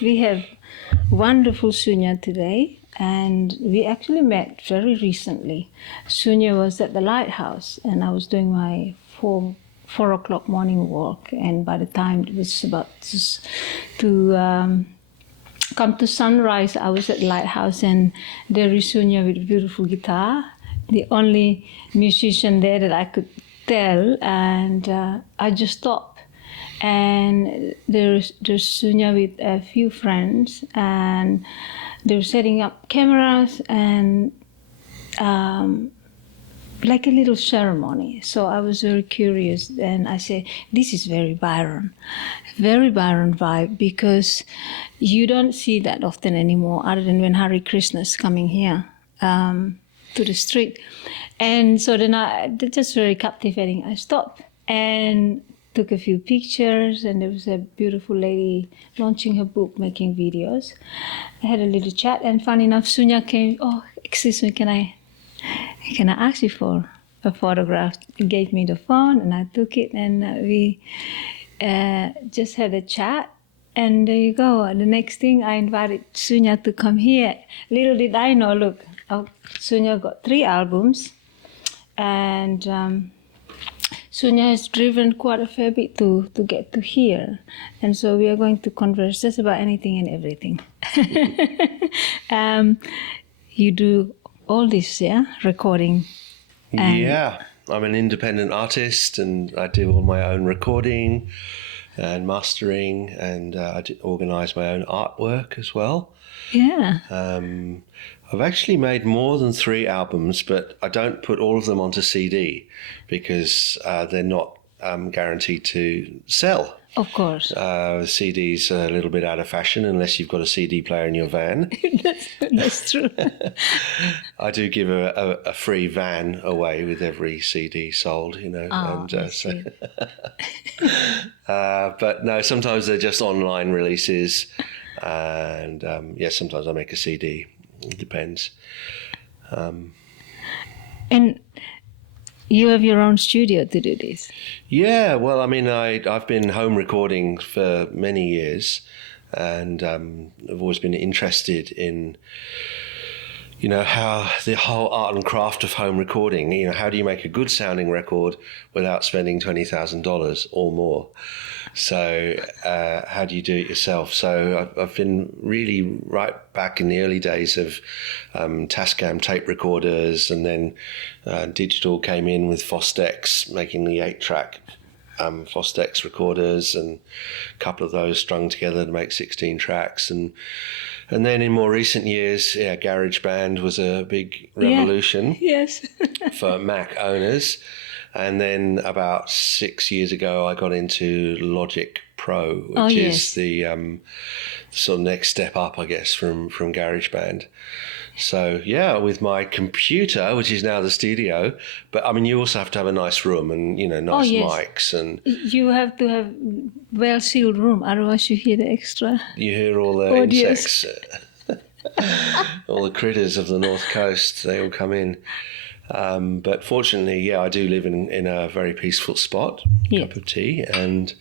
We have wonderful Shunya today, and we actually met very recently. Shunya was at the lighthouse, and I was doing my 4 o'clock morning walk, and by the time it was about to come to sunrise, I was at the lighthouse, and there is Shunya with a beautiful guitar, the only musician there that I could tell, and I just stopped. And there's Shunya with a few friends, and they were setting up cameras and like a little ceremony. So I was very curious, and I said, this is very Byron vibe, because you don't see that often anymore, other than when Hare Krishna's coming here to the street. And so then that's just very captivating. I stopped and took a few pictures, and there was a beautiful lady launching her book, making videos. I had a little chat, and funny enough, Shunya came, oh, excuse me, can I ask you for a photograph? He gave me the phone, and I took it, and we just had a chat, and there you go. The next thing, I invited Shunya to come here. Little did I know, look, Shunya got 3 albums, and Shunya has driven quite a fair bit to get to here. And so we are going to converse just about anything and everything. You do all this, yeah? Recording. Yeah, I'm an independent artist, and I do all my own recording and mastering, and I organise my own artwork as well. Yeah. I've actually made more than 3 albums, but I don't put all of them onto CD because they're not guaranteed to sell. Of course. CDs are a little bit out of fashion unless you've got a CD player in your van. That's true. I do give a free van away with every CD sold, you know. Oh, and but no, sometimes they're just online releases, and sometimes I make a CD. It depends. And you have your own studio to do this? Yeah, well, I mean, I've been home recording for many years, and I've always been interested in, you know, how the whole art and craft of home recording, you know, how do you make a good sounding record without spending $20,000 or more? So how do you do it yourself? So I've been really right back in the early days of Tascam tape recorders, and then digital came in with Fostex, making the 8-track Fostex recorders, and a couple of those strung together to make 16 tracks. And then in more recent years, GarageBand was a big revolution for Mac owners. And then about 6 years ago, I got into Logic Pro, which is the sort of next step up, I guess, from GarageBand. So, yeah, with my computer, which is now the studio, but I mean, you also have to have a nice room and, you know, nice mics. And you have to have well-sealed room, otherwise you hear the extra. You hear all the insects, all the critters of the North Coast, they all come in. But fortunately, I do live in a very peaceful spot, cup of tea, and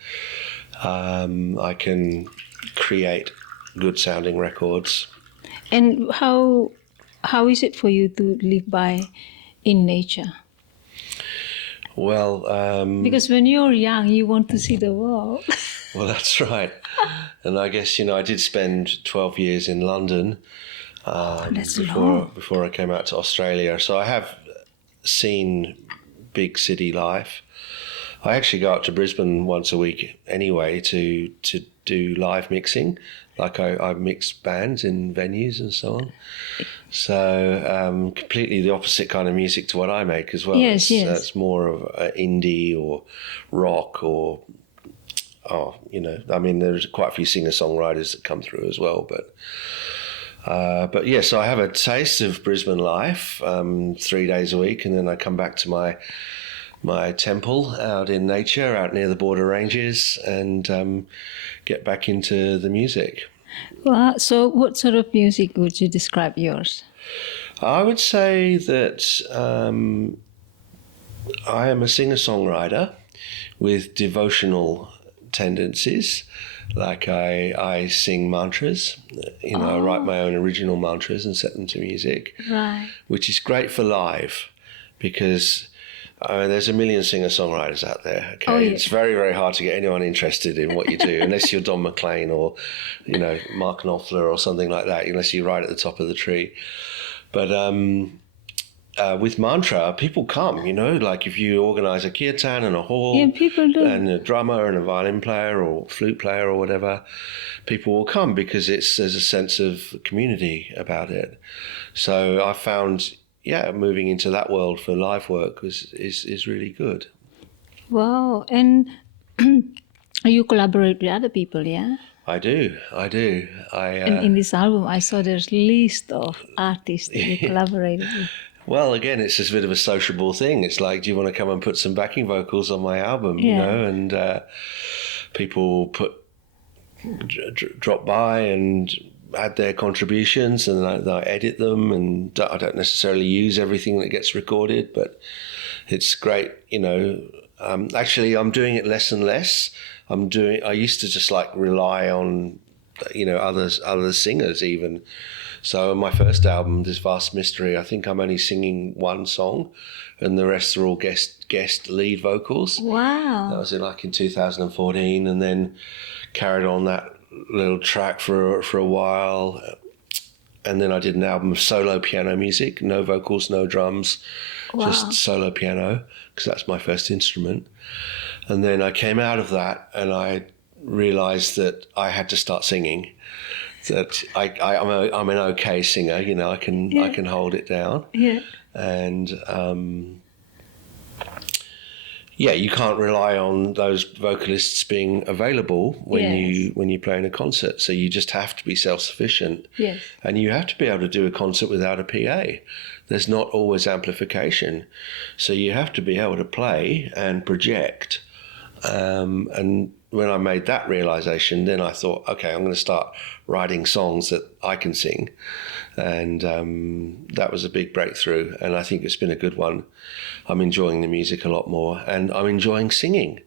I can create good sounding records. And how is it for you to live in nature? Well, because when you're young, you want to see the world. Well, that's right. And I guess, you know, I did spend 12 years in London before I came out to Australia. So I have seen big city life. I actually go up to Brisbane once a week anyway to do live mixing. Like I mix bands in venues and so on. So completely the opposite kind of music to what I make as well. Yes. It's more of indie or rock or, you know, I mean, there's quite a few singer-songwriters that come through as well. But yes, I have a taste of Brisbane life 3 days a week, and then I come back to my temple out in nature, out near the border ranges, and get back into the music. Well, so what sort of music would you describe yours? I would say that I am a singer-songwriter with devotional tendencies. Like I sing mantras, I write my own original mantras and set them to music, Right. which is great for live because there's a million singer-songwriters out there. Okay, Oh, yeah. It's very, very hard to get anyone interested in what you do unless you're Don McLean or, Mark Knopfler or something like that, unless you're right at the top of the tree. But with mantra, people come, like if you organise a kirtan and a hall, Yeah, people do. and a drummer and a violin player or flute player or whatever, people will come because there's a sense of community about it. So I found, moving into that world for live work is really good. Wow. And you collaborate with other people, yeah? I do. And in this album, I saw there's a list of artists that you collaborated with. Well, again, it's just a bit of a sociable thing. It's like, do you want to come and put some backing vocals on my album? Yeah. And people drop by and add their contributions, and I edit them, and I don't necessarily use everything that gets recorded, but it's great. Actually, I'm doing it less and less. I used to just like rely on, other singers even. So on my first album, This Vast Mystery, I think I'm only singing one song and the rest are all guest lead vocals. Wow. That was in 2014, and then carried on that little track for a while. And then I did an album of solo piano music, no vocals, no drums, just solo piano, because that's my first instrument. And then I came out of that and I realized that I had to start singing. That I'm an okay singer, I can hold it down. Yeah. And you can't rely on those vocalists being available when you play in a concert. So you just have to be self-sufficient. Yes. And you have to be able to do a concert without a PA. There's not always amplification. So you have to be able to play and project. And when I made that realization, then I thought, okay, I'm going to start writing songs that I can sing. And that was a big breakthrough. And I think it's been a good one. I'm enjoying the music a lot more, and I'm enjoying singing.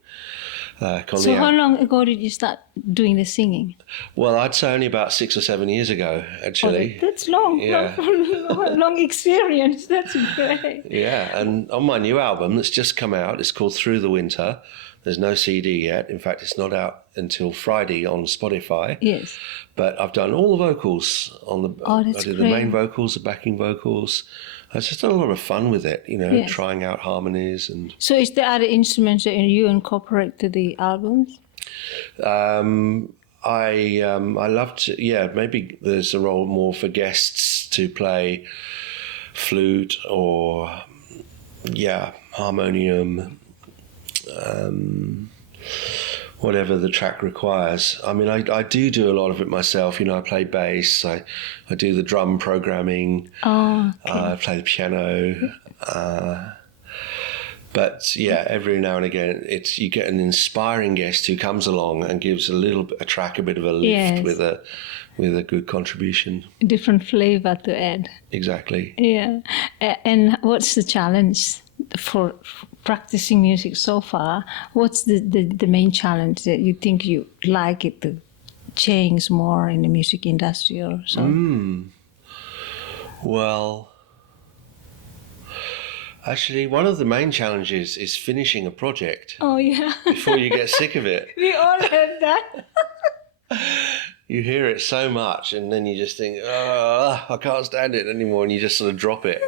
So how long ago did you start doing the singing? Well, I'd say only about 6 or 7 years ago, actually. Oh, that's long. Yeah. Long experience. That's great. Yeah, and on my new album that's just come out, it's called Through the Winter. There's no CD yet. In fact, it's not out until Friday on Spotify. Yes. But I've done all the vocals on the. Oh, that's I did great. the main vocals, the backing vocals. I just had a lot of fun with it, Yes. trying out harmonies and. So is there other instruments that you incorporate to the albums? I love to. Yeah, maybe there's a role more for guests to play flute or harmonium. Whatever the track requires. I mean, I do a lot of it myself. I play bass. I do the drum programming. Oh, okay. I play the piano. But every now and again, you get an inspiring guest who comes along and gives a track a bit of a lift with a good contribution. Different flavor to add. Exactly. Yeah. And what's the challenge for practicing music so far? What's the main challenge that you think you like it to change more in the music industry or so? Well, actually, one of the main challenges is finishing a project. Oh, yeah. Before you get sick of it. We all have that. You hear it so much and then you just think, I can't stand it anymore, and you just sort of drop it.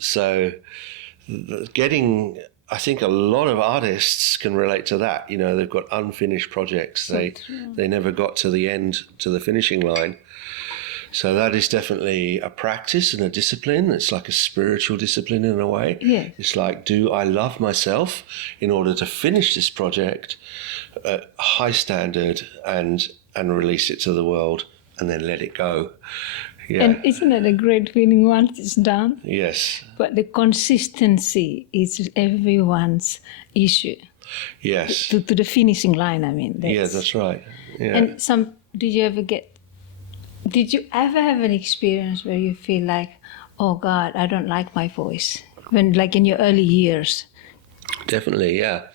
So I think a lot of artists can relate to that. They've got unfinished projects. They never got to the end, to the finishing line. So that is definitely a practice and a discipline. It's like a spiritual discipline in a way. Yeah. It's like, do I love myself in order to finish this project at high standard and release it to the world and then let it go? Yeah. And isn't it a great feeling once it's done? Yes. But the consistency is everyone's issue. Yes. To the finishing line, I mean. That's right. Yeah. And did you ever have an experience where you feel like, oh God, I don't like my voice? When, like in your early years? Definitely, yeah.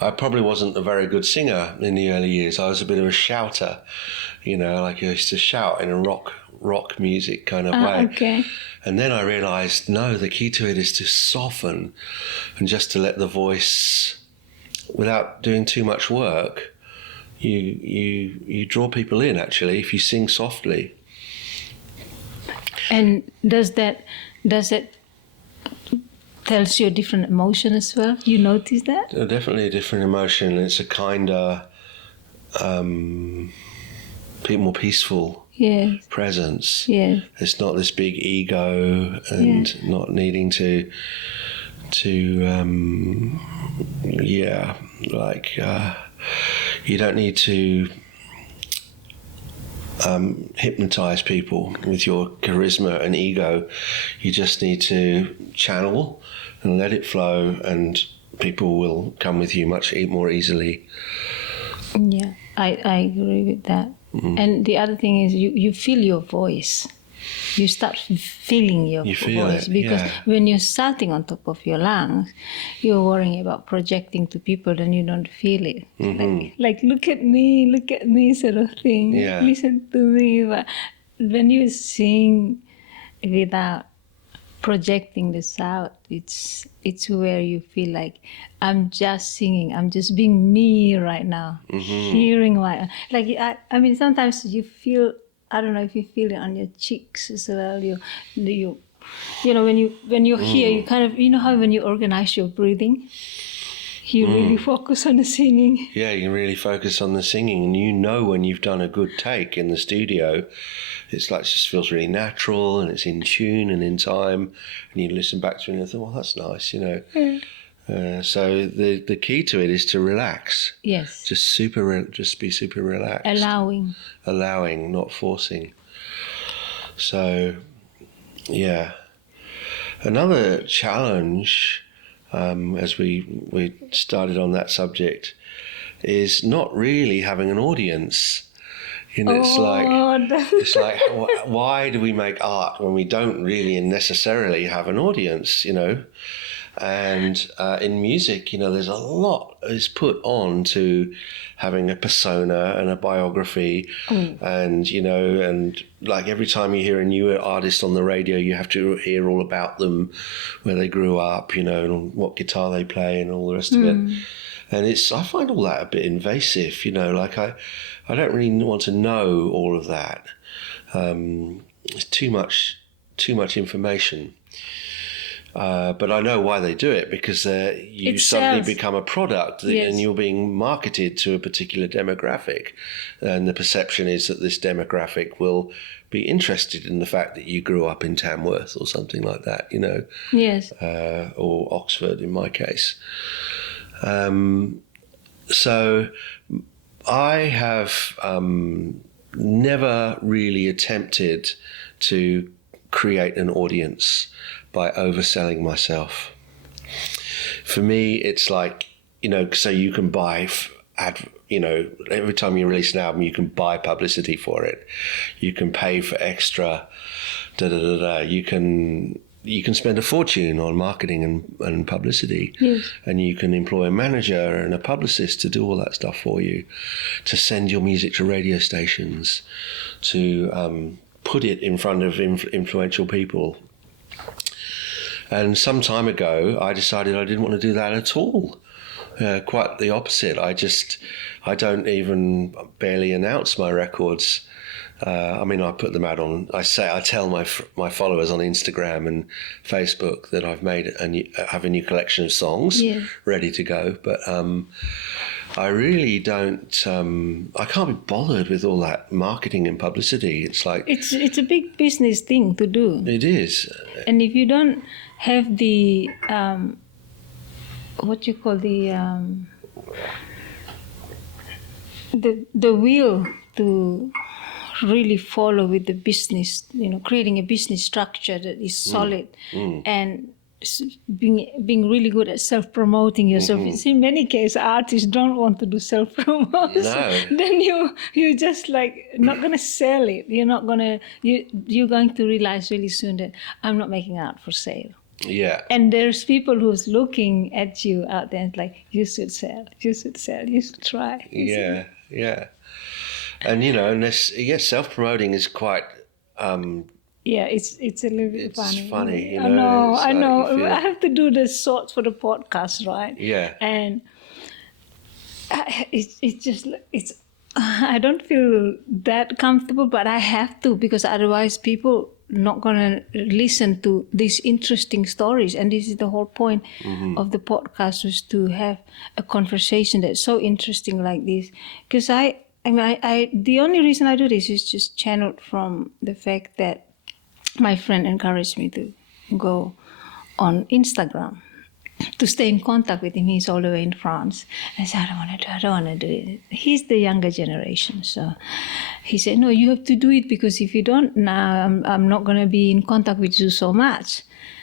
I probably wasn't a very good singer in the early years. I was a bit of a shouter, you know, like I used to shout in a rock music kind of way. Okay. And then I realised, no, the key to it is to soften and just to let the voice, without doing too much work, you draw people in, actually, if you sing softly. And does that tells you a different emotion as well? You notice that? Definitely a different emotion. It's a kind of more peaceful Yes. presence. Yes. It's not this big ego and not needing to you don't need to hypnotize people with your charisma and ego. You just need to channel and let it flow, and people will come with you much more easily. Yeah, I agree with that. And the other thing is you feel your voice. You start feeling your voice, because when you're shouting on top of your lungs, you're worrying about projecting to people, and you don't feel it. Like look at me sort of thing. Yeah. Listen to me. But when you sing without projecting this out, it's where you feel like I'm just singing, I'm just being me right now, hearing I mean sometimes you feel, I don't know if you feel it on your cheeks as well. You know when you're here, you kind of, you know how when you organize your breathing, you really focus on the singing. Yeah, you really focus on the singing, and you know when you've done a good take in the studio, it's like, it just feels really natural and it's in tune and in time, and you listen back to it and you think, well, that's nice, you know. So the key to it is to relax. Yes. Just be super relaxed. Allowing, not forcing. So, yeah. Another challenge, as we started on that subject, is not really having an audience. You know, it's like why do we make art when we don't really necessarily have an audience, you know? And in music, you know, there's a lot is put on to having a persona and a biography, and, you know, and like every time you hear a new artist on the radio, you have to hear all about them, where they grew up, you know, and what guitar they play and all the rest of it. And I find all that a bit invasive, you know, like I don't really want to know all of that. It's too much information. But I know why they do it, because you suddenly become a product, and you're being marketed to a particular demographic. And the perception is that this demographic will be interested in the fact that you grew up in Tamworth or something like that, you know. Yes. Or Oxford in my case. So I have never really attempted to create an audience by overselling myself. For me, it's like, you know, so you can buy you know, every time you release an album, you can buy publicity for it. You can pay for extra You can spend a fortune on marketing and publicity. Yes. And you can employ a manager and a publicist to do all that stuff for you, to send your music to radio stations, to put it in front of influential people. And some time ago, I decided I didn't want to do that at all. Quite the opposite. I don't even barely announce my records. I mean, I put them out on. I tell my followers on Instagram and Facebook that I've have a new collection of songs ready to go. But I really don't. I can't be bothered with all that marketing and publicity. It's like it's a big business thing to do. It is. And if you don't have the what you call the will to really follow with the business, you know, creating a business structure that is solid and being really good at self-promoting yourself. Mm-hmm. In many cases, artists don't want to do self-promotion. No. Then you just like not going to sell it. You're going to realize really soon that I'm not making art for sale. Yeah. And there's people who's looking at you out there and like, you should sell, you should try. Yeah, yeah. And, and this, self-promoting is quite... Yeah, it's a little bit it's funny. funny, I know, it's I like know. you feel... I have to do the shorts for the podcast, right? Yeah. And I don't feel that comfortable, but I have to, because otherwise people not gonna listen to these interesting stories. And this is the whole point of the podcast, was to have a conversation that's so interesting like this. Because I the only reason I do this is just channeled from the fact that my friend encouraged me to go on Instagram to stay in contact with him. He's all the way in France. I said, I don't want to do it. He's the younger generation. So he said, no, you have to do it, because if you don't, now I'm not going to be in contact with you so much.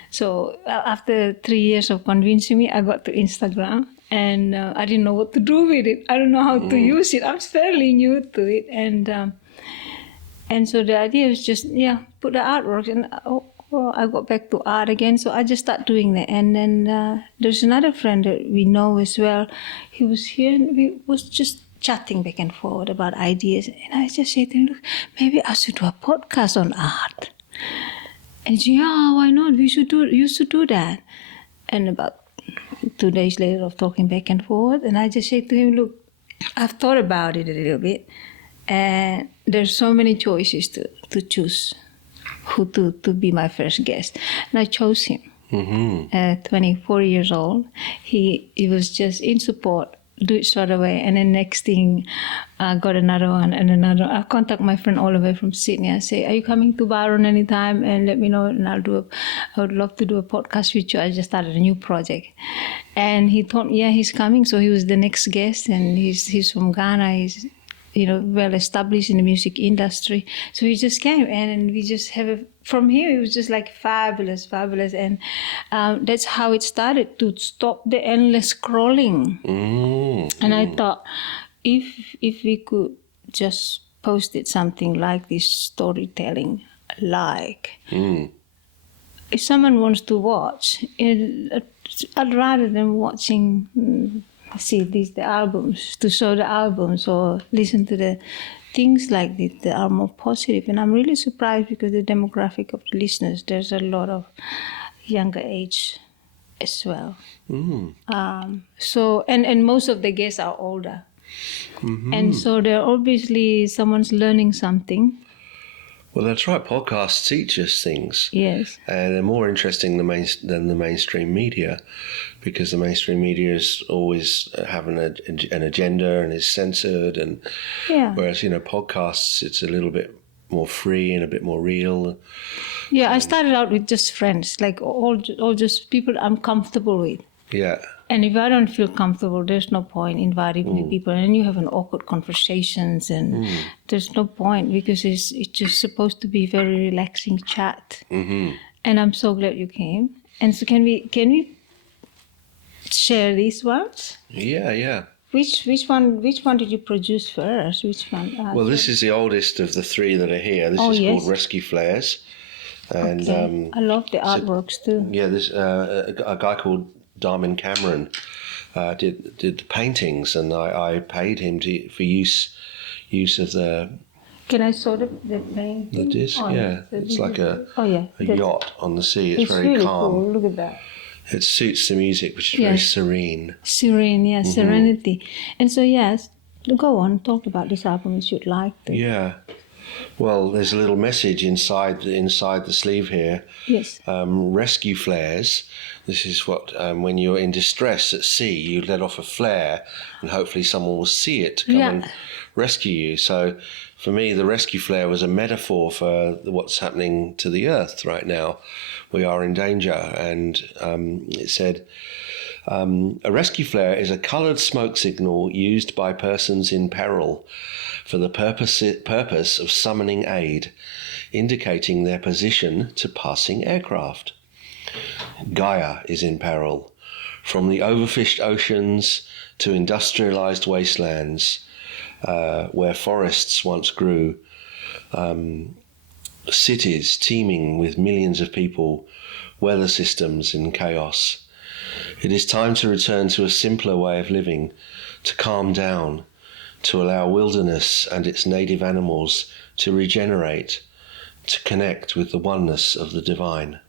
So after 3 years of convincing me, I got to Instagram, and I didn't know what to do with it. I don't know how to use it. I'm fairly new to it. And so the idea was just, put the artwork, and I got back to art again. So I just started doing that. And then there's another friend that we know as well. He was here, and we was just chatting back and forth about ideas. And I just said to him, look, maybe I should do a podcast on art. And he said, yeah, why not? You should do that. And about 2 days later of talking back and forth, and I just said to him, look, I've thought about it a little bit. And there's so many choices to choose who to be my first guest. And I chose him. 24 years old. He was just in support, do it straight away. And then next thing, I got another one and another. I contact my friend all the way from Sydney. I say, are you coming to Byron anytime? And let me know, and I would love to do a podcast with you. I just started a new project. And he told me, yeah, he's coming. So he was the next guest, and he's from Ghana. He's well established in the music industry. So he just came, and we just from here, it was just like fabulous. And that's how it started, to stop the endless scrolling. And I thought, if we could just posted something like this, storytelling, if someone wants to watch, I'd rather than watching, the albums, to show the albums or listen to the things like this that are more positive. And I'm really surprised, because the demographic of the listeners, there's a lot of younger age as well. So, and most of the guests are older. And so they're obviously, someone's learning something. Well, that's right. Podcasts teach us things. Yes. And they're more interesting than the mainstream media, because the mainstream media is always having an agenda and is censored. And whereas, podcasts, it's a little bit more free and a bit more real. Yeah, I started out with just friends, like all just people I'm comfortable with. Yeah. And if I don't feel comfortable, there's no point inviting new people. And you have an awkward conversations, and there's no point, because it's just supposed to be very relaxing chat. And I'm so glad you came. And so can we share these ones? Yeah. Which one did you produce first? Which one? Well, this is the oldest of the three that are here. This is called Rescue Flares. And I love the artworks too. Yeah, this a guy called Darmin Cameron did the paintings, and I paid him for use of the. Can I show the painting? The disc, it's like a yacht on the sea. It's very really calm. Cool. Look at that. It suits the music, which is very serene. Serene, serenity. And so go on, talk about this album if you'd like to. Yeah. Well, there's a little message inside the sleeve here. Yes. Rescue flares. This is what, when you're in distress at sea, you let off a flare, and hopefully someone will see it to come and rescue you. So for me, the rescue flare was a metaphor for what's happening to the earth right now. We are in danger. And it said, a rescue flare is a coloured smoke signal used by persons in peril for the purpose of summoning aid, indicating their position to passing aircraft. Gaia is in peril, from the overfished oceans to industrialized wastelands where forests once grew. cities teeming with millions of people, weather systems in chaos. It is time to return to a simpler way of living, to calm down, to allow wilderness and its native animals to regenerate, to connect with the oneness of the divine.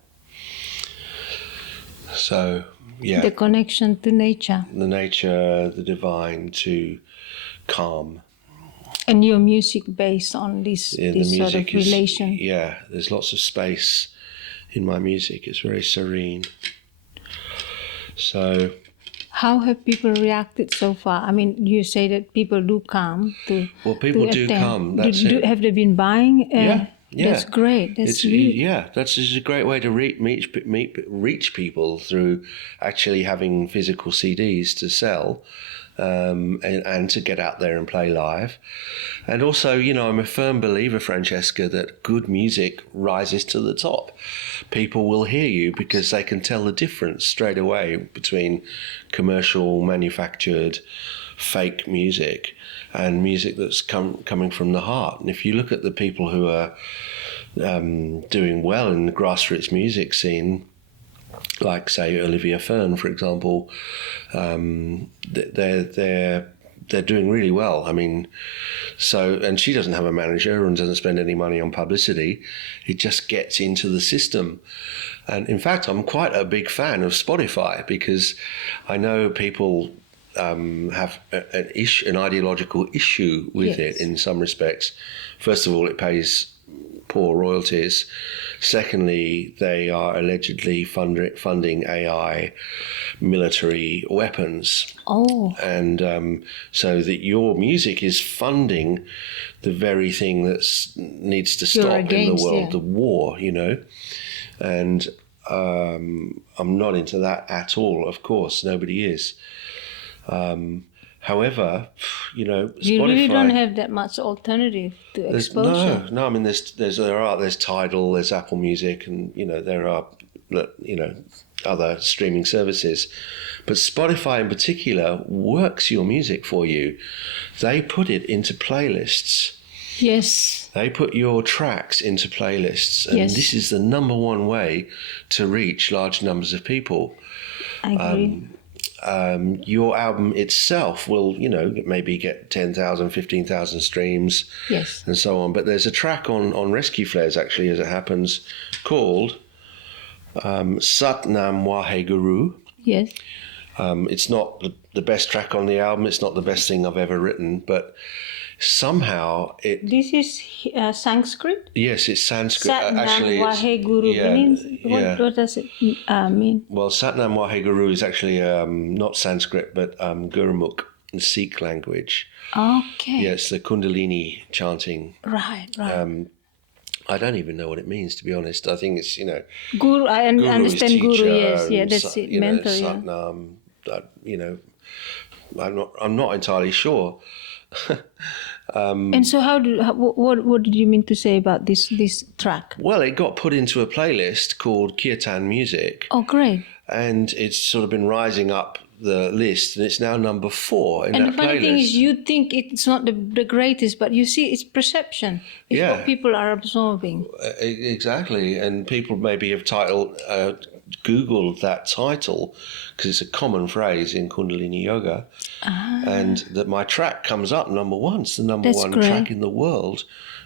So, yeah. The connection to nature. The nature, the divine, to calm. And your music based on this sort of relation. Yeah, there's lots of space in my music. It's very serene. So, how have people reacted so far? I mean, you say that people do come to. Well, people do come. That's it. Have they been buying? Yeah. That's great. That's really... Yeah, that's just a great way to reach people through actually having physical CDs to sell, and to get out there and play live. And also, you know, I'm a firm believer, Francesca, that good music rises to the top. People will hear you because they can tell the difference straight away between commercial, manufactured, fake music and music that's coming from the heart. And if you look at the people who are doing well in the grassroots music scene, like say Olivia Fern, for example, they're doing really well. I mean, so, and she doesn't have a manager and doesn't spend any money on publicity. It just gets into the system. And in fact, I'm quite a big fan of Spotify because I know people have an ideological issue with it in some respects. First of all, it pays poor royalties. Secondly, they are allegedly funding AI military weapons. Oh. And so that your music is funding the very thing that needs to stop in the world, the war, you know. And I'm not into that at all, of course. Nobody is. However, you know, Spotify, you really don't have that much alternative to exposure. No. I mean, there's Tidal, there's Apple Music, and you know there are other streaming services, but Spotify in particular works your music for you. They put it into playlists. Yes. They put your tracks into playlists, and this is the number one way to reach large numbers of people. I agree. Your album itself will, you know, maybe get 10,000, 15,000 streams, and so on. But there's a track on Rescue Flares, actually, as it happens, called Sat Nam Waheguru. Yes. It's not the best track on the album. It's not the best thing I've ever written, but somehow it... This is Sanskrit? Yes, it's Sanskrit. Sat Nam Waheguru means... What does it mean? Well, Sat Nam Waheguru is actually not Sanskrit, but Gurmukh, the Sikh language. Okay. Yeah, it's the Kundalini chanting. Right. I don't even know what it means, to be honest. I think it's, you know... Guru, I understand Guru, Guru, yes. Yeah, that's it. Mentor, Sat Nam, you know, I'm not entirely sure. And so what did you mean to say about this track? Well, it got put into a playlist called Kirtan Music. Oh, great. And it's sort of been rising up the list, and it's now number 4 in that playlist. And the funny thing is, you think it's not the greatest, but you see it's perception. It's what people are absorbing. Exactly. And people maybe have Googled that title because it's a common phrase in Kundalini Yoga, and that my track comes up number 1. It's the number 1 track in the world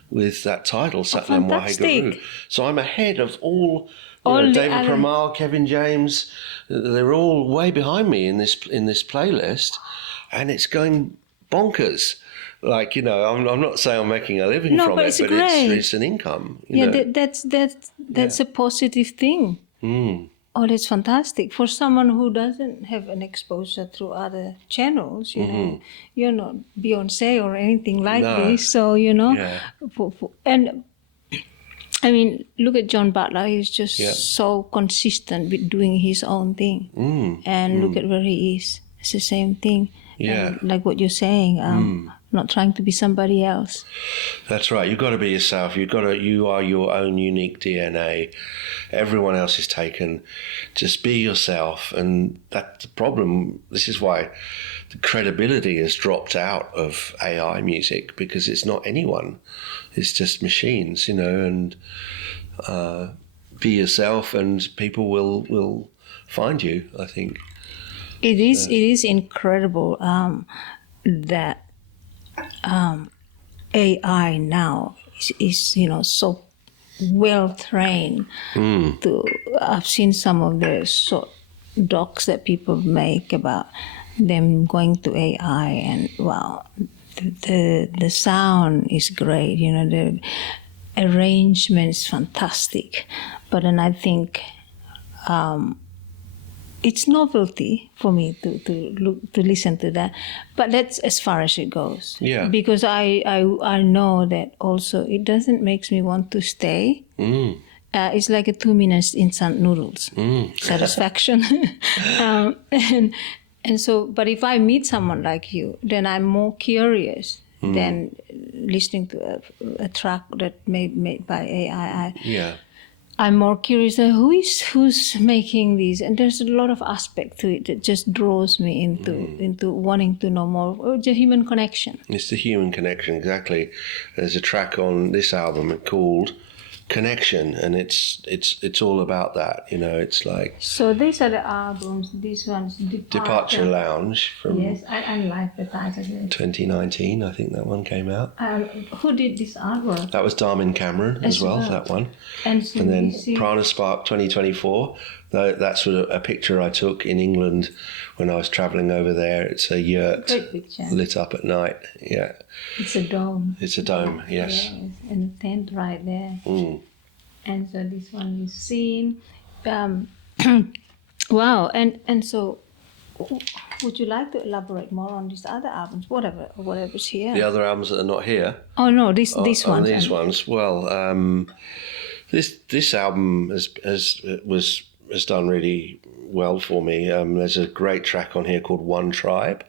with that title, Sat Nam Waheguru. So I'm ahead of all David Premal, Kevin James. They're all way behind me in this playlist, and it's going bonkers. Like, you know, I'm not saying I'm making a living from it, but it's an income. You know? That's a positive thing. Oh, that's fantastic. For someone who doesn't have an exposure through other channels, you know, you're not Beyonce or anything like this. So, you know, and I mean, look at John Butler. He's just so consistent with doing his own thing. And look at where he is. It's the same thing. Yeah. And like what you're saying, not trying to be somebody else. That's right. You've got to be yourself. You are your own unique DNA. Everyone else is taken. Just be yourself. And that's the problem. This is why the credibility has dropped out of AI music, because it's not anyone. It's just machines, and be yourself and people will find you, I think. It is incredible that AI now is so well trained. I've seen some of the docs that people make about them going to AI, and wow, the sound is great. The arrangement is fantastic, but then I think it's novelty for me to listen to that, but that's as far as it goes. Yeah. Because I know that also it doesn't make me want to stay. It's like a 2 minutes instant noodles satisfaction, and so. But if I meet someone like you, then I'm more curious than listening to a track that made by AI. I'm more curious who's making these, and there's a lot of aspect to it that just draws me into wanting to know more. The human connection. It's the human connection, exactly. There's a track on this album called Connection, and it's all about that. It's like. So these are the albums. This one's Departure Lounge from. Yes, I like the title. 2019, I think that one came out. Who did this artwork? That was Darmin Cameron as well. That one. And then Prana Spark 2024. That's a picture I took in England when I was travelling over there. It's a yurt lit up at night. Yeah. It's a dome. It's a dome, yes. And a tent right there. And so this one is seen. Wow. And so would you like to elaborate more on these other albums, whatever's here? The other albums that are not here? Oh no, these ones. These ones. Well, this album has done really well for me. There's a great track on here called One Tribe,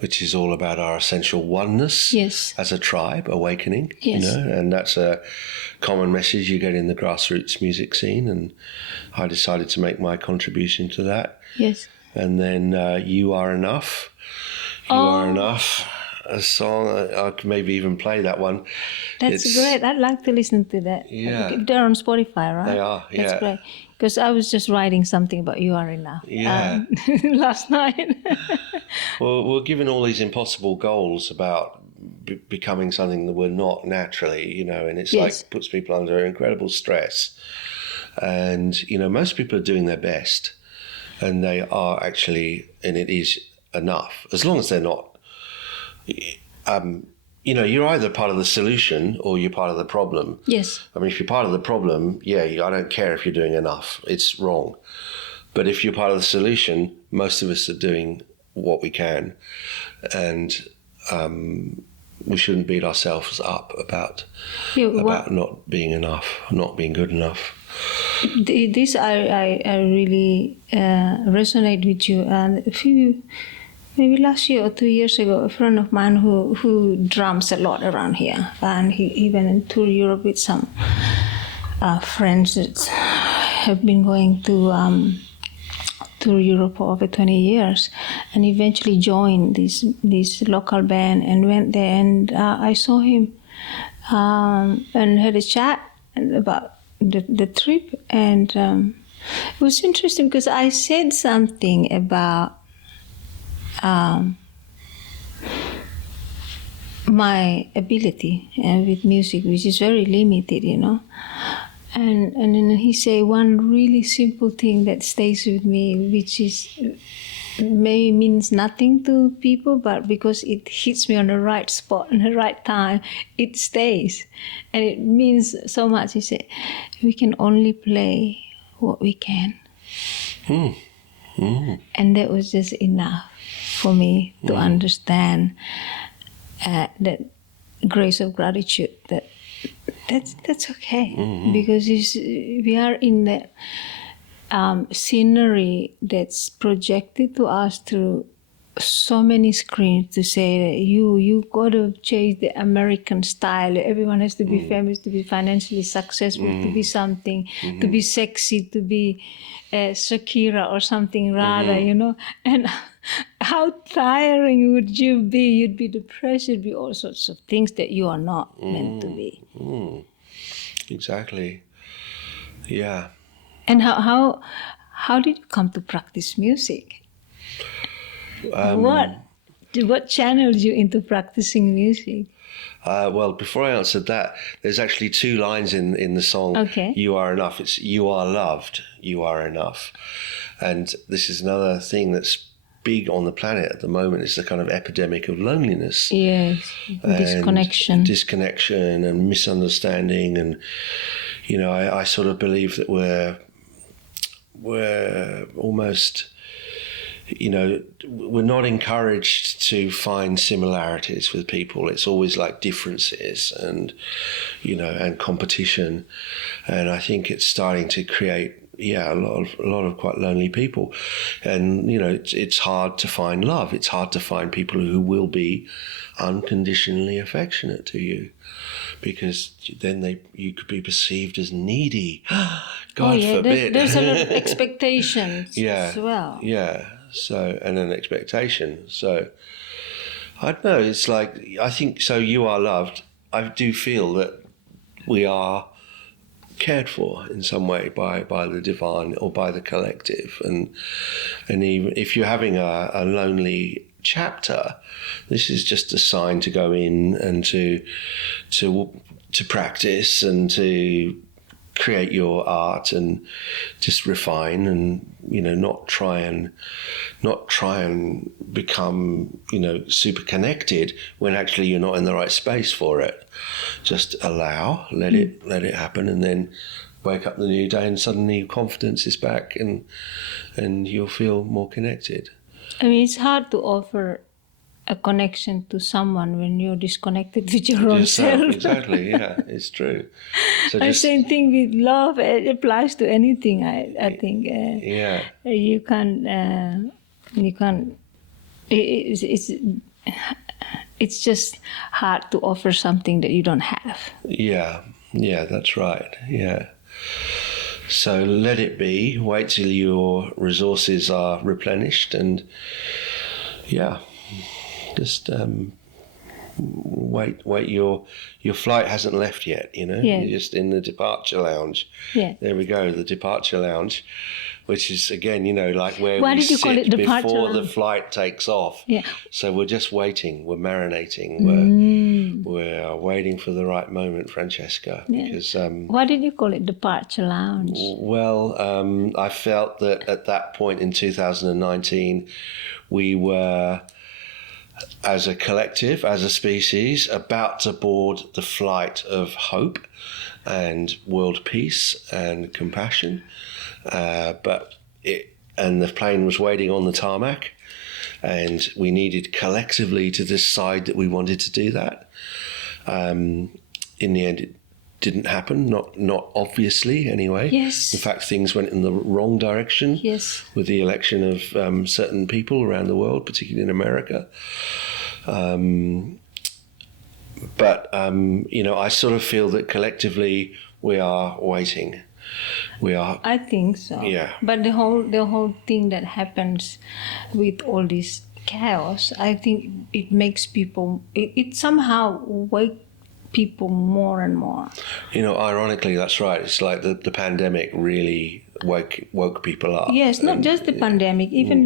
which is all about our essential oneness as a tribe, awakening, and that's a common message you get in the grassroots music scene, and I decided to make my contribution to that. Yes. And then You Are Enough. You Are Enough, a song, I could maybe even play that one. That's great. I'd like to listen to that. Yeah. They're on Spotify, right? They are, yeah. That's great. Because I was just writing something about You Are Enough last night. Well, we're given all these impossible goals about becoming something that we're not naturally, and it's like puts people under incredible stress. And, most people are doing their best, and they are actually, and it is enough, as long as they're not, you're either part of the solution or you're part of the problem. Yes. I mean, if you're part of the problem, I don't care if you're doing enough. It's wrong. But if you're part of the solution, most of us are doing what we can. And we shouldn't beat ourselves up about not being enough, not being good enough. This I really resonate with you. And maybe last year or 2 years ago, a friend of mine who drums a lot around here, and he went and toured Europe with some friends that have been going to Europe for over 20 years, and eventually joined this local band and went there, and I saw him and had a chat about the trip, and it was interesting because I said something about my ability with music, which is very limited, and then he said one really simple thing that stays with me, which is maybe means nothing to people, but because it hits me on the right spot and the right time, it stays, and it means so much. He said, "We can only play what we can," and that was just enough for me to understand that grace of gratitude. That's okay, because we are in the scenery that's projected to us through so many screens to say that you got to chase the American style. Everyone has to be famous, to be financially successful, to be something, to be sexy, to be Shakira or something rather, you know. And how tiring would you be? You'd be depressed. You'd be all sorts of things that you are not meant to be. Exactly. Yeah. And how did you come to practice music? What channeled you into practicing music? Well, before I answered that, there's actually 2 lines in the song. Okay. You are enough. It's you are loved. You are enough. And this is another thing that's big on the planet at the moment. It's the kind of epidemic of loneliness. Yes, disconnection and misunderstanding. And, you know, I sort of believe that we're almost, you know, we're not encouraged to find similarities with people. It's always like differences and, you know, and competition. And I think it's starting to create, a lot of quite lonely people. And, you know, it's hard to find love. It's hard to find people who will be unconditionally affectionate to you, because then you could be perceived as needy. God forbid. There's a lot of expectations as well. Yeah. So, and an expectation. So, I don't know. It's like, I think, so you are loved. I do feel that we are cared for in some way by the divine or by the collective. And even if you're having a lonely chapter, this is just a sign to go in and to practice and to create your art and just refine and, you know, not try and become, you know, super connected when actually you're not in the right space for it. Just allow, let it happen, and then wake up the new day and suddenly your confidence is back and you'll feel more connected. I mean, it's hard to offer a connection to someone when you're disconnected with your own self. Exactly, yeah, it's true. So the same thing with love. It applies to anything. I think. You can't. It's just hard to offer something that you don't have. Yeah, that's right. Yeah. So let it be. Wait till your resources are replenished, and just wait. Your flight hasn't left yet. You know, You're just in the departure lounge. Yeah. There we go, the departure lounge, which is again, you know, like where Why we did you call sit it departure before lounge? the flight takes off. Yeah. So we're just waiting. We're marinating. We're waiting for the right moment, Francesca. Yeah. Because why did you call it departure lounge? well, I felt that at that point in 2019, we were, as a collective, as a species, about to board the flight of hope and world peace and compassion. But the plane was waiting on the tarmac, and we needed collectively to decide that we wanted to do that. In the end, it didn't happen, not obviously anyway. Yes. In fact, things went in the wrong direction. Yes. With the election of certain people around the world, particularly in America. But you know, I sort of feel that collectively we are waiting. We are. I think so. Yeah. But the whole thing that happens with all this chaos, I think it makes people. It somehow wake people more and more. You know, ironically, that's right. It's like the pandemic really woke people up. Yes, not just the pandemic, even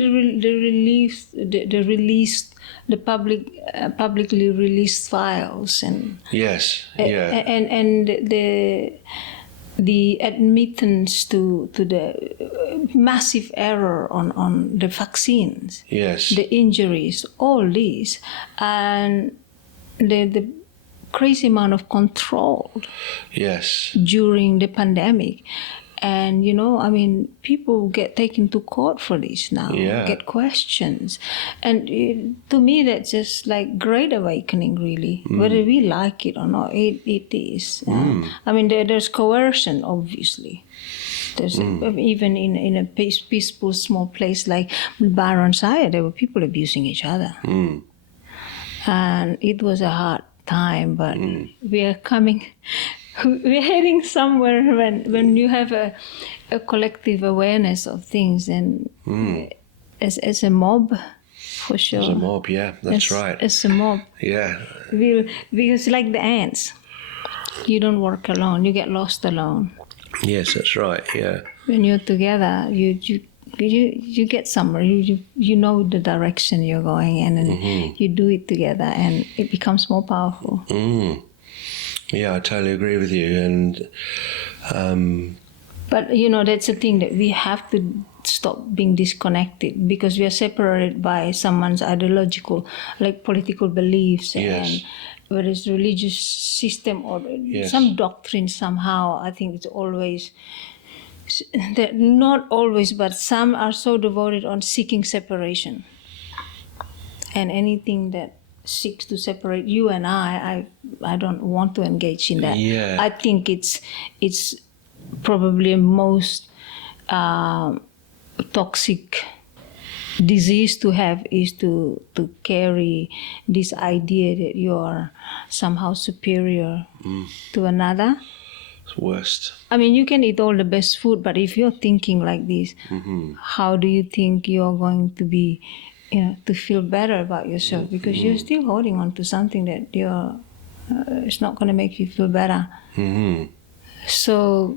the publicly released files and yes, yeah, and the admittance to the massive error on the vaccines, yes, the injuries, all these, and the crazy amount of control, yes, during the pandemic. And, you know, I mean, people get taken to court for this now, get questions. And to me, that's just like great awakening, really. Whether we like it or not, it is. I mean, there's coercion, obviously. There's even in a peaceful small place like Byron Shire, there were people abusing each other, and it was a hard time. But we are coming, we're heading somewhere when you have a collective awareness of things, and as a mob, for sure. As a mob, yeah, that's right. As a mob, yeah. Because like the ants, you don't work alone. You get lost alone. Yes, that's right. Yeah. When you're together, you get somewhere. You know the direction you're going in, and you do it together, and it becomes more powerful. Yeah, I totally agree with you. And but that's the thing, that we have to stop being disconnected, because we are separated by someone's ideological, like political beliefs, and whether it's religious system or some doctrine. Somehow, I think it's always, not always, but some are so devoted on seeking separation, and anything that seeks to separate you and I don't want to engage in that. Yeah. I think it's probably most toxic disease to have, is to carry this idea that you are somehow superior to another. it's worst. I mean, you can eat all the best food, but if you're thinking like this, how do you think you're going to be, to feel better about yourself? Because you're still holding on to something that it's not going to make you feel better. So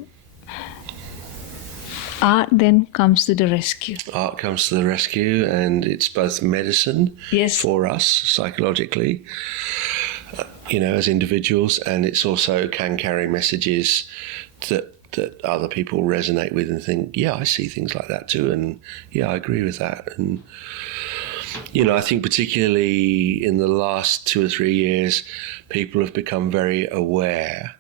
art then comes to the rescue. Art comes to the rescue, and it's both medicine for us psychologically, as individuals, and it's also can carry messages that other people resonate with and think, yeah, I see things like that too, and yeah, I agree with that. And I think particularly in the last 2 or 3 years, people have become very aware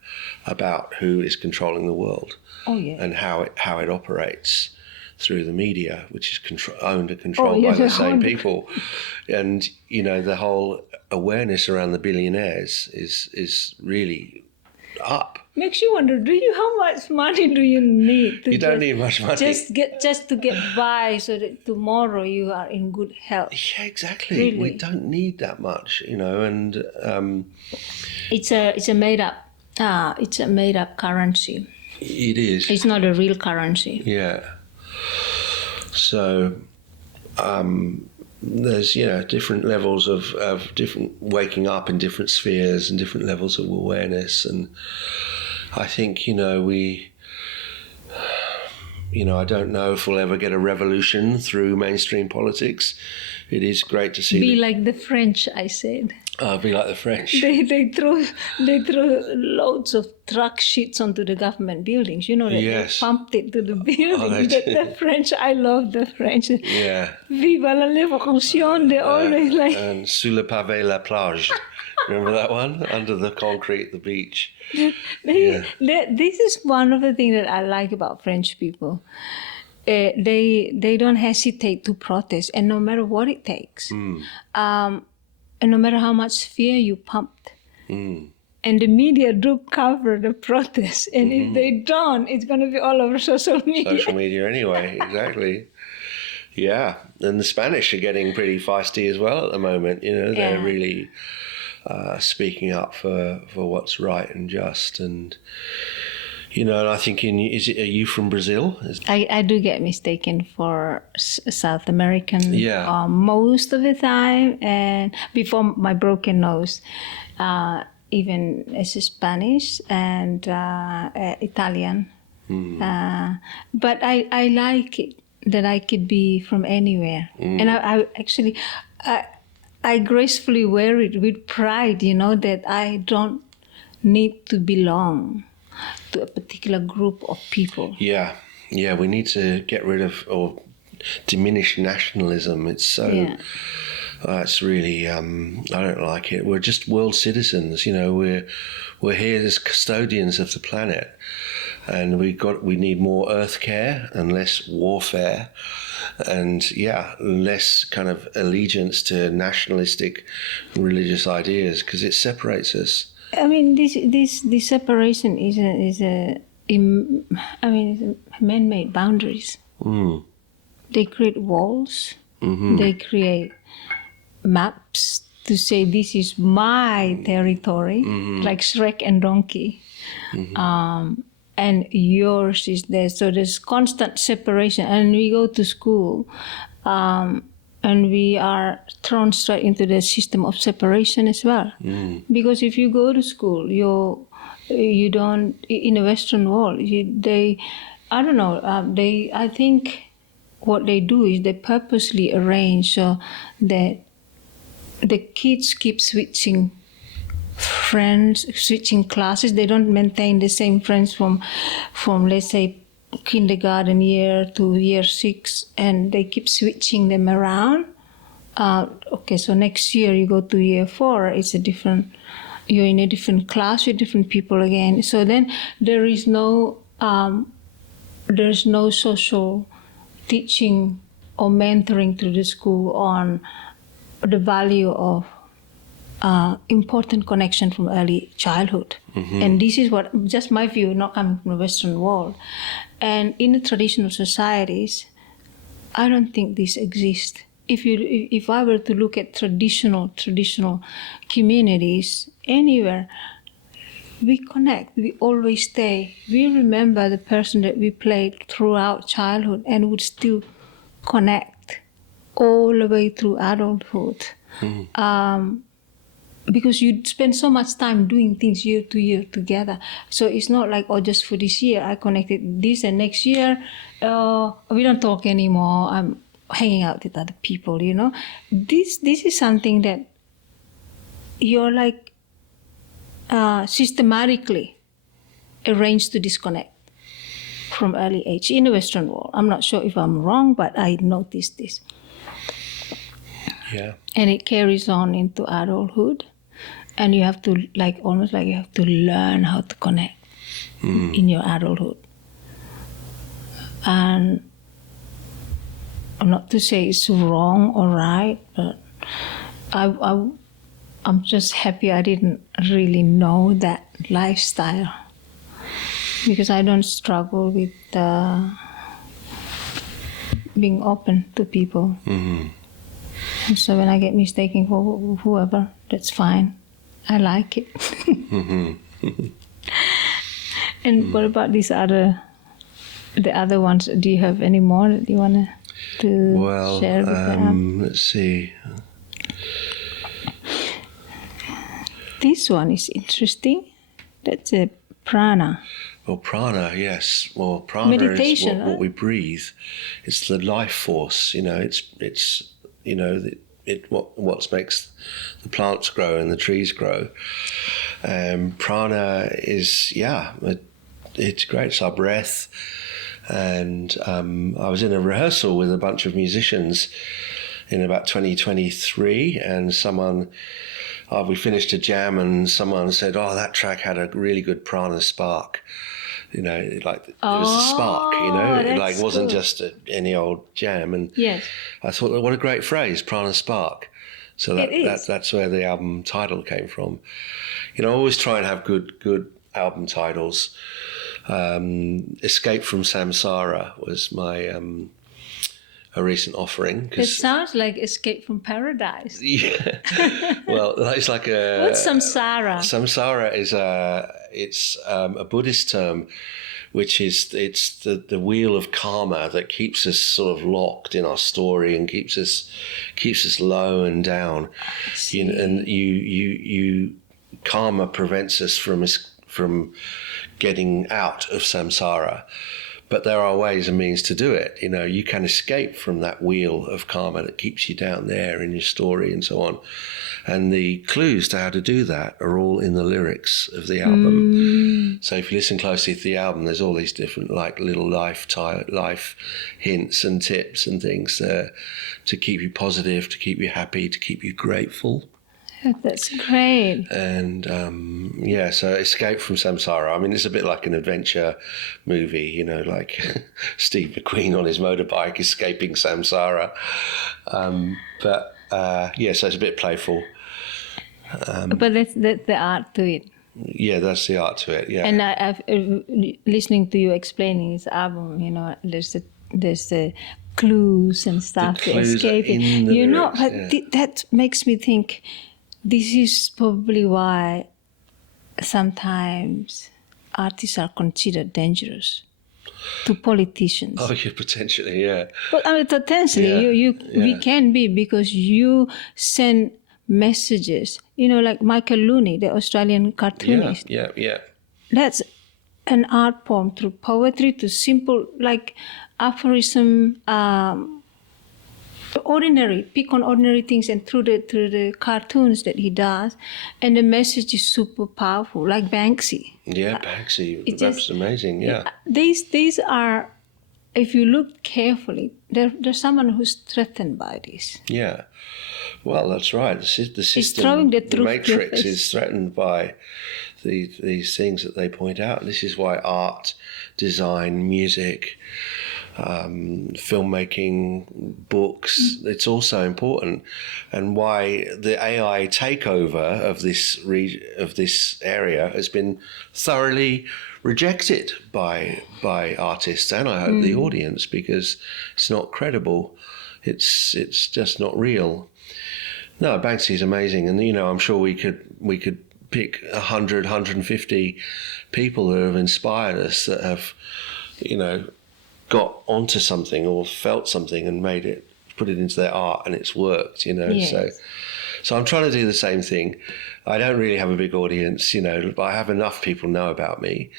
about who is controlling the world. And how it operates through the media, which is owned and controlled by the same people. And the whole awareness around the billionaires is really up. Makes you wonder, how much money do you need? You don't need much money. Just to get by, so that tomorrow you are in good health. Yeah, exactly. Really? We don't need that much, and it's a made up currency. It is. It's not a real currency. Yeah. So there's different levels of different waking up in different spheres and different levels of awareness, and I think I don't know if we'll ever get a revolution through mainstream politics. It is great to see. Be like the French, I said. Be like the French. They throw loads of truck sheets onto the government buildings. They pumped it to the building. The French, I love the French. Yeah. Viva la révolution! They always like. And sous le pavé la plage. Remember that one? Under the concrete, the beach. This is one of the things that I like about French people. They don't hesitate to protest, and no matter what it takes, and no matter how much fear you pumped, and the media do cover the protest, and if they don't, it's going to be all over social media. Social media anyway, exactly. Yeah, and the Spanish are getting pretty feisty as well at the moment. They're really speaking up for what's right and just, and and I think are you from Brazil? I do get mistaken for South American most of the time, and before my broken nose, even as Spanish and Italian. But I like it that I could be from anywhere, and I actually I gracefully wear it with pride. That I don't need to belong to a particular group of people. Yeah, we need to get rid of or diminish nationalism. It's so, it's really, I don't like it. We're just world citizens, we're here as custodians of the planet, and we need more earth care and less warfare, and less kind of allegiance to nationalistic religious ideas, because it separates us. I mean, this separation is a man-made boundaries. They create walls. They create maps to say this is my territory, like Shrek and Donkey. And yours is there. So there's constant separation. And we go to school and we are thrown straight into the system of separation as well. Because if you go to school, you don't, in the Western world, I think what they do is they purposely arrange so that the kids keep switching friends, switching classes. They don't maintain the same friends from let's say kindergarten year to year 6, and they keep switching them around. So next year you go to year 4, you're in a different class with different people again. So then there's no social teaching or mentoring through the school on the value of important connection from early childhood. And this is what, just my view, not coming from the Western world. And in the traditional societies, I don't think this exists. If I were to look at traditional communities anywhere, we connect, we always stay. We remember the person that we played throughout childhood and would still connect all the way through adulthood. Because you spend so much time doing things year to year together. So it's not like, just for this year, I connected this, and next year, we don't talk anymore. I'm hanging out with other people, This is something that you're like systematically arranged to disconnect from early age in the Western world. I'm not sure if I'm wrong, but I noticed this. Yeah. And it carries on into adulthood. And you have to, almost like you have to learn how to connect in your adulthood. And not to say it's wrong or right, but I'm just happy I didn't really know that lifestyle, because I don't struggle with being open to people. And so when I get mistaken for whoever, that's fine. I like it. And what about the other ones? Do you have any more that you want to share with them? Let's see. This one is interesting. That's a prana. Well, prana, yes. Well, prana Meditation, is what we breathe. It's the life force. It's what makes the plants grow and the trees grow. Prana is, it's great. It's our breath. And I was in a rehearsal with a bunch of musicians in about 2023, and we finished a jam, and someone said, that track had a really good prana spark. It was a spark, it wasn't just any old jam. And yes. I thought, what a great phrase, prana spark. So that's where the album title came from. I always try and have good album titles. Escape from Samsara was my a recent offering. It sounds like Escape from Paradise. Yeah. Well, it's like a... What's samsara? Samsara is a Buddhist term, which is it's the wheel of karma that keeps us sort of locked in our story and keeps us low and down. Karma prevents us from getting out of samsara. But there are ways and means to do it. You can escape from that wheel of karma that keeps you down there in your story and so on. And the clues to how to do that are all in the lyrics of the album. So if you listen closely to the album, there's all these different little life hints and tips and things to keep you positive, to keep you happy, to keep you grateful. That's great. And so Escape from Samsara. I mean, it's a bit like an adventure movie, like Steve McQueen on his motorbike escaping samsara. So it's a bit playful. But that's the art to it. Yeah, that's the art to it. Yeah. And I've listening to you explaining his album, there's the clues and stuff to clues are escape. in the lyrics, but yeah. that makes me think this is probably why sometimes artists are considered dangerous to politicians. Oh, yeah, potentially, yeah. But I mean, potentially, Yeah, we yeah. can be, because you send messages. Like Michael Looney, the Australian cartoonist. Yeah. That's an art form through poetry, to simple, like aphorism, pick on ordinary things, and through the cartoons that he does, and the message is super powerful. Like Banksy. Yeah, Banksy, It's that's just- amazing. Yeah. These are, if you look carefully, there's someone who's threatened by this. Yeah. Well, that's right. The system, throwing the the truth to your matrix face. is threatened by these things that they point out. This is why art, design, music, filmmaking, books, it's all so important, and why the AI takeover of this area has been thoroughly rejected by artists, and I hope the audience, because it's not credible. It's just not real. No, Banksy is amazing, and I'm sure we could pick 100, 150 people who have inspired us, that have, got onto something or felt something and put it into their art, and it's worked. Yes. So I'm trying to do the same thing. I don't really have a big audience, but I have enough people know about me,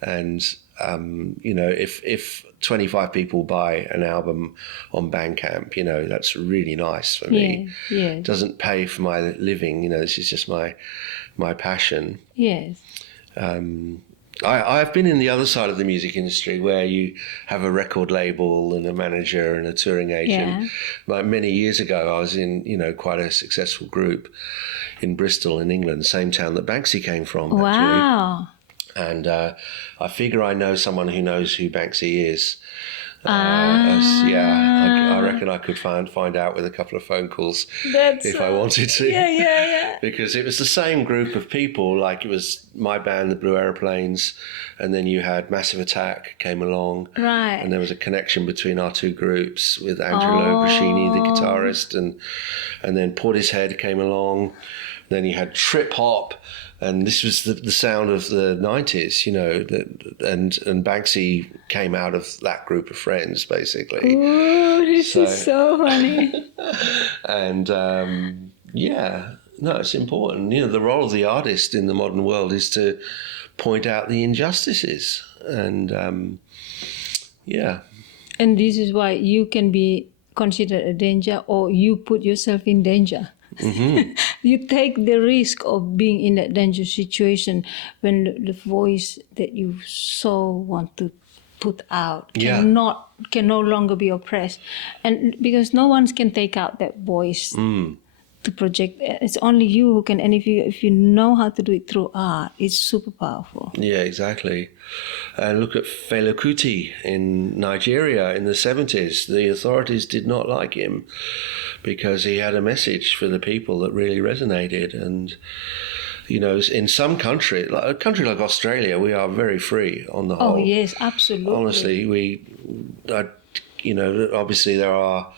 and if 25 people buy an album on Bandcamp, that's really nice for me. Yeah. It doesn't pay for my living. This is just my passion. Yes. I've been in the other side of the music industry, where you have a record label and a manager and a touring agent. Yeah. Like many years ago, I was in, quite a successful group in Bristol in England, same town that Banksy came from, actually. Wow. And I figure I know someone who knows who Banksy is. I reckon I could find out with a couple of phone calls if I wanted to. Yeah. Because it was the same group of people. Like, it was my band, the Blue Aeroplanes, and then you had Massive Attack came along. Right. And there was a connection between our two groups, with Angelo Brascini, the guitarist, and then Portishead came along. Then you had trip hop, and this was the sound of the 90s, and Banksy came out of that group of friends, basically. Ooh, this is so funny. And it's important. The role of the artist in the modern world is to point out the injustices, and And this is why you can be considered a danger, or you put yourself in danger. Mm-hmm. You take the risk of being in that dangerous situation when the voice that you so want to put out can no longer be oppressed, and because no one can take out that voice to project. It's only you who can, and if you know how to do it through art, it's super powerful. Yeah, exactly. And look at Fela Kuti in Nigeria in the 70s. The authorities did not like him because he had a message for the people that really resonated. And, in some country, like a country like Australia, we are very free on the whole. Oh, yes, absolutely. Honestly, obviously there are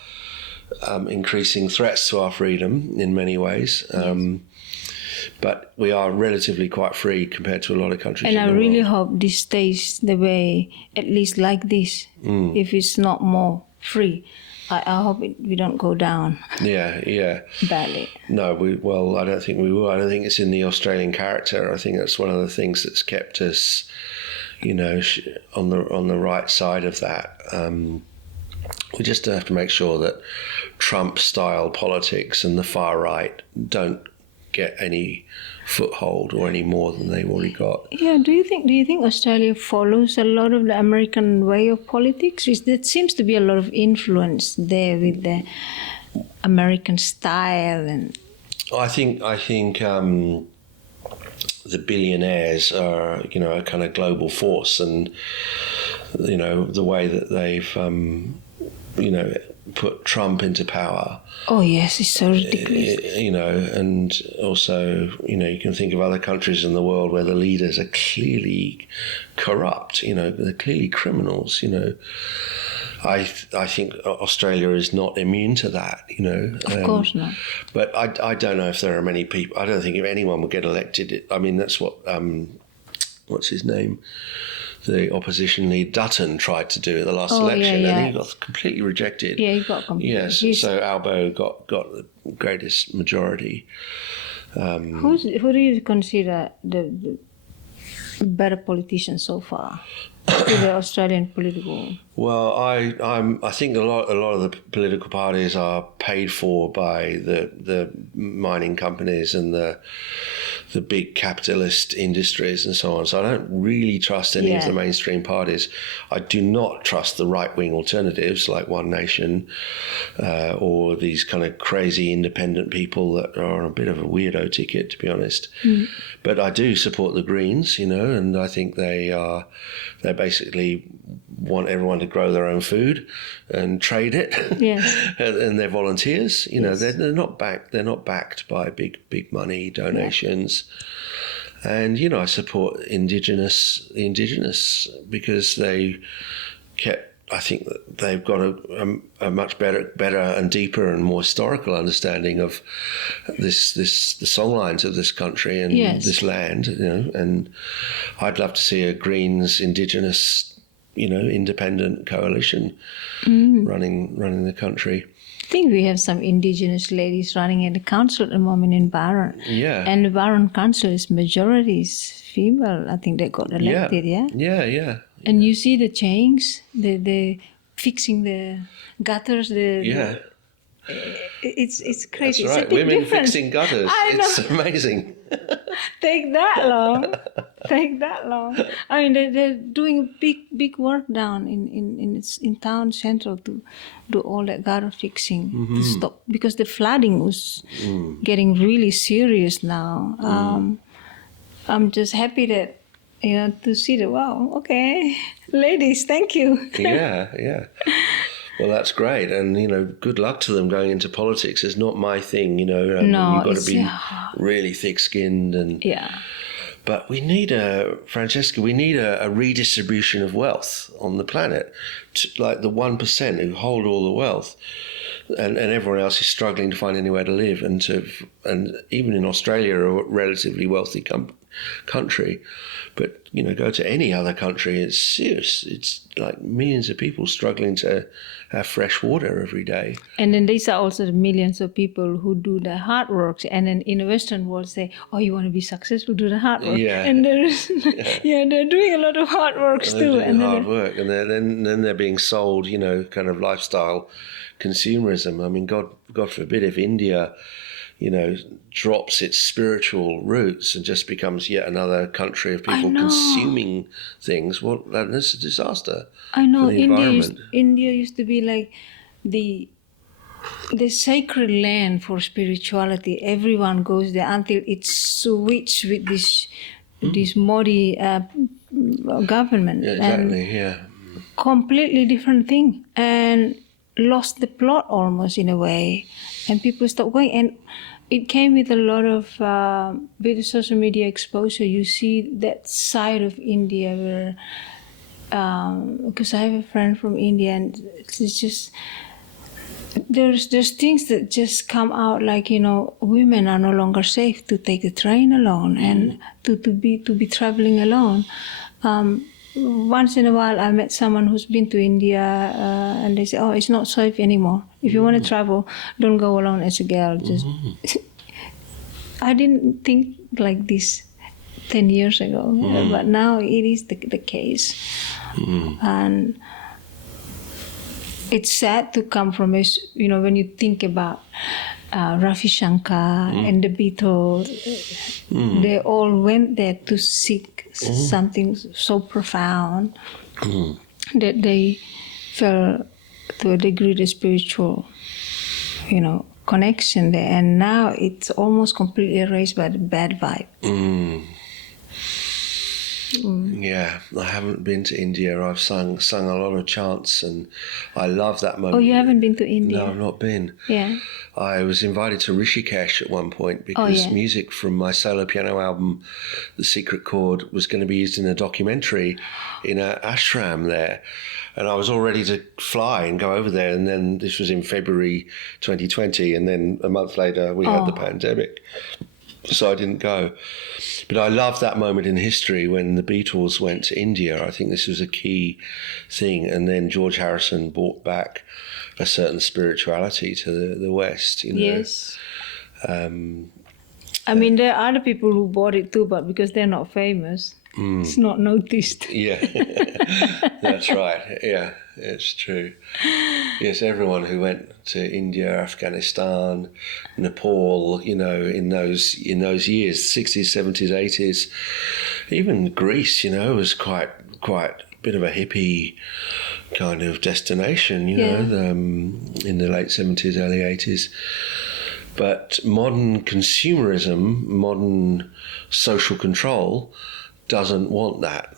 increasing threats to our freedom in many ways. But we are relatively quite free compared to a lot of countries. And in I the really world. hope this stays the way, at least like this, if it's not more free. I hope we don't go down Yeah. badly. No, I don't think we will. I don't think it's in the Australian character. I think that's one of the things that's kept us, on the right side of that. We just have to make sure that Trump-style politics and the far right don't get any foothold or any more than they've already got. Yeah, do you think Australia follows a lot of the American way of politics? There seems to be a lot of influence there with the American style and. I think the billionaires are, a kind of global force, and the way that they've put Trump into power. Oh yes, it's so ridiculous. You know, and also, you know, you can think of other countries in the world where the leaders are clearly corrupt. You know, they're clearly criminals. You know, I think Australia is not immune to that. You know, Of course not. But I don't know if there are many people. I don't think if anyone would get elected. I mean, that's what what's his name? The opposition leader Dutton tried to do at the last election, and he got completely rejected. Yeah, he got completely. Yes, so Albo got the greatest majority. Who do you consider the better politician so far to the Australian political? Well, I think a lot of the political parties are paid for by the mining companies and the big capitalist industries and so on. So I don't really trust any of the mainstream parties. I do not trust the right-wing alternatives like One Nation or these kind of crazy independent people that are on a bit of a weirdo ticket, to be honest. Mm. But I do support the Greens, you know, and I think they basically want everyone to grow their own food and trade it. Yes. and they're volunteers, you know, they're not backed by big money donations. And, you know, I support indigenous because I think that they've got a much better and deeper and more historical understanding of the songlines of this country and this land, you know, and I'd love to see a Greens Indigenous, you know, independent coalition running the country. I think we have some Indigenous ladies running in the council at the moment in Byron. Yeah. And the Byron council is majorities female. I think they got elected, Yeah. And you see the change, the fixing the gutters, it's crazy. That's right. It's a big Women difference. fixing gutters. It's amazing. Take that long. I mean, they're doing big work down in town central to do all that gutter fixing to stop, because the flooding was getting really serious now. I'm just happy that, you know, to see that. Wow, okay, ladies, thank you. Yeah. Well, that's great, and, you know, good luck to them going into politics. It's not my thing, you know. No, you've got to be really thick-skinned and. Yeah. But we need Francesca, a redistribution of wealth on the planet, like the 1% who hold all the wealth, and everyone else is struggling to find anywhere to live, and even in Australia, a relatively wealthy country, but, you know, go to any other country, it's serious. It's like millions of people struggling to have fresh water every day. And then these are also the millions of people who do the hard work. And then in the Western world say, oh, you want to be successful, do the hard work. Yeah. And they're doing a lot of hard work too. And hard work. And then they're being sold, you know, kind of lifestyle consumerism. I mean, God forbid if India, you know, drops its spiritual roots and just becomes yet another country of people consuming things. Well, that's a disaster. I know. For the environment. India used to be like the sacred land for spirituality. Everyone goes there until it's switched with this Modi government. Yeah, exactly. And completely different thing, and lost the plot almost in a way. And people stopped going, and it came with a lot of with the social media exposure. You see that side of India where, because I have a friend from India, and it's just there's things that just come out, like, you know, women are no longer safe to take the train alone and to be traveling alone. Once in a while, I met someone who's been to India, and they say, "Oh, it's not safe anymore. If you want to travel, don't go alone as a girl." Just, I didn't think like this 10 years ago, but now it is the case, and it's sad to come from it. You know, when you think about Ravi Shankar and the Beatles, they all went there to seek something so profound that they felt, to a degree, the spiritual, you know, connection there. And now it's almost completely erased by the bad vibe. Yeah, I haven't been to India. I've sung a lot of chants, and I love that moment. Oh, you haven't been to India? No, I've not been. Yeah. I was invited to Rishikesh at one point because music from my solo piano album, The Secret Chord, was going to be used in a documentary in an ashram there. And I was all ready to fly and go over there. And then this was in February 2020. And then a month later, we had the pandemic. So I didn't go. But I love that moment in history when the Beatles went to India. I think this was a key thing. And then George Harrison brought back a certain spirituality to the West, you know. Yes. I mean, there are other people who bought it too, but because they're not famous, it's not noticed. Yeah, that's right. Yeah, it's true. Yes, everyone who went to India, Afghanistan, Nepal, you know, in those years, 60s, 70s, 80s, even Greece, you know, was quite a bit of a hippie kind of destination, you know, in the late 70s, early 80s. But modern consumerism, modern social control doesn't want that.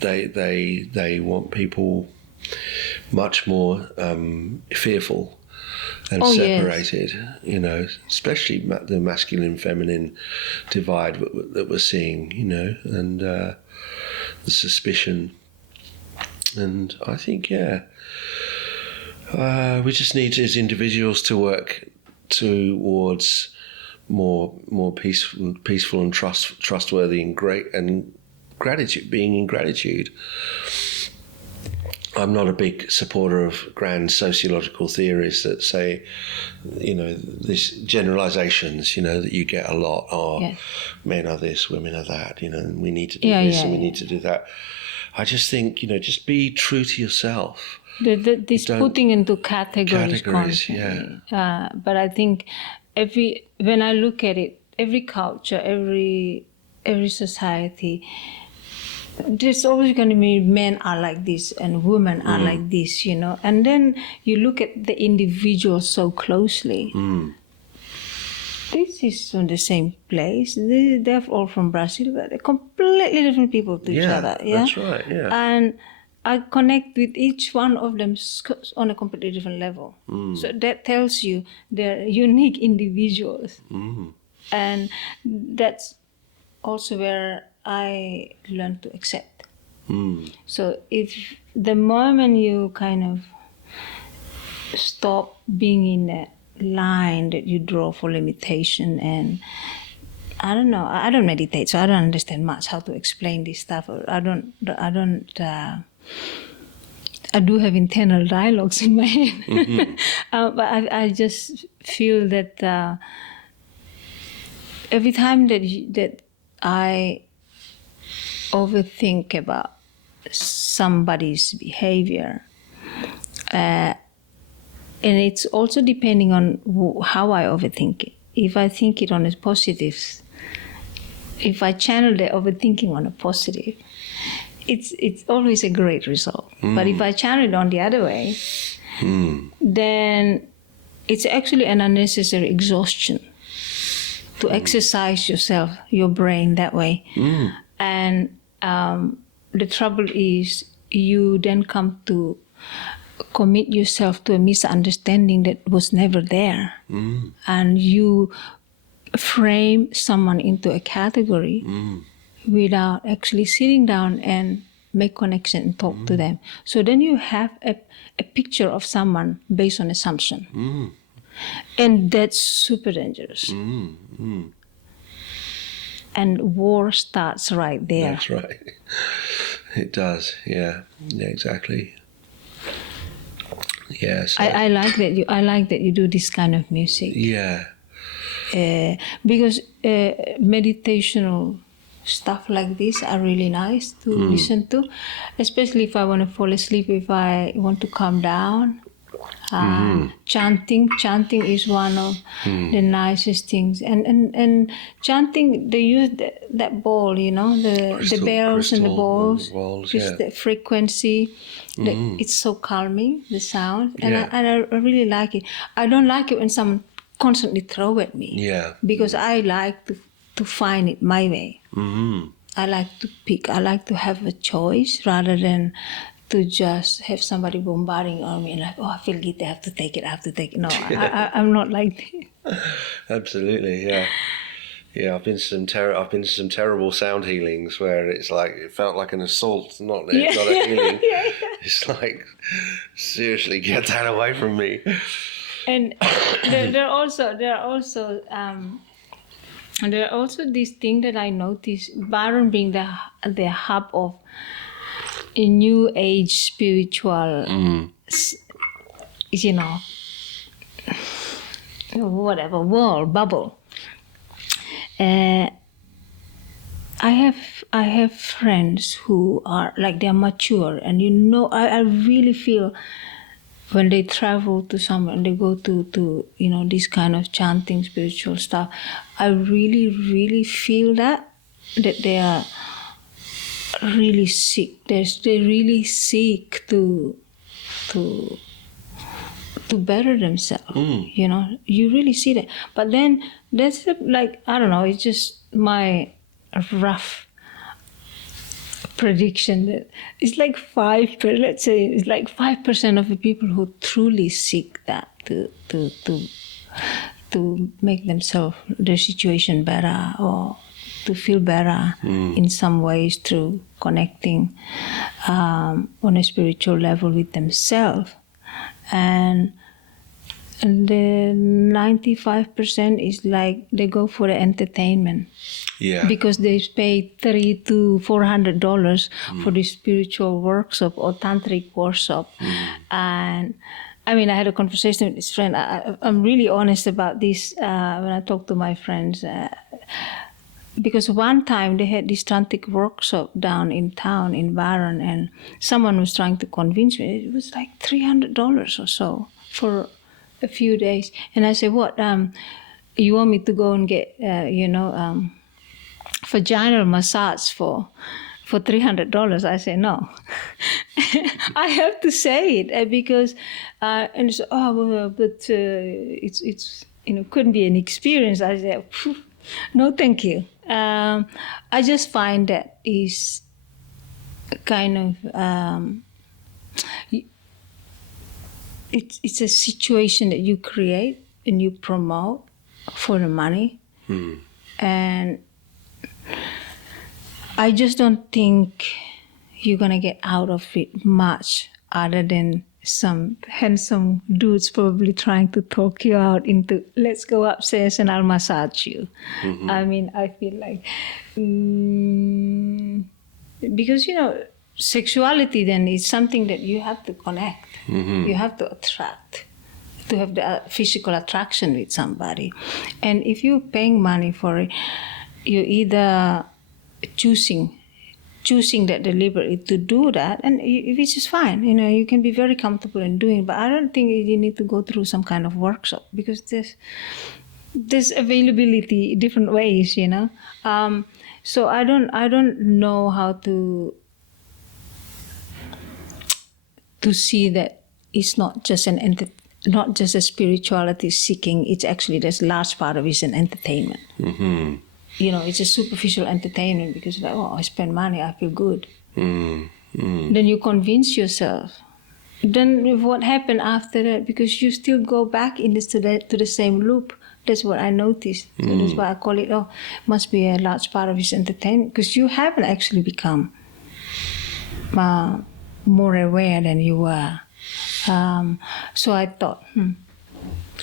They want people much more fearful and separated, you know, especially the masculine-feminine divide that we're seeing, you know, and the suspicion. And I think, we just need as individuals to work towards more peaceful and trustworthy and great and gratitude, being in gratitude. I'm not a big supporter of grand sociological theories that say, you know, these generalizations, you know, that you get a lot. Men are this, women are that, you know, and we need to do this and we need to do that. I just think, you know, just be true to yourself. This putting into categories constantly. But I think when I look at it, every culture, every society, there's always going to be men are like this and women are like this, you know. And then you look at the individual so closely. This is from the same place. They're all from Brazil, but they're completely different people to each other. Yeah, that's right. Yeah, and I connect with each one of them on a completely different level. So that tells you they're unique individuals. And that's also where I learned to accept. So if the moment you kind of stop being in that line that you draw for limitation, and I don't know, I don't meditate, so I don't understand much how to explain this stuff. I do have internal dialogues in my head. But I just feel that every time that I overthink about somebody's behavior, and it's also depending on how I overthink it. If I think it on a positive, if I channel the overthinking on a positive, it's always a great result. But if I channel it on the other way, then it's actually an unnecessary exhaustion to exercise yourself, your brain that way. And the trouble is you then come to commit yourself to a misunderstanding that was never there. And you frame someone into a category without actually sitting down and make connection and talk to them. So then you have a picture of someone based on assumption. And that's super dangerous. And war starts right there. That's right. It does. Yeah, exactly. Yes. I like that you do this kind of music. Yeah. Because meditational stuff like this are really nice to listen to, especially if I want to fall asleep, if I want to calm down. Chanting is one of the nicest things, and chanting, they use that ball, you know, the bells and the balls, just the frequency. It's so calming, the sound, and I really like it. I don't like it when someone constantly throw at me, because I like to find it my way. I like to pick. I like to have a choice rather than to just have somebody bombarding on me like, oh, I feel guilty, I have to take it. No, I'm not like that. Absolutely, yeah. Yeah, I've been to some terrible sound healings where it's like it felt like an assault, not a healing. Yeah. It's like, seriously, get that away from me. And there are also this thing that I noticed, Byron being the hub of a new age spiritual, whatever world bubble. I have friends who are like, they're mature, and I really feel when they travel to somewhere and they go to this kind of chanting spiritual stuff, I really, really feel that they are really sick. They really seek to better themselves. You really see that. But then that's like, I don't know, it's just my rough prediction that it's like 5%, let's say it's like 5% of the people who truly seek that to make themselves, their situation better, or to feel better in some ways through connecting on a spiritual level with themselves. And the 95% is like they go for the entertainment. Yeah. Because they pay $300 to $400 for this spiritual workshop or tantric workshop. And I mean, I had a conversation with this friend. I'm really honest about this when I talk to my friends. Because one time they had this tantric workshop down in town in Byron, and someone was trying to convince me. It was like $300 or so for a few days. And I said, what, you want me to go and get, vaginal massage for $300? I say no. I have to say it because, and it's, it's couldn't be an experience. I say, no, thank you. I just find that is kind of it's a situation that you create and you promote for the money, and I just don't think you're gonna get out of it much other than some handsome dudes probably trying to talk you out into, let's go upstairs and I'll massage you. I mean, I feel like because sexuality then is something that you have to connect. You have to attract, to have the physical attraction with somebody. And if you're paying money for it, you're either choosing that deliberately to do that, and which is fine. You can be very comfortable in doing, but I don't think you need to go through some kind of workshop, because there's availability different ways, So I don't know how to see that it's not just not just a spirituality seeking. It's actually, there's a large part of it is an entertainment. It's a superficial entertainment because I spend money, I feel good. Then you convince yourself. Then what happened after that? Because you still go back to the same loop. That's what I noticed. So that's why I call it, must be a large part of his entertainment, because you haven't actually become more aware than you were. So I thought,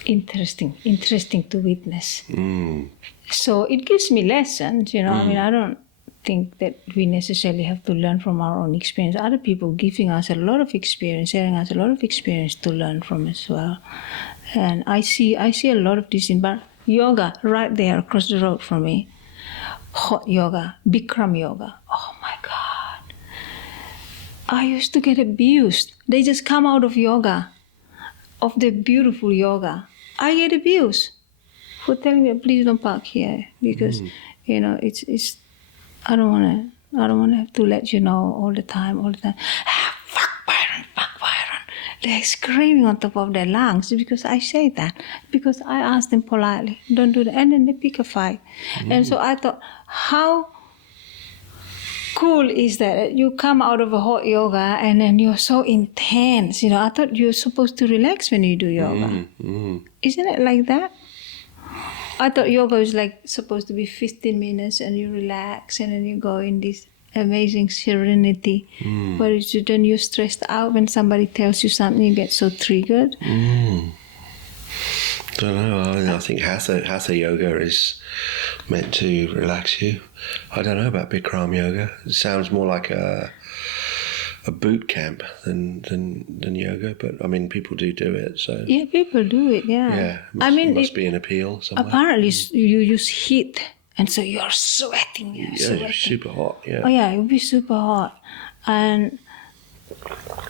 interesting to witness. So it gives me lessons, I mean, I don't think that we necessarily have to learn from our own experience. Other people giving us a lot of experience, sharing us a lot of experience to learn from as well. And I see a lot of this in yoga right there across the road from me. Hot yoga, Bikram yoga. Oh my God. I used to get abused. They just come out of yoga, of the beautiful yoga. I get abused for telling me, please don't park here, because it's I don't want to have to let you know all the time. Fuck Byron. They're screaming on top of their lungs because I say that, because I asked them politely, don't do that, and then they pick a fight. And so I thought, how cool is that you come out of a hot yoga and then you're so intense. You know, I thought you're supposed to relax when you do yoga. Isn't it like that? I thought yoga was like supposed to be 15 minutes and you relax and then you go in this amazing serenity. But then you're stressed out when somebody tells you something, you get so triggered. Don't know. I think hatha yoga is meant to relax you. I don't know about Bikram yoga. It sounds more like a boot camp than yoga, but I mean people do it. So yeah, people do it. Yeah. It must be an appeal somewhere. Apparently, you use heat, and so you're sweating. Yeah, super hot. Yeah. Oh yeah, it would be super hot, and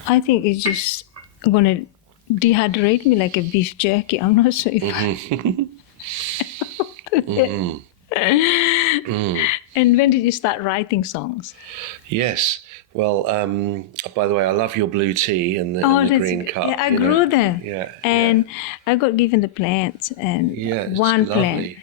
I think it's just gonna dehydrate me like a beef jerky. I'm not sure if And when did you start writing songs? Yes. Well, by the way, I love your blue tea and the green cup. Yeah, I grew them. Yeah. And I got given the plants and one plant.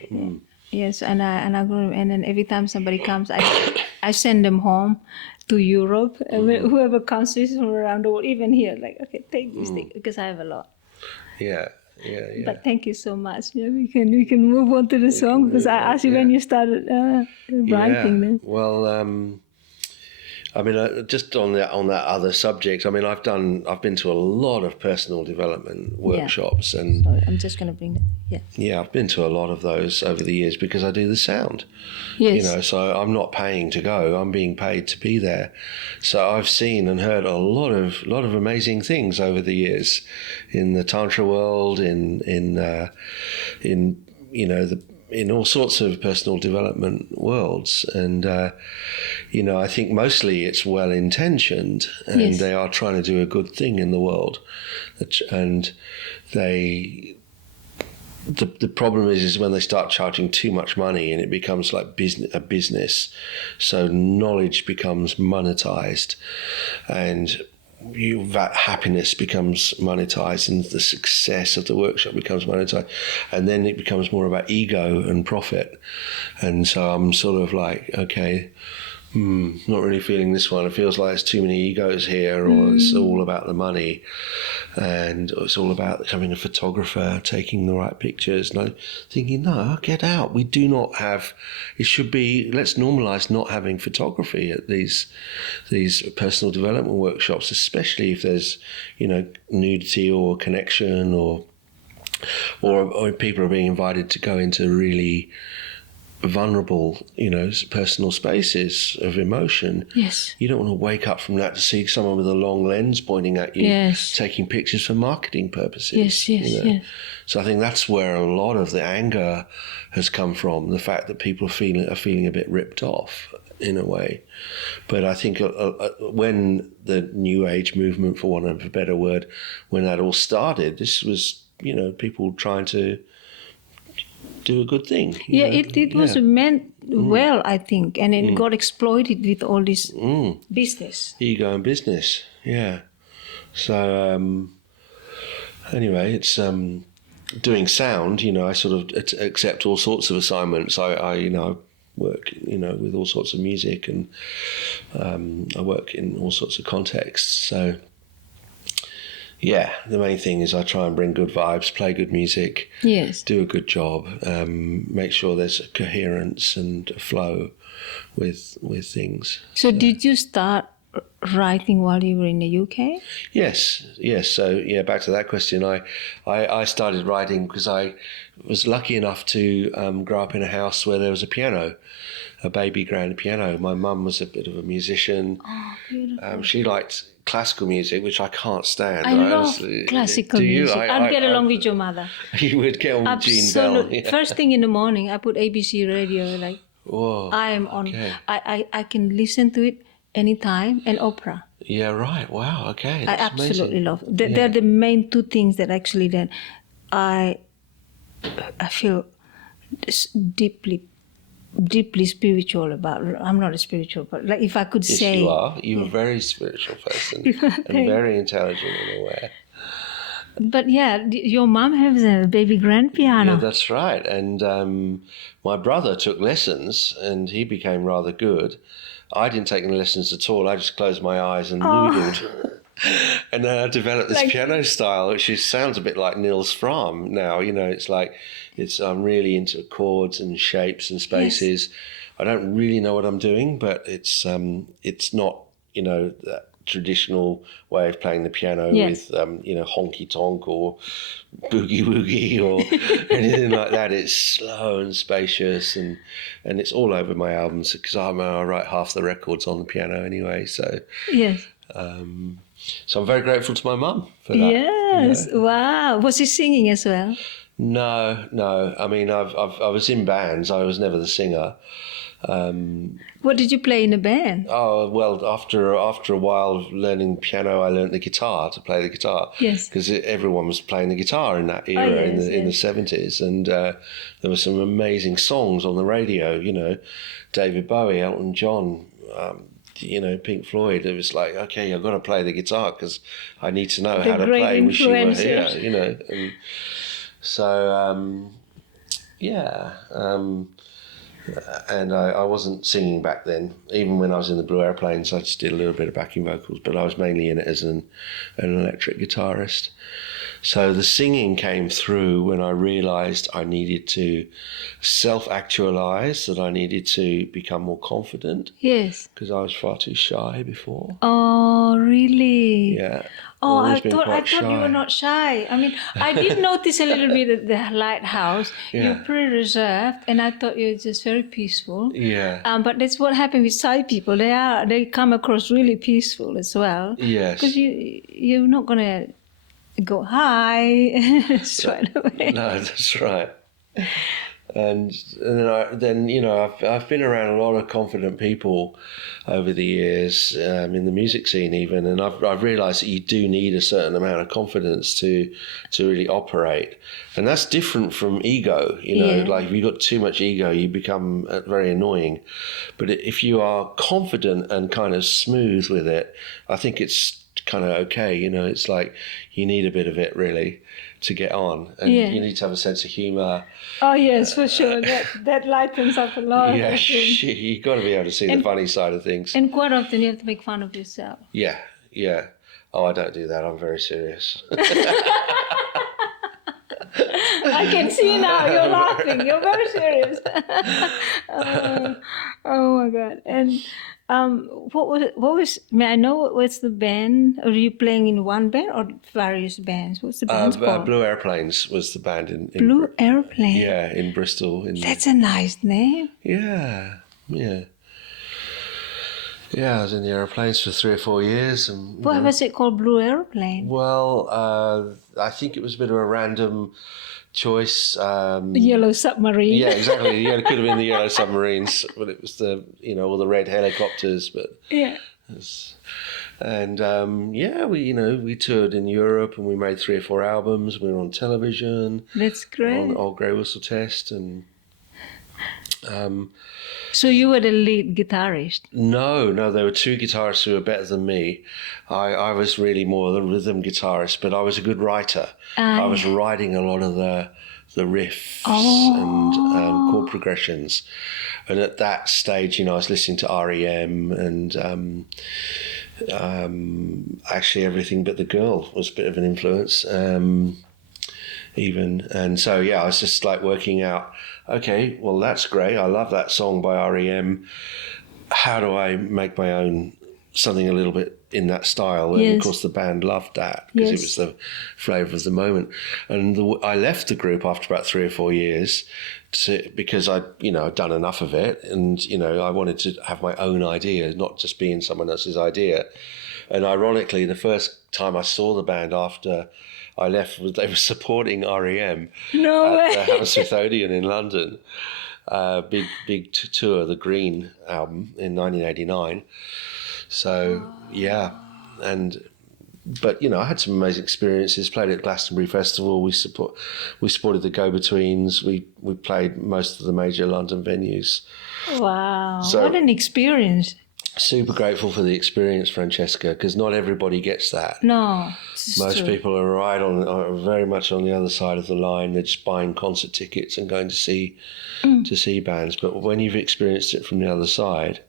Yes, and I grew them. And then every time somebody comes, I send them home to Europe. And whoever comes from around the world, even here, like, okay, take this thing, because I have a lot. Yeah. But thank you so much. Yeah, we can move on to the song because I asked you when you started writing them. Well, I mean, just on that other subject, I mean, I've been to a lot of personal development workshops, and sorry, I'm just going to bring that. Yeah, I've been to a lot of those over the years because I do the sound. Yes. You know, so I'm not paying to go; I'm being paid to be there. So I've seen and heard a lot of amazing things over the years in the tantra world, in you know in all sorts of personal development worlds, and you know, I think mostly it's well intentioned, and they are trying to do a good thing in the world, and the problem is when they start charging too much money and it becomes like a business. So knowledge becomes monetized, and that happiness becomes monetized, and the success of the workshop becomes monetized, and then it becomes more about ego and profit. And so I'm sort of like, okay, not really feeling this one. It feels like there's too many egos here, or it's all about the money, and it's all about becoming a photographer, taking the right pictures. And I'm thinking, no, get out. We do not have. It should be. Let's normalize not having photography at these personal development workshops, especially if there's, you know, nudity or connection, or people are being invited to go into really vulnerable, you know, personal spaces of emotion. Yes. You don't want to wake up from that to see someone with a long lens pointing at you, taking pictures for marketing purposes. Yes. So I think that's where a lot of the anger has come from, the fact that people are feeling a bit ripped off in a way. But I think when the New Age movement, for want of a better word, when that all started, this was, you know, people trying to do a good thing. It was meant well, I think, and it got exploited with all this business. Ego and business, yeah. So anyway, it's doing sound, you know, I sort of accept all sorts of assignments. I you know, work, you know, with all sorts of music, and I work in all sorts of contexts. So yeah, the main thing is I try and bring good vibes, play good music, do a good job, make sure there's a coherence and a flow with things. So did you start writing while you were in the UK? Yes. So yeah, back to that question. I started writing because I was lucky enough to grow up in a house where there was a piano, a baby grand piano. My mum was a bit of a musician. Oh, beautiful. She liked classical music, which I can't stand. I love classical music. I'd get along with your mother. You would get on with Jean Bell. Yeah. First thing in the morning, I put ABC radio. Like, whoa, I am on. Okay. I can listen to it anytime, and opera. Yeah, right. Wow. Okay. That's I absolutely amazing. Love. They're the main two things that actually that I feel deeply spiritual about. I'm not a spiritual, but like if I could say, you are. You're a very spiritual person and very intelligent and aware. But yeah, your mom has a baby grand piano. Yeah, that's right. And my brother took lessons, and he became rather good. I didn't take any lessons at all. I just closed my eyes and noodled. And then I developed this piano style, which sounds a bit like Nils Frahm now. You know, I'm really into chords and shapes and spaces. Yes. I don't really know what I'm doing, but it's not, you know, that traditional way of playing the piano with, you know, honky tonk or boogie woogie or anything like that. It's slow and spacious, and it's all over my albums because I write half the records on the piano anyway. So yes. So I'm very grateful to my mum for that. Yes, you know? Wow. Was she singing as well? No. I mean, I was in bands. I was never the singer. What did you play in a band? Oh, well, after a while of learning piano, I learned the guitar, to play the guitar. Yes. Because everyone was playing the guitar in that era, in the 70s. And there were some amazing songs on the radio, you know, David Bowie, Elton John, you know, Pink Floyd. It was like, okay, I've got to play the guitar because I need to know how to play. Wish You Were Here, you know. And so, and I wasn't singing back then. Even when I was in the Blue Airplanes, I just did a little bit of backing vocals, but I was mainly in it as an electric guitarist. So the singing came through when I realised I needed to self-actualise, that I needed to become more confident. Yes. Because I was far too shy before. Oh, really? Yeah. Oh, I thought you were not shy. I mean, I did notice a little bit at the lighthouse. Yeah. You're pretty reserved, and I thought you were just very peaceful. Yeah. But that's what happens with shy people. They come across really peaceful as well. Yes. Because you're not gonna go hi straight away. No, that's right. And then you know, I've been around a lot of confident people over the years, in the music scene even, and I've realised that you do need a certain amount of confidence to really operate, and that's different from ego. You know, like if you've got too much ego, you become very annoying. But if you are confident and kind of smooth with it, I think it's kind of okay. You know, it's like you need a bit of it really to get on, and you need to have a sense of humour. Oh yes, for sure. That lightens up a lot. Yeah, you got to be able to see the funny side of things. And quite often you have to make fun of yourself. Yeah. Oh, I don't do that. I'm very serious. I can see now. You're laughing. You're very serious. Oh my God! And what was? May I know what's the band? Are you playing in one band or various bands? What's the band called? Blue Airplanes was the band in Blue Airplane. Yeah, in Bristol. That's a nice name. Yeah. I was in the airplanes for 3 or 4 years. And why was it called Blue Airplane? Well, I think it was a bit of a random choice. The Yellow Submarine. Yeah, exactly. Yeah, it could have been the Yellow Submarines, but it was all the red helicopters. But yeah. And we toured in Europe, and we made 3 or 4 albums. We were on television. That's great. On Old Grey Whistle Test, and. So you were the lead guitarist? No, there were 2 guitarists who were better than me. I was really more the rhythm guitarist, but I was a good writer. I was writing a lot of the riffs and chord progressions. And at that stage, you know, I was listening to REM and actually Everything But the Girl was a bit of an influence. Even. And so, I was just like working out, okay, well, that's great. I love that song by REM. How do I make my own something a little bit in that style? And of course the band loved that because it was the flavour of the moment. And I left the group after about 3 or 4 years because I'd done enough of it. And, I wanted to have my own idea, not just being someone else's idea. And ironically, the first time I saw the band after I left, they were supporting REM at the Hammersmith Odeon in London. Big tour, the Green album in 1989. So but I had some amazing experiences. Played at Glastonbury Festival. We supported the Go-Betweens. We played most of the major London venues. Wow, what an experience! super grateful for the experience, Francesca, because not everybody gets that. No, Most people are very much on the other side of the line. They're just buying concert tickets and going to see bands. But when you've experienced it from the other side,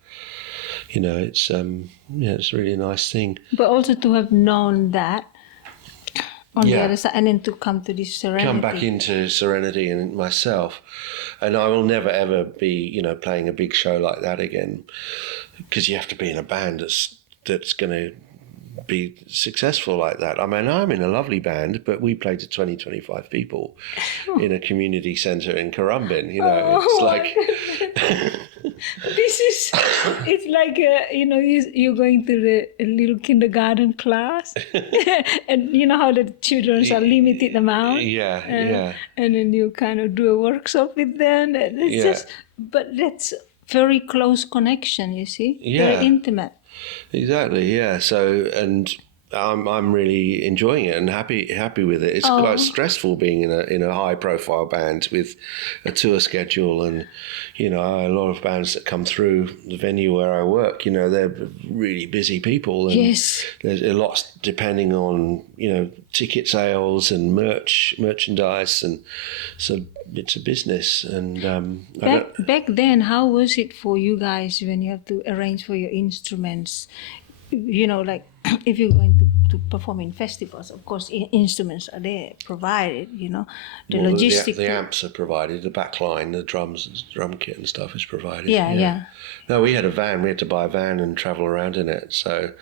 you know, it's it's really a nice thing. But also to have known that on the other side, and then to come to this serenity. Come back into serenity and myself. And I will never, ever be, you know, playing a big show like that again, because you have to be in a band that's going to be successful like that. I mean, I'm in a lovely band, but we played to 20, 25 people in a community centre in Currumbin. You know, it's like... it's like, you know, you're going to the little kindergarten class and you know how the children are limited amount. Yeah. And then you kind of do a workshop with them. But that's very close connection, you see? Very intimate. Exactly, yeah. So, and I'm really enjoying it and happy with it. It's quite stressful being in a high profile band with a tour schedule, and you know, a lot of bands that come through the venue where I work, you know, they're really busy people, and there's a lot depending on, you know, ticket sales and merchandise, and so it's a business. And back then, how was it for you guys when you have to arrange for your instruments? You know, like if you're going to perform in festivals, of course, instruments are there provided, you know, logistics. The amps are provided, the back line, the drums, drum kit and stuff is provided. Yeah. No, we had a van. We had to buy a van and travel around in it. So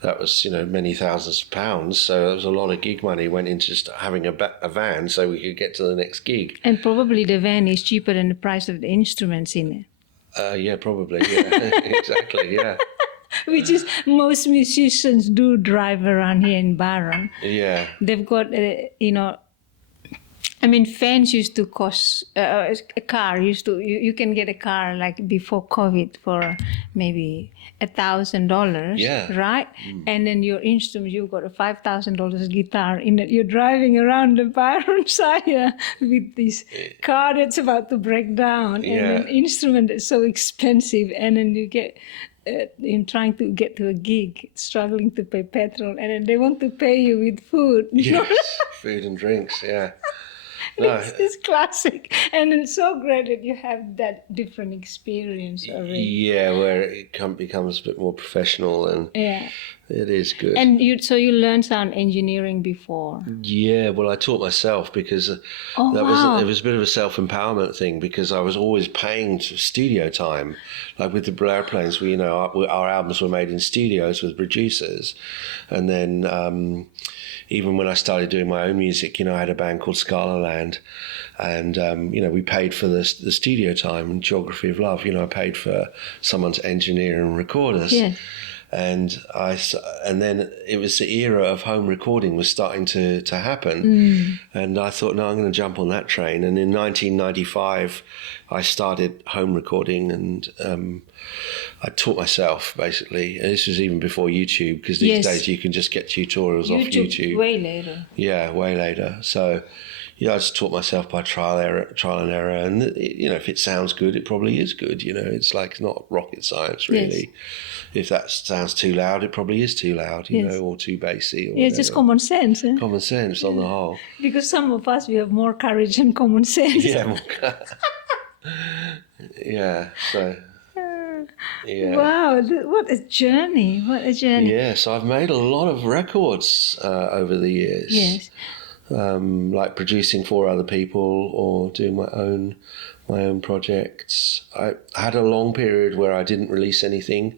that was, you know, many thousands of pounds. So there was a lot of gig money went into just having a van so we could get to the next gig. And probably the van is cheaper than the price of the instruments in it. Yeah, probably. Yeah, exactly. Yeah. Which is most musicians do drive around here in Byron. Yeah. They've got, you know, I mean, fans used to cost, a car used to, you can get a car like before COVID for maybe $1,000, right? And then your instrument, you got a $5,000 guitar in it. You're driving around the Byron Shire with this car that's about to break down, and an instrument that's so expensive, and then you get... in trying to get to a gig, struggling to pay petrol, and then they want to pay you with food. Yes, food and drinks, yeah. No. It's classic. And it's so great that you have that different experience already. Yeah, where it becomes a bit more professional, and it is good. And you learned sound engineering before? Yeah, well, I taught myself because it was a bit of a self-empowerment thing, because I was always paying to studio time. Like with the airplanes, you know, our albums were made in studios with producers, and then even when I started doing my own music, you know, I had a band called Scala Land, and you know, we paid for the studio time and Geography of Love. You know, I paid for someone to engineer and record us. Yeah. And then it was the era of home recording was starting to happen, and I thought, no, I'm going to jump on that train. And in 1995, I started home recording, and I taught myself basically. And this was even before YouTube, because these days you can just get tutorials off YouTube. Way later. Yeah, way later. So. Yeah, I just taught myself by trial and error, and you know, if it sounds good, it probably is good. You know, it's like not rocket science really. Yes. If that sounds too loud, it probably is too loud, you know, or too bassy. Or it's just common sense. Eh? Common sense on the whole. Because some of us, we have more courage and common sense. Yeah, yeah. So. Yeah. Wow, what a journey! What a journey! Yes, I've made a lot of records over the years. Yes. Like producing for other people or doing my own projects. I had a long period where I didn't release anything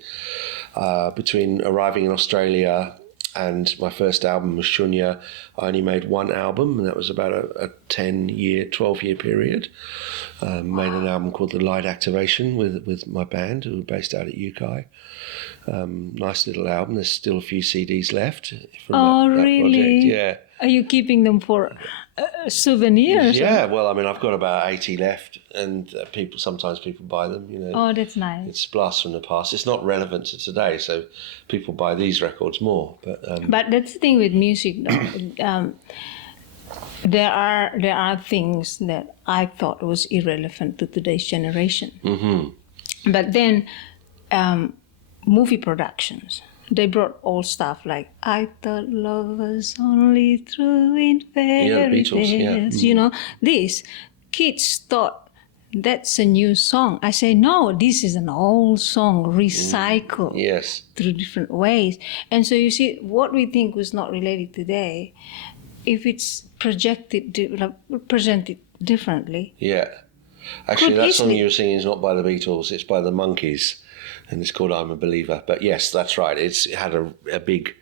between arriving in Australia and my first album was Shunya. I only made one album, and that was about a 12-year period. Made an album called The Light Activation with my band, who were based out at UKI. Nice little album. There's still a few CDs left from that project. Yeah. Are you keeping them for souvenirs? Yeah, well, I mean, I've got about 80 left, and sometimes people buy them, you know. Oh, that's nice. It's blasts from the past. It's not relevant to today, so people buy these records more. But that's the thing with music, though. There are things that I thought was irrelevant to today's generation. Mm-hmm. But then movie productions. They brought old stuff like I thought love was only true in fairy Beatles, yeah. tales. You know, this kids thought that's a new song. I say no, this is an old song recycled Yes. through different ways. And so you see, what we think was not related today, if it's presented differently. Yeah. Actually, Could that song easily- you were singing is not by the Beatles, it's by the Monkees, and it's called I'm a Believer. But yes, that's right. It had a big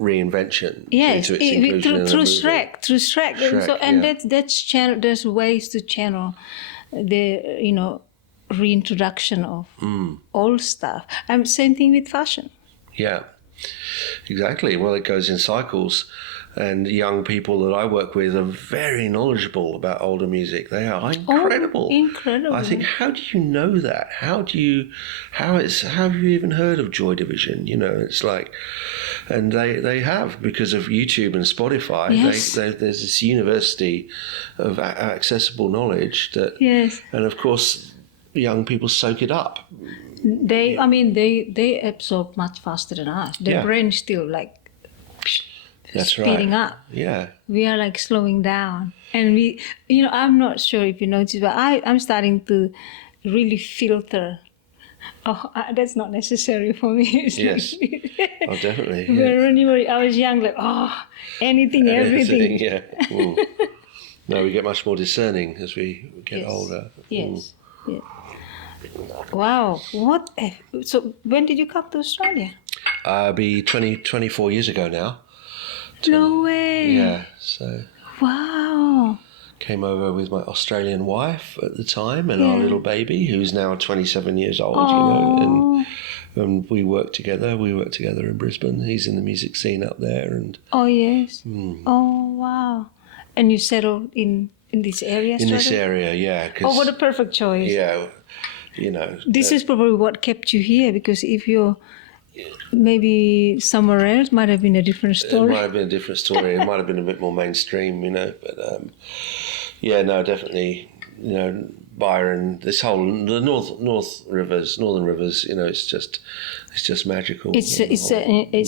reinvention Yes, to its inclusion in the through movie. Shrek. Shrek, So, and yeah. that's channel. There's ways to channel the reintroduction of old stuff. Same thing with fashion. Yeah, exactly. Well, it goes in cycles. And young people that I work with are very knowledgeable about older music. They are incredible. Incredible. I think, how do you know that? How have you even heard of Joy Division? You know, it's like, and they have, because of YouTube and Spotify. Yes. There's this university of accessible knowledge that, Yes. and of course, young people soak it up. They absorb much faster than us. Their brain is still like That's speeding right. up. Yeah. We are like slowing down. And I'm not sure if you notice, but I'm starting to really filter. Oh, that's not necessary for me. It's Yes. Oh, definitely. Yeah. When I was young, like, anything, everything. Yeah. No, we get much more discerning as we get older. Yes. Yeah. Wow. So when did you come to Australia? Be 24 years ago now. No way. Yeah, so Wow. came over with my Australian wife at the time and our little baby, who's now 27 years old, and we work together. We work together in Brisbane. He's in the music scene up there. And oh, yes. Oh, wow. And you settled in this area? in this area, yeah. Oh, what a perfect choice. Yeah, This is probably what kept you here, because if you're maybe somewhere else, might have been a different it story. might have been a different story. It might have been a bit more mainstream, but definitely, Byron, this whole the northern rivers, it's just magical. It's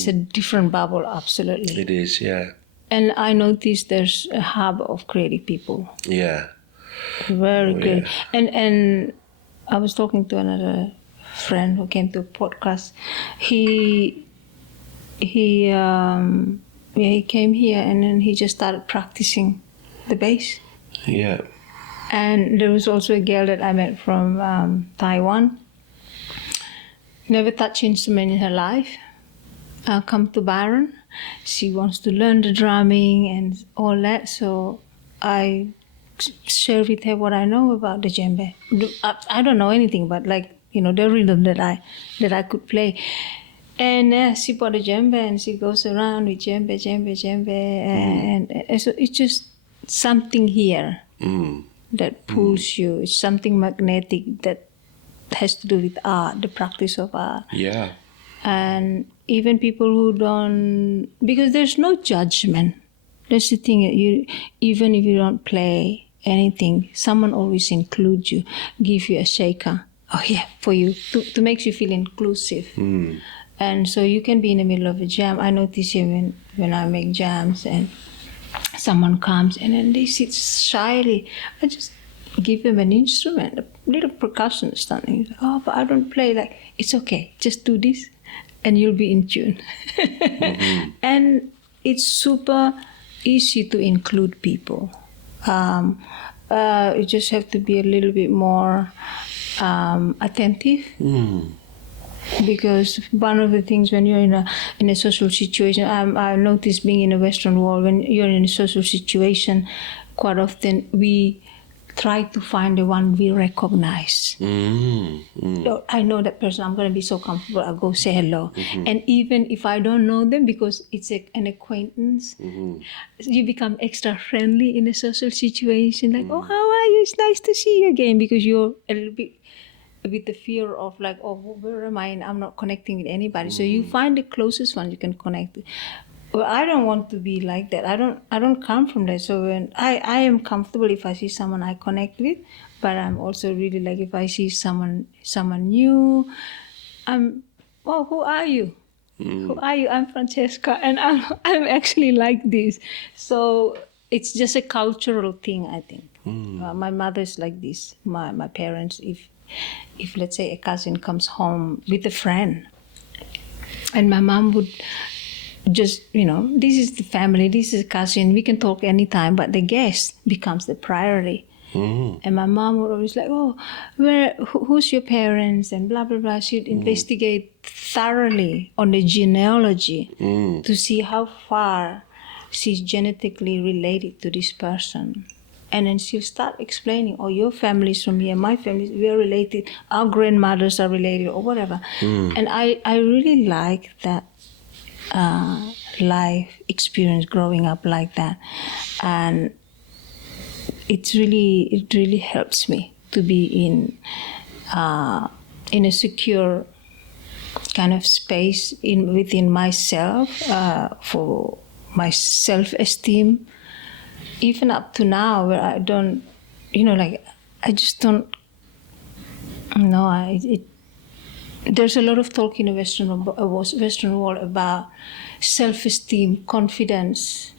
a different bubble, absolutely. It is, yeah. And I noticed there's a hub of creative people. Yeah. Very good. Yeah. And I was talking to another friend who came to a podcast. He came here and then he just started practicing the bass. Yeah. And there was also a girl that I met from Taiwan. Never touched instrument in her life. Come to Byron. She wants to learn the drumming and all that. So I share with her what I know about the djembe. I don't know anything, but the rhythm that I could play. And she bought a djembe and she goes around with djembe. And so it's just something here that pulls you. It's something magnetic that has to do with art, the practice of art. Yeah. And even people who don't, because there's no judgment. That's the thing. Even if you don't play anything, someone always includes you, give you a shaker. Oh yeah, for you to make you feel inclusive. And so you can be in the middle of a jam. I notice even when I make jams and someone comes and then they sit shyly, I just give them an instrument, a little percussion something. Oh, but I don't play. Like, it's okay, just do this and you'll be in tune. And it's super easy to include people. You just have to be a little bit more attentive. Because one of the things when you're in a social situation, I noticed being in the Western world, when you're in a social situation, quite often we try to find the one we recognize. I know that person, I'm going to be so comfortable, I'll go say hello. And even if I don't know them, because it's an acquaintance, you become extra friendly in a social situation. Like, oh, how are you? It's nice to see you again, because you're a little bit with the fear of like, oh, where am I? And I'm not connecting with anybody. So you find the closest one you can connect with. Well, I don't want to be like that. I don't come from that. So when I am comfortable if I see someone I connect with, but I'm also really like if I see someone new, who are you? Who are you? I'm Francesca, and I'm actually like this. So it's just a cultural thing, I think. My mother's like this. My parents, if let's say a cousin comes home with a friend, and my mom would just, this is the family, this is a cousin, we can talk anytime, but the guest becomes the priority. And my mom would always like, oh, who's your parents, and blah, blah, blah. She'd investigate thoroughly on the genealogy to see how far she's genetically related to this person. And then she'll start explaining, oh, your family's from here, my family, we're related, our grandmothers are related, or whatever. And I really like that life experience growing up like that. And it really helps me to be in a secure kind of space within myself, for my self-esteem, even up to now, where I don't, I just don't know. There's a lot of talk in the Western world about self-esteem, confidence.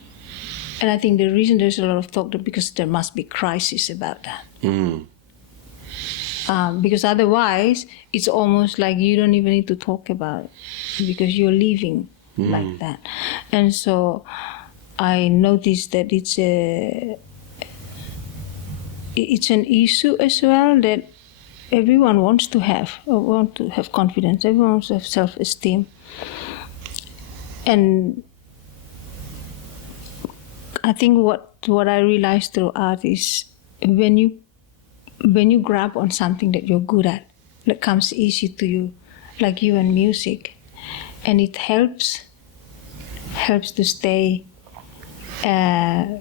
And I think the reason there's a lot of talk is because there must be crisis about that. Because otherwise, it's almost like you don't even need to talk about it because you're living like that. And so I noticed that it's an issue as well that everyone wants to have confidence. Everyone wants to have self-esteem. And I think what I realized through art is when you grab on something that you're good at, that comes easy to you, like you and music, and it helps to stay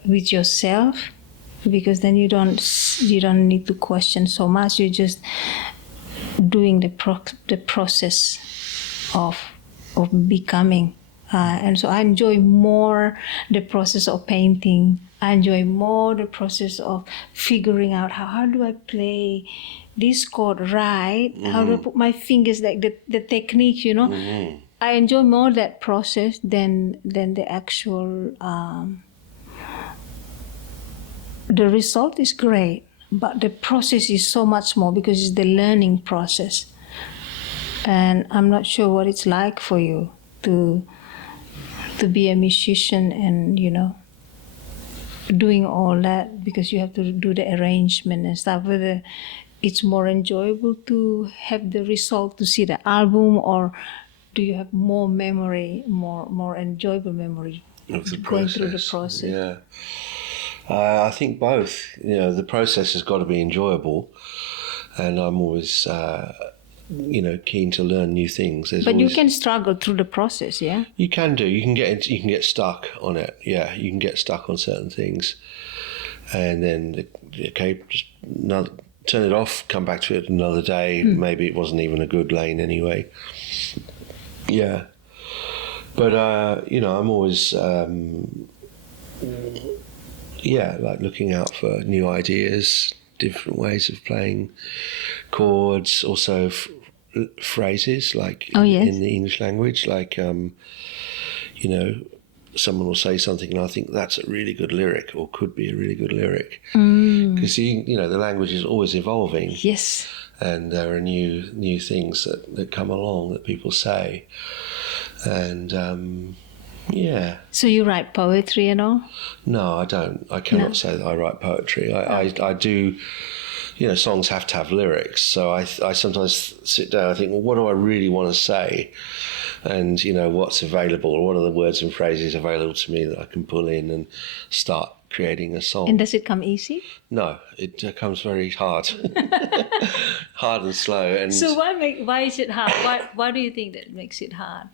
with yourself, because then you don't need to question so much. You're just doing the process of becoming. And so I enjoy more the process of painting. I enjoy more the process of figuring out how do I play this chord right? How do I put my fingers, like the technique, I enjoy more that process than the actual. The result is great, but the process is so much more because it's the learning process. And I'm not sure what it's like for you to be a musician and, doing all that, because you have to do the arrangement and stuff, whether it's more enjoyable to have the result, to see the album, or do you have more memory, more enjoyable memory of the going process. through the process? Yeah. I think both. The process has got to be enjoyable, and I'm always keen to learn new things. But you can struggle through the process, yeah? You can do. You can get stuck on it. Yeah, you can get stuck on certain things, and then just turn it off, come back to it another day. Maybe it wasn't even a good lane anyway. Yeah, but I'm always like looking out for new ideas, different ways of playing chords, also phrases, like in the English language, like someone will say something and I think that's a really good lyric, or could be a really good lyric, because the language is always evolving. Yes. And there are new things that come along that people say, and So you write poetry and all? No, I don't. I cannot say that I write poetry. I do. Songs have to have lyrics. So I sometimes sit down and think, well, what do I really want to say? And, what's available, or what are the words and phrases available to me that I can pull in and start creating a song. And does it come easy? No, it comes very hard. Hard and slow. And so why is it hard? Why do you think that makes it hard?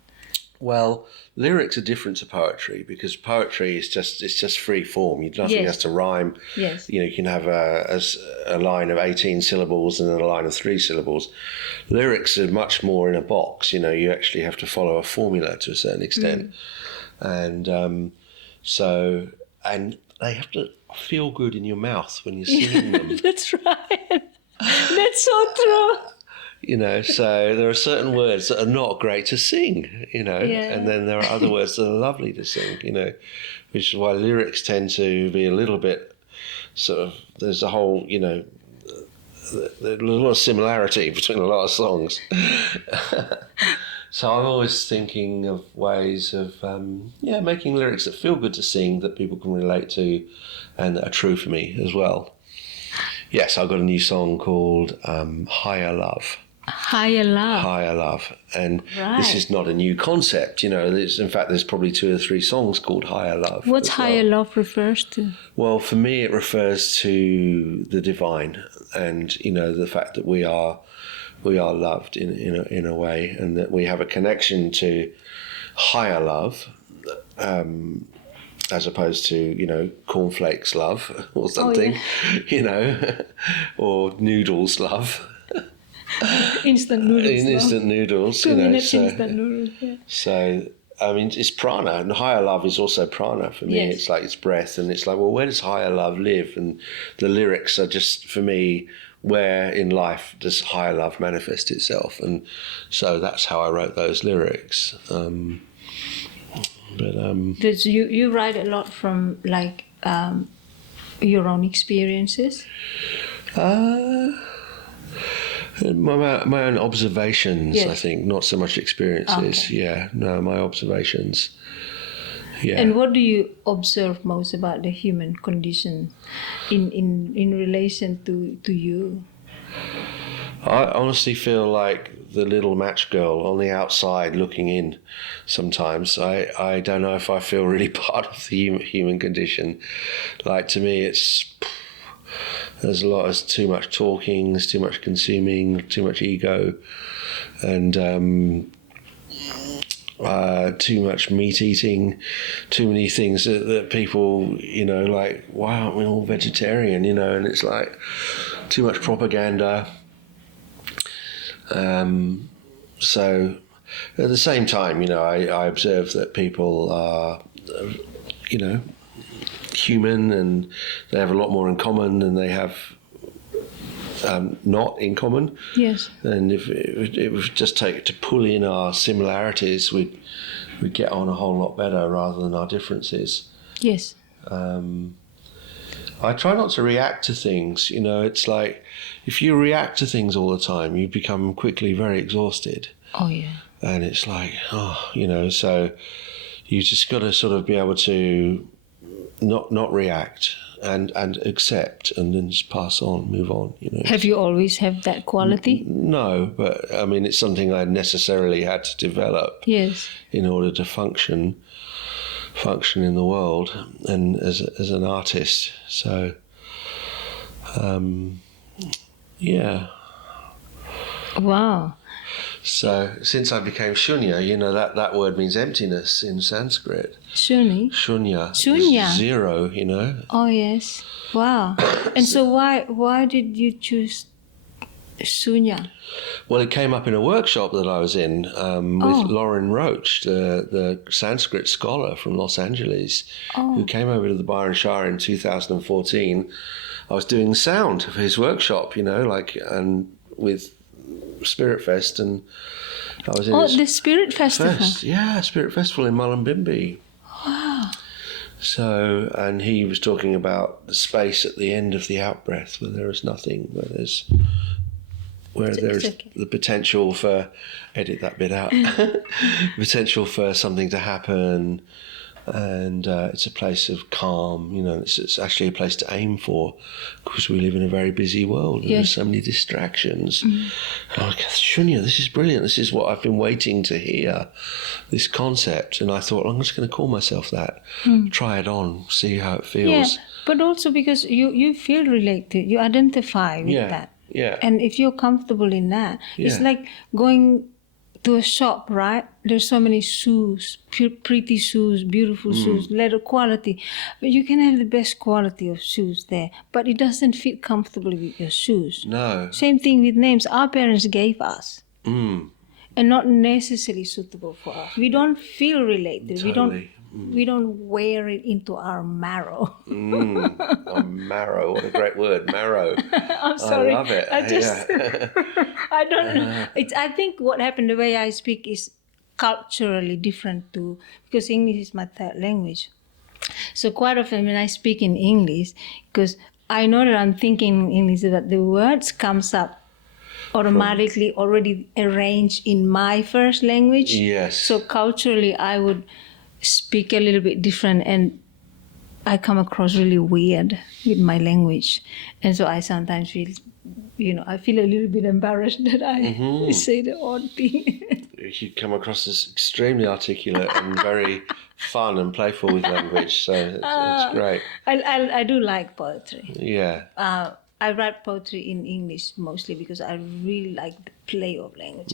Well, lyrics are different to poetry, because poetry is just free form. Nothing has to rhyme. Yes. You can have a line of 18 syllables and then a line of 3 syllables. Lyrics are much more in a box. You actually have to follow a formula to a certain extent, and and they have to feel good in your mouth when you're singing them. That's right. That's so true. You know, so there are certain words that are not great to sing, you know, and then there are other words that are lovely to sing, you know, which is why lyrics tend to be a little bit sort of, there's a whole, you know, there's a lot of similarity between a lot of songs. So I'm always thinking of ways of, making lyrics that feel good to sing, that people can relate to, and that are true for me as well. Yes, I've got a new song called Higher Love. Higher Love. Higher Love. And Right. this is not a new concept, you know. In fact, there's probably 2 or 3 songs called Higher Love. What's Higher Love refers to? Well, for me, it refers to the divine and, you know, the fact that we are loved in a way, and that we have a connection to higher love, as opposed to, you know, cornflakes love or something, you know, or noodles love. Instant noodles. Instant noodles, 2 you know. minutes instant noodles, yeah. So, I mean, it's prana, and higher love is also prana for me. Yes. It's like it's breath, and it's like, well, where does higher love live? And the lyrics are just, for me, where in life does higher love manifest itself? And so that's how I wrote those lyrics. Does you write a lot from like your own experiences? My own observations, Yes. I think, not so much experiences. Okay. Yeah, no, my observations. Yeah. And what do you observe most about the human condition in relation to you? I honestly feel like the little match girl on the outside looking in sometimes. I don't know if I feel really part of the human condition. Like, to me, there's too much talking, there's too much consuming, too much ego, and too much meat eating, too many things that people, you know, like, why aren't we all vegetarian, you know? And it's like too much propaganda. So at the same time, you know, I observe that people are, you know, human, and they have a lot more in common than they have not in common. Yes. And if it would just take to pull in our similarities, we'd get on a whole lot better rather than our differences. Yes. I try not to react to things, you know. It's like, if you react to things all the time, you become quickly very exhausted. Oh, yeah. And it's like, you know, so you just got to sort of be able to not react and accept, and then just pass on, move on, you know. Have you always had that quality? No, but I mean, it's something I necessarily had to develop. Yes. In order to function in the world and as an artist. So, yeah. Wow. So since I became Shunya, you know, that word means emptiness in Sanskrit. Shunya. Shunya. Zero, you know. Oh, yes. Wow. And so why did you choose Shunya? Well, it came up in a workshop that I was in with Lauren Roach, the Sanskrit scholar from Los Angeles, who came over to the Byron Shire in 2014. I was doing sound for his workshop, you know, like, and with Spirit Fest, and I was in the Spirit Festival. Spirit Festival in Mullumbimby. Wow. So, and he was talking about the space at the end of the out-breath, where there is nothing, where there's the potential for, edit that bit out, potential for something to happen, and it's a place of calm, you know. It's actually a place to aim for, because we live in a very busy world, and there's so many distractions. And I'm like, Shunya, this is brilliant, this is what I've been waiting to hear, this concept. And I thought, I'm just going to call myself that, try it on, see how it feels. Yeah, but also because you feel related, you identify with that. Yeah. And if you're comfortable in that, it's like going to a shop, right? There's so many shoes, pretty shoes, beautiful shoes, leather quality. But you can have the best quality of shoes there, but it doesn't fit comfortably with your shoes. No. Same thing with names our parents gave us. Mm. And not necessarily suitable for us. We don't feel related. Totally. We don't wear it into our marrow. Marrow, what a great word, marrow. I'm sorry. I love it. I don't know. I think what happened, the way I speak is culturally different too, because English is my third language. So quite often when I speak in English, because I know that I'm thinking in English, that the words comes up automatically already arranged in my first language. Yes. So culturally, I would speak a little bit different, and I come across really weird with my language. And so I sometimes feel, I feel a little bit embarrassed that I say the odd thing. You come across as extremely articulate and very fun and playful with language, so it's great. I do like poetry. Yeah. I write poetry in English mostly because I really like the play of language.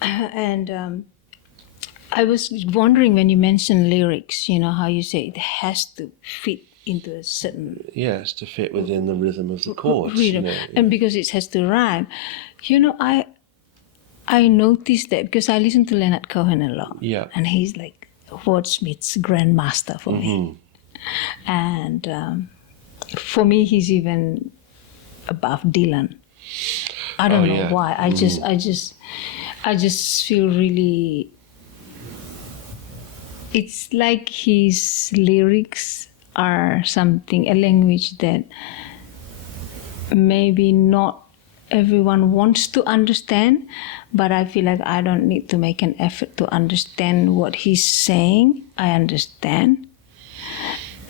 And I was wondering when you mentioned lyrics, how you say it has to fit into a certain Yes, to fit within the rhythm of the chords. rhythm, and because it has to rhyme. I noticed that because I listen to Leonard Cohen a lot. Yeah. And he's like wordsmith's grandmaster for me. And for me, he's even above Dylan. I don't know why. I just feel really. It's like his lyrics are a language that maybe not everyone wants to understand, but I feel like I don't need to make an effort to understand what he's saying. I understand.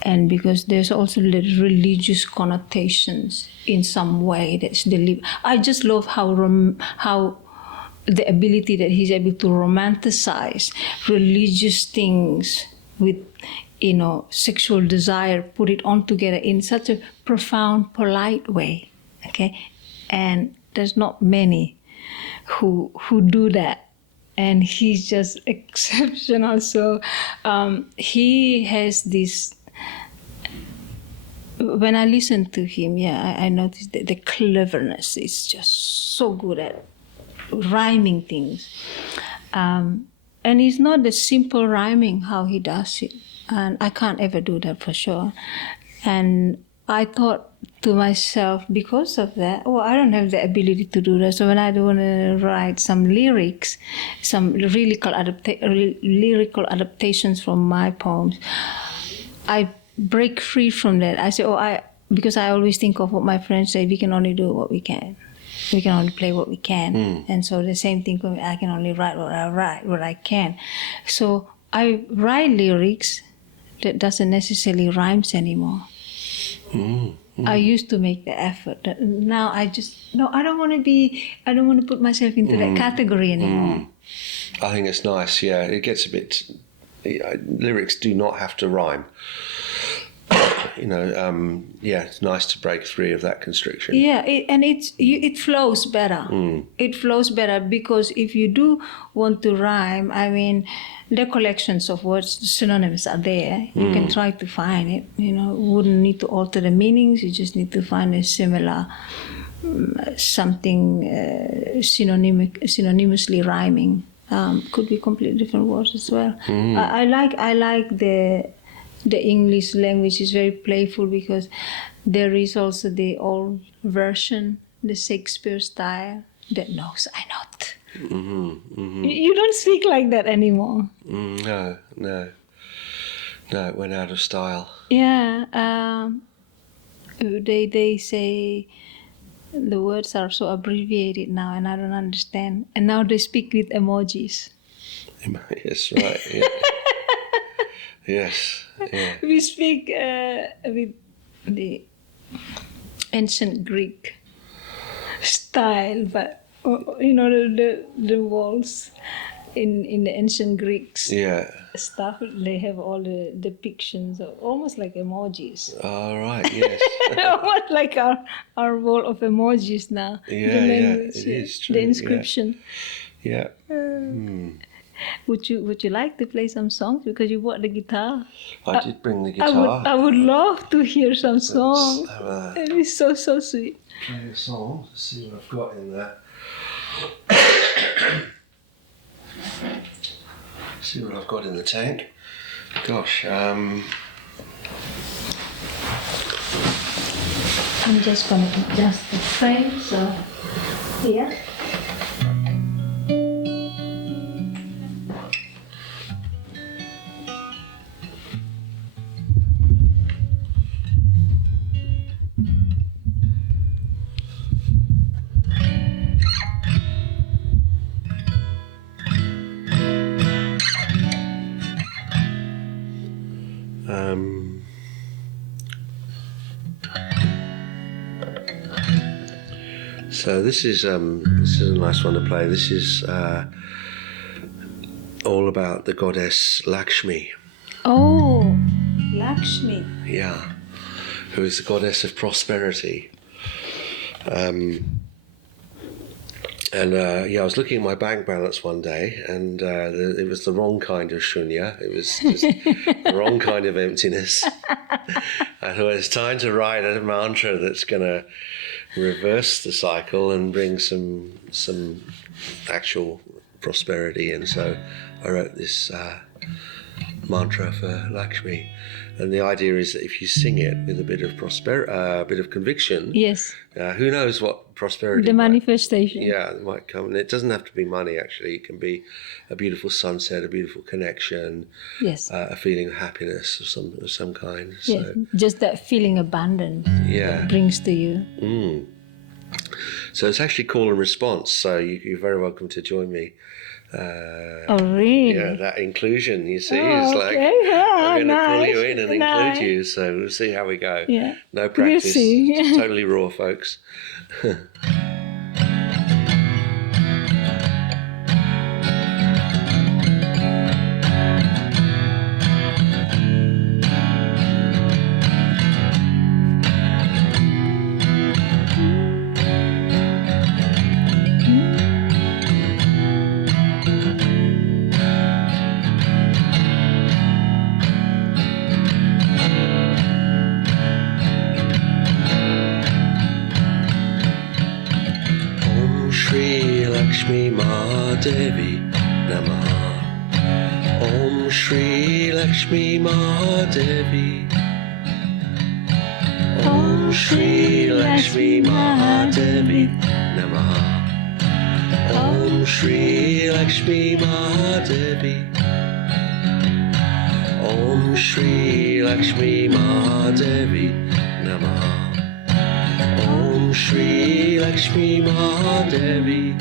And because there's also the religious connotations in some way that's delivered. I just love how the ability that he's able to romanticize religious things with, sexual desire, put it on together in such a profound, polite way. Okay, and there's not many who do that, and he's just exceptional. So he has this. When I listen to him, I noticed that the cleverness is just so good at rhyming things. And it's not the simple rhyming how he does it. And I can't ever do that for sure. And I thought to myself, because of that, I don't have the ability to do that. So when I want to write some lyrics, some lyrical adaptations from my poems, I break free from that. I say, because I always think of what my friends say, we can only do what we can. We can only play what we can. And so the same thing for me, I can only write what I can. So I write lyrics that doesn't necessarily rhymes anymore. I used to make the effort. Now I don't want to put myself into that category anymore. I think it's nice, yeah. It gets a bit, lyrics do not have to rhyme. It's nice to break free of that constriction. Yeah, it flows better. It flows better because if you do want to rhyme, the collections of words, the synonyms are there. You can try to find it. Wouldn't need to alter the meanings. You just need to find a similar something synonymously rhyming. Could be completely different words as well. I like the English language is very playful because there is also the old version, the Shakespeare style, that knows I not. You don't speak like that anymore. No, it went out of style. Yeah, they say the words are so abbreviated now, and I don't understand. And now they speak with emojis. Yes, right. Yeah. Yes. Yeah. We speak with the ancient Greek style, but the walls in the ancient Greeks stuff, they have all the depictions of almost like emojis. All right. Yes. Almost like our wall of emojis now. Yeah, the language, it is true. The inscription. Yeah. Would you like to play some songs because you brought the guitar? I did bring the guitar. I would love to hear some songs. It is so sweet. Play a song. Let's see what I've got in there. See what I've got in the tank. Gosh. I'm just going to adjust the frame, so here. So this is a nice one to play. This is all about the goddess Lakshmi. Oh, Lakshmi. Yeah, who is the goddess of prosperity. I was looking at my bank balance one day, and it was the wrong kind of shunya. It was just the wrong kind of emptiness. I thought it's time to write a mantra that's going to reverse the cycle and bring some actual prosperity. And so I wrote this mantra for Lakshmi. And the idea is that if you sing it with a bit of bit of conviction, Yes. Who knows what prosperity? The manifestation. It might come. And it doesn't have to be money. Actually, it can be a beautiful sunset, a beautiful connection, Yes. a feeling of happiness of some kind. Yes. So, Just that feeling abundant that brings to you. So it's actually call and response. So you're very welcome to join me. Oh, really? Yeah, that inclusion, you see, Oh, is okay. like I'm going to pull Nice. you in and Nice. include you. So we'll see how we go. Yeah. No practice. We'll see. It's totally raw, folks. Shri Mahadevi Namaha. Om Shri Lakshmi Mahadevi. Om Shri Lakshmi Mahadevi Namaha. Om Shri Lakshmi Mahadevi. Om Shri Lakshmi Mahadevi Namaha. Om Shri Lakshmi Mahadevi.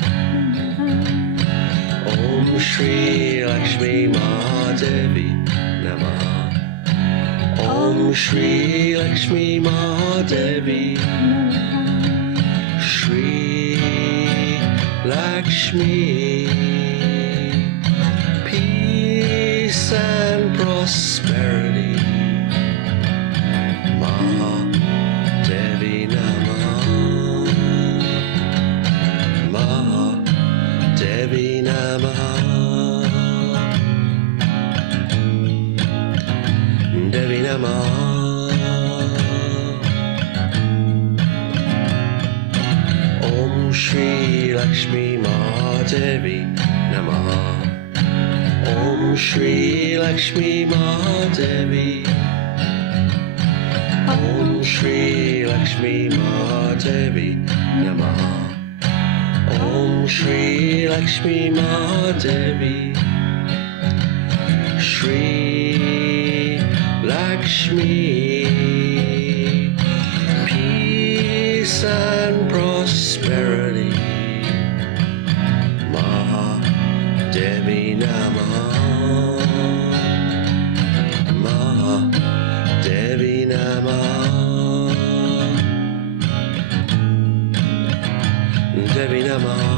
Om Shri Lakshmi Mahadevi Namaha. Om Shri Lakshmi Mahadevi. Shri Lakshmi. Peace and prosperity. Mahadevi Namaha. Mahadevi Namaha. Devi Namaha. Om Shri Lakshmi Mahadevi Namaha. Om Shri Lakshmi Mahadevi. Om Shri Lakshmi Mahadevi Namaha. Om Shri Lakshmi Mahadevi. Shri Lakshmi. Peace and prosperity. Mahadevi Namaha. Mahadevi Namaha. Devi Namaha.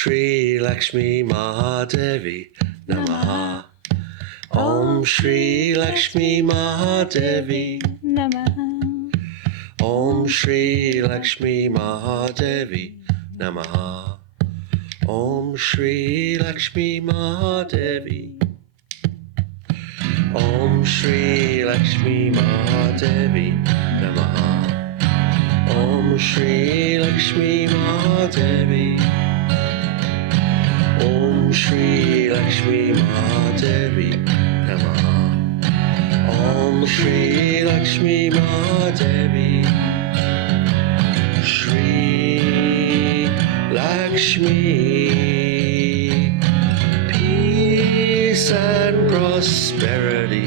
Shri Lakshmi Mahadevi Namaha. Om Shri Lakshmi Mahadevi Namaha. Om Shri Lakshmi Mahadevi Namaha. Om Shri Lakshmi Mahadevi. Om Shri Lakshmi Mahadevi Namaha. Om Shri Lakshmi Mahadevi. Om Shri Lakshmi Mahadevi Namaha. Om Shri Lakshmi Mahadevi. Shri Lakshmi, peace and prosperity.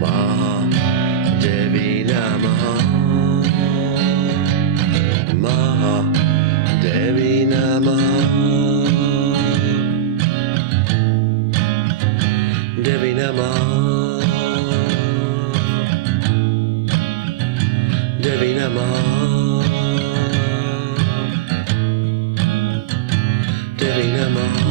Mahadevi Namaha. Mahadevi Namaha. Devi Namaha. Devi Namaha. Devi Namaha.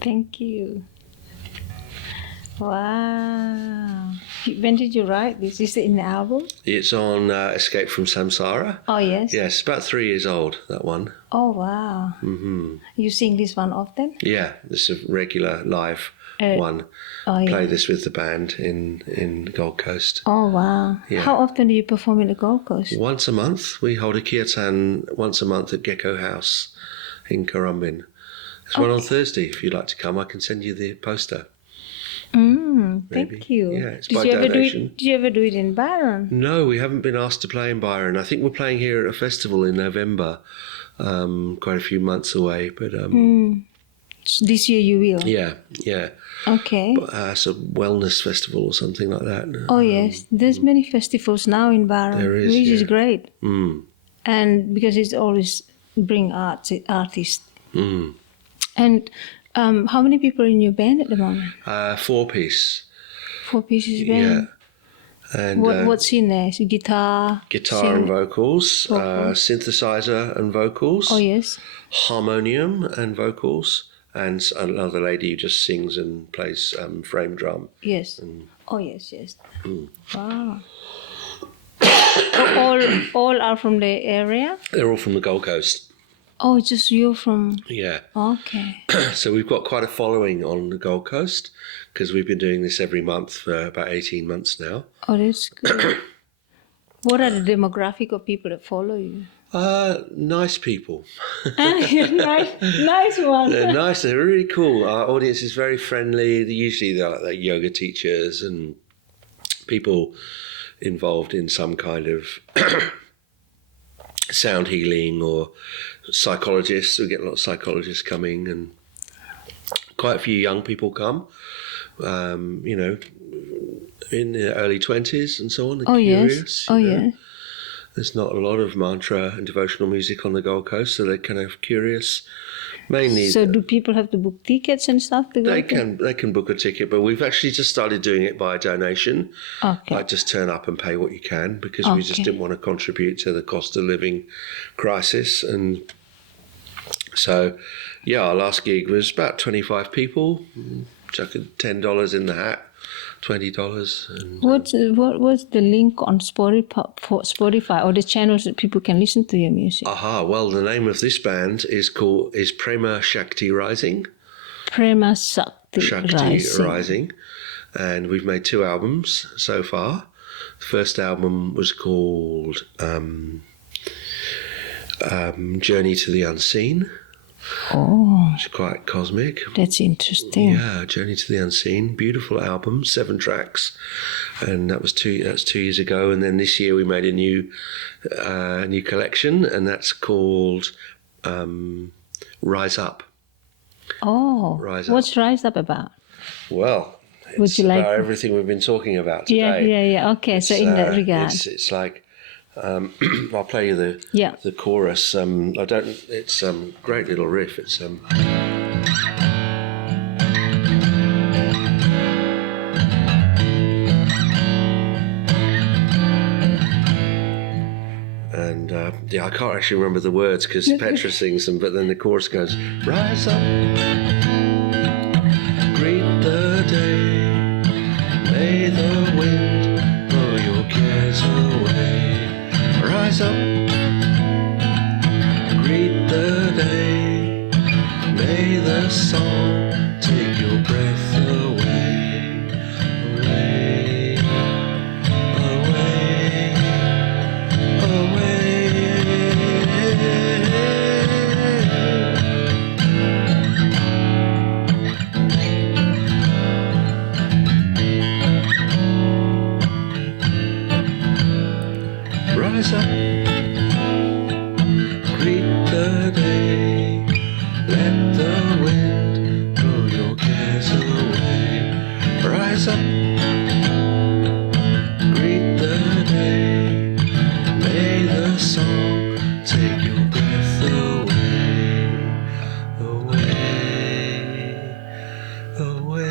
Thank you. Wow. When did you write this? Is it in the album? It's on Escape from Samsara. Oh, yes. Yes, about 3 years old, that one. Oh, wow. Mm-hmm. You sing this one often? Yeah, this is a regular live one. Oh, yeah. Play this with the band in Gold Coast. Oh, wow. Yeah. How often do you perform in the Gold Coast? Once a month. We hold a kirtan once a month at Gecko House in Currumbin. There's one on Thursday. If you'd like to come, I can send you the poster. Thank you. Yeah, it's by donation. Did you ever do it in Byron? No, we haven't been asked to play in Byron. I think we're playing here at a festival in November, quite a few months away. But This year you will? yeah. Okay. It's a wellness festival or something like that. Oh, yes. There's many festivals now in Byron, There is, which is yeah. great. Mm. And because it's always bring artists. Mm. And how many people in your band at the moment? 4-piece. 4 pieces band? Yeah. And What's in there? So guitar? and vocals, synthesizer and vocals. Oh, yes. Harmonium and vocals. And another lady who just sings and plays frame drum. Yes. Oh, yes. Mm. Wow. all are from the area? They're all from the Gold Coast. Oh, just you're from... Yeah. Okay. So we've got quite a following on the Gold Coast because we've been doing this every month for about 18 months now. Oh, that's good. What are the demographic of people that follow you? Nice people. nice one. They're nice. They're really cool. Our audience is very friendly. Usually they're like yoga teachers and people involved in some kind of sound healing or psychologists. We get a lot of psychologists coming and quite a few young people come, in their early 20s and so on. Yes. Oh, yeah. There's not a lot of mantra and devotional music on the Gold Coast, so they're kind of curious. Mainly. So do people have to book tickets and stuff to go? They can book a ticket, but we've actually just started doing it by donation. Okay. Like just turn up and pay what you can because we just didn't want to contribute to the cost of living crisis. And so, yeah, our last gig was about 25 people, chucking $10 in the hat. $20. And, what was the link on Spotify or the channels that people can listen to your music? Well, the name of this band is Prema Shakti Rising. Prema Shakti Rising. And we've made 2 albums so far. The first album was called Journey to the Unseen. Oh, It's quite cosmic. That's interesting. Yeah, Journey to the Unseen, beautiful album, 7 tracks, and that's 2 years ago. And then this year we made a new collection, and that's called Rise Up. Oh, Rise Up. What's Rise Up about? Well, Would it's you like about everything we've been talking about today. Yeah. Okay, so in that regard, it's like I'll play you the chorus. It's great little riff. It's and I can't actually remember the words because Petra sings them, but then the chorus goes, rise up, greet the day, may the wind blow your cares away. Rise up, greet the day, may the song take your breath away, away, away, away. Rise up, greet the day, let the wind blow your cares away. Rise up, greet the day, may the song take your breath away, away, away.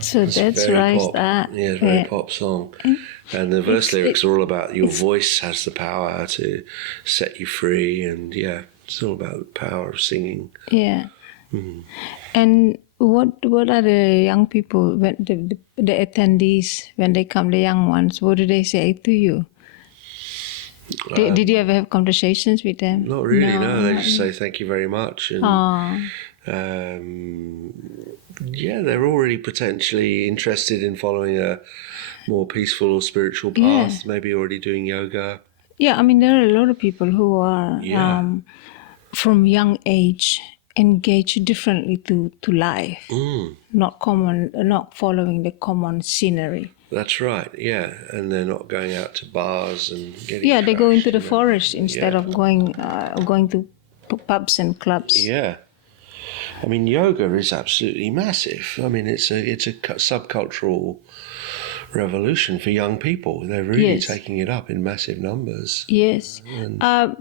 So that's Rise Up. Yeah, it's a very pop song. And the verse lyrics are all about your voice has the power to set you free. And yeah, it's all about the power of singing. Yeah. Mm. And what are the young people, when the attendees, when they come, the young ones, what do they say to you? Did you ever have conversations with them? Not really, no. They just say thank you very much. And, yeah, they're already potentially interested in following a more peaceful or spiritual path, maybe already doing yoga. Yeah, I mean, there are a lot of people who are, from young age, engaged differently to life, not following the common scenery. That's right, yeah. And they're not going out to bars and getting they go into the forest instead of going to pubs and clubs. Yeah. I mean, yoga is absolutely massive. I mean, it's a subcultural revolution for young people. They're really taking it up in massive numbers. Yes. Not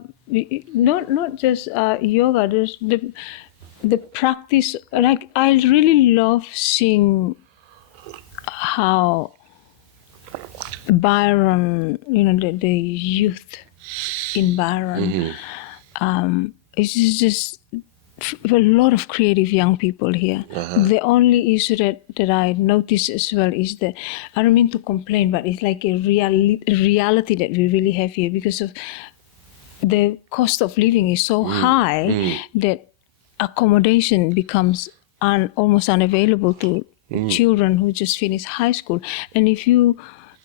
just yoga. There's the practice. Like, I really love seeing how Byron, the youth in Byron, it's just a lot of creative young people here. The only issue that I notice as well is that, I don't mean to complain, but it's like a reality that we really have here because of the cost of living is so high that accommodation becomes almost unavailable to children who just finished high school. And if you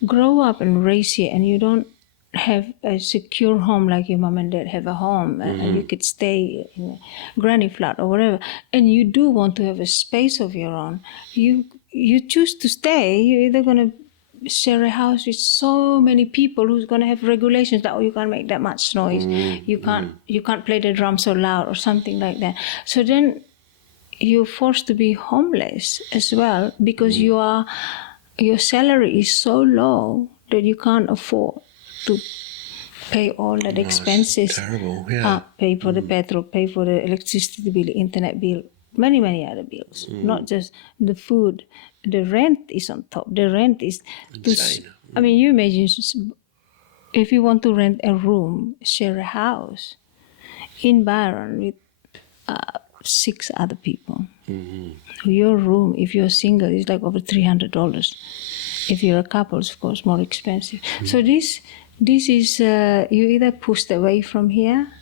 grow up and raise here and you don't have a secure home like your mom and dad have a home and you could stay in a granny flat or whatever, and you do want to have a space of your own, you choose to stay. You're either going to share a house with so many people who's going to have regulations that you can't make that much noise, you can't play the drum so loud or something like that. So then you're forced to be homeless as well because your salary is so low that you can't afford to pay all that expenses. It's terrible, yeah. Pay for the petrol, pay for the electricity bill, internet bill, many other bills. Not just the food. The rent is on top. The rent is insane. I mean, you imagine if you want to rent a room, share a house in Byron with 6 other people. Your room, if you're single, is like over $300. If you're a couple, of course, more expensive. So this is, you either pushed away from here,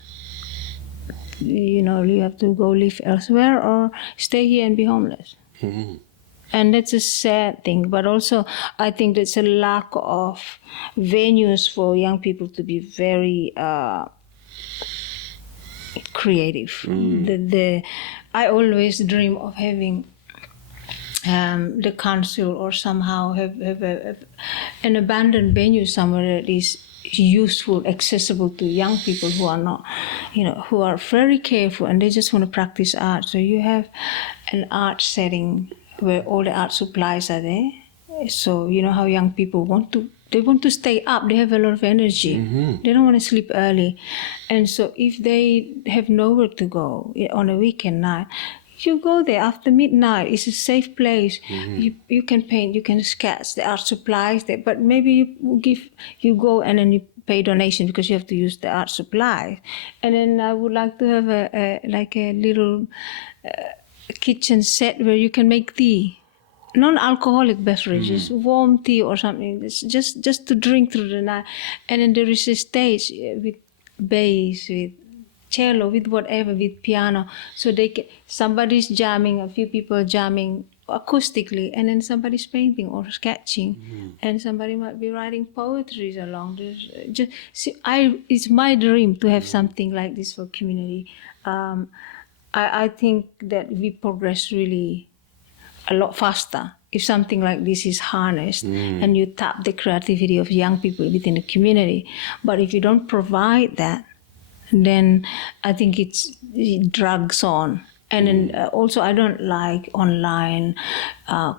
you have to go live elsewhere, or stay here and be homeless. And that's a sad thing. But also, I think there's a lack of venues for young people to be very creative. I always dream of having the council or somehow have an abandoned venue somewhere that is useful, accessible to young people who are not, who are very careful and they just want to practice art. So you have an art setting where all the art supplies are there. So you know how young people want to stay up. They have a lot of energy. They don't want to sleep early. And so if they have nowhere to go on a weekend night, you go there after midnight. It's a safe place. You can paint, you can sketch. There are supplies there, but maybe you go and then you pay donation because you have to use the art supply. And then I would like to have a little kitchen set where you can make tea. Non-alcoholic beverages, warm tea or something. It's just to drink through the night. And then there is a stage with bass, with cello, with whatever, with piano. So somebody's jamming, a few people jamming acoustically, and then somebody's painting or sketching, and somebody might be writing poetry along. It's my dream to have something like this for community. I think that we progress really a lot faster if something like this is harnessed and you tap the creativity of young people within the community. But if you don't provide that, then I think it drags on. And then also I don't like online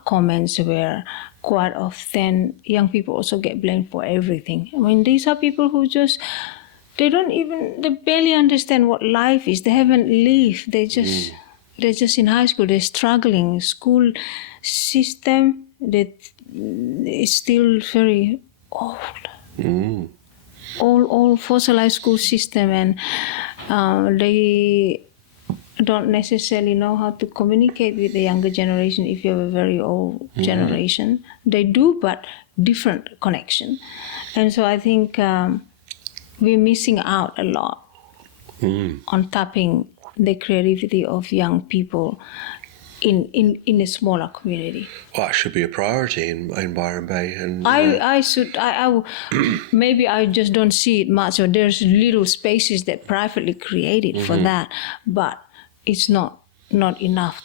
comments where quite often young people also get blamed for everything. I mean, these are people who they barely understand what life is. They haven't lived. They're just in high school. They're struggling. School system that is still very old. All fossilized school system, and they don't necessarily know how to communicate with the younger generation. If you have a very old generation, they do, but different connection. And so I think we're missing out a lot on tapping the creativity of young people in a smaller community. Well, it should be a priority in Byron Bay. And maybe I just don't see it much, or there's little spaces that privately created for that, but it's not enough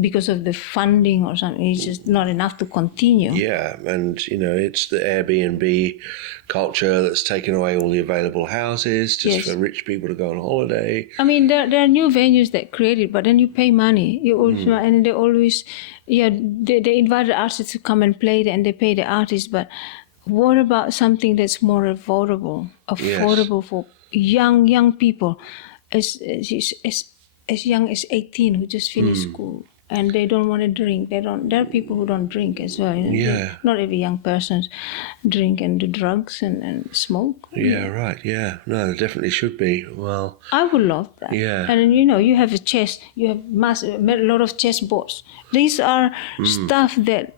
because of the funding or something. It's just not enough to continue. Yeah, and it's the Airbnb culture that's taken away all the available houses just for rich people to go on holiday. I mean, there are new venues that created, but then you pay money. You also, and they always, they invite the artists to come and play and they pay the artists. But what about something that's more affordable for young people, as young as 18 who just finished school? And they don't want to drink. There are people who don't drink as well. Yeah. Not every young person drink and do drugs and smoke. Yeah, right. Yeah. No, there definitely should be. Well, I would love that. Yeah. And you have you have a lot of chess boards. These are stuff that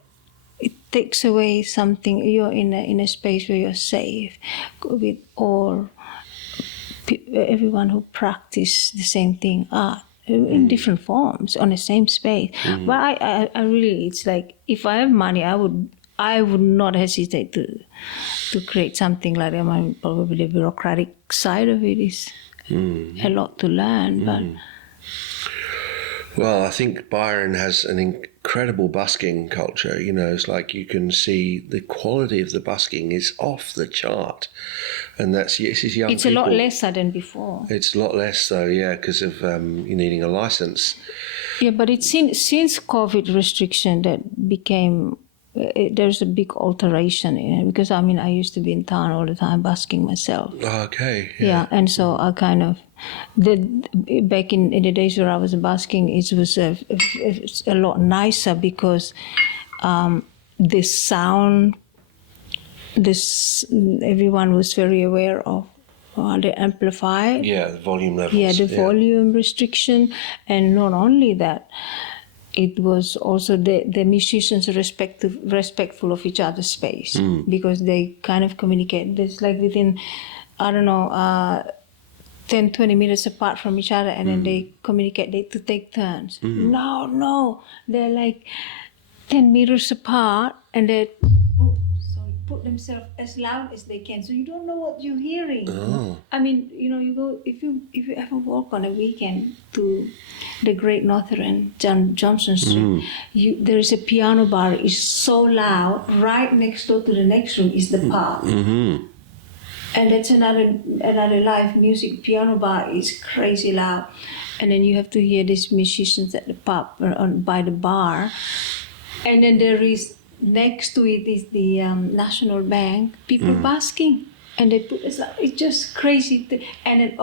it takes away something. You're in a space where you're safe with everyone who practice the same thing, art. In different forms on the same space. But I really, it's like, if I have money, I would not hesitate to create something like that. I mean, probably the bureaucratic side of it is a lot to learn. But well, I think Byron has an incredible busking culture. It's like you can see the quality of the busking is off the chart. And this is young it's people. a lot lesser than before. It's a lot less, though, yeah, because of you needing a license. Yeah, but it's since COVID restriction that became, there's a big alteration in it. Because, I mean, I used to be in town all the time busking myself. Okay. Yeah, and so I kind of, back in the days where I was busking, it was a lot nicer because the sound, everyone was very aware of the amplifier. Yeah, the volume levels. Yeah, the volume restriction. And not only that, it was also the musicians respectful of each other's space because they kind of communicate. It's like within, 10, 20 minutes apart from each other, and then they communicate to take turns. No, they're like 10 meters apart, and they put themselves as loud as they can, so you don't know what you're hearing. I mean, you go, if you ever walk on a weekend to the Great Northern Johnson Street, there is a piano bar. It's so loud. Right next door to the next room is the park. And that's another live music. Piano bar is crazy loud. and then you have to hear these musicians at the pub or by the bar, and then there is next to it is the National Bank, people basking, and they put it's just crazy. And then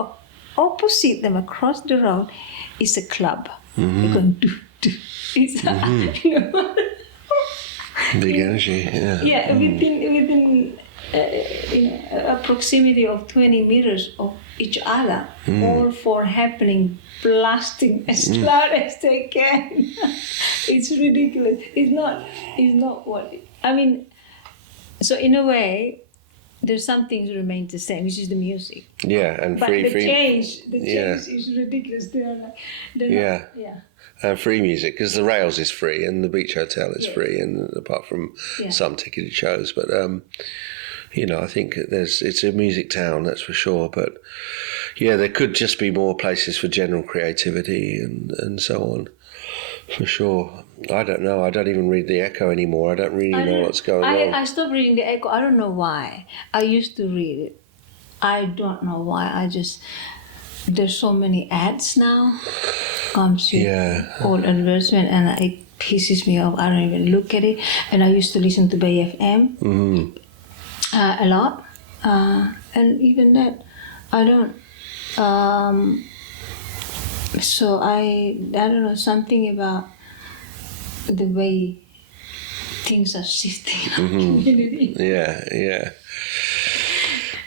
opposite them across the road is a club. They're going it's you know. Big energy, yeah. Yeah, within a proximity of 20 meters of each other, all four happening, blasting as loud as they can. It's ridiculous. It's not what I mean. So in a way, there's some things remain the same, which is the music. Yeah, and But free. the change is ridiculous. They're not. Free music, because the Rails is free and the Beach Hotel is free, and apart from some ticketed shows, but I think it's a music town, that's for sure. But yeah, there could just be more places for general creativity and so on, for sure. I don't know. I don't even read the Echo anymore. I don't really know what's going on. I stopped reading the Echo. I don't know why. I used to read it. I don't know why. There's so many ads now. Comes with all advertisement, and it pisses me off. I don't even look at it. And I used to listen to Bay FM a lot, and even that I don't. So I don't know, something about the way things are shifting in our community.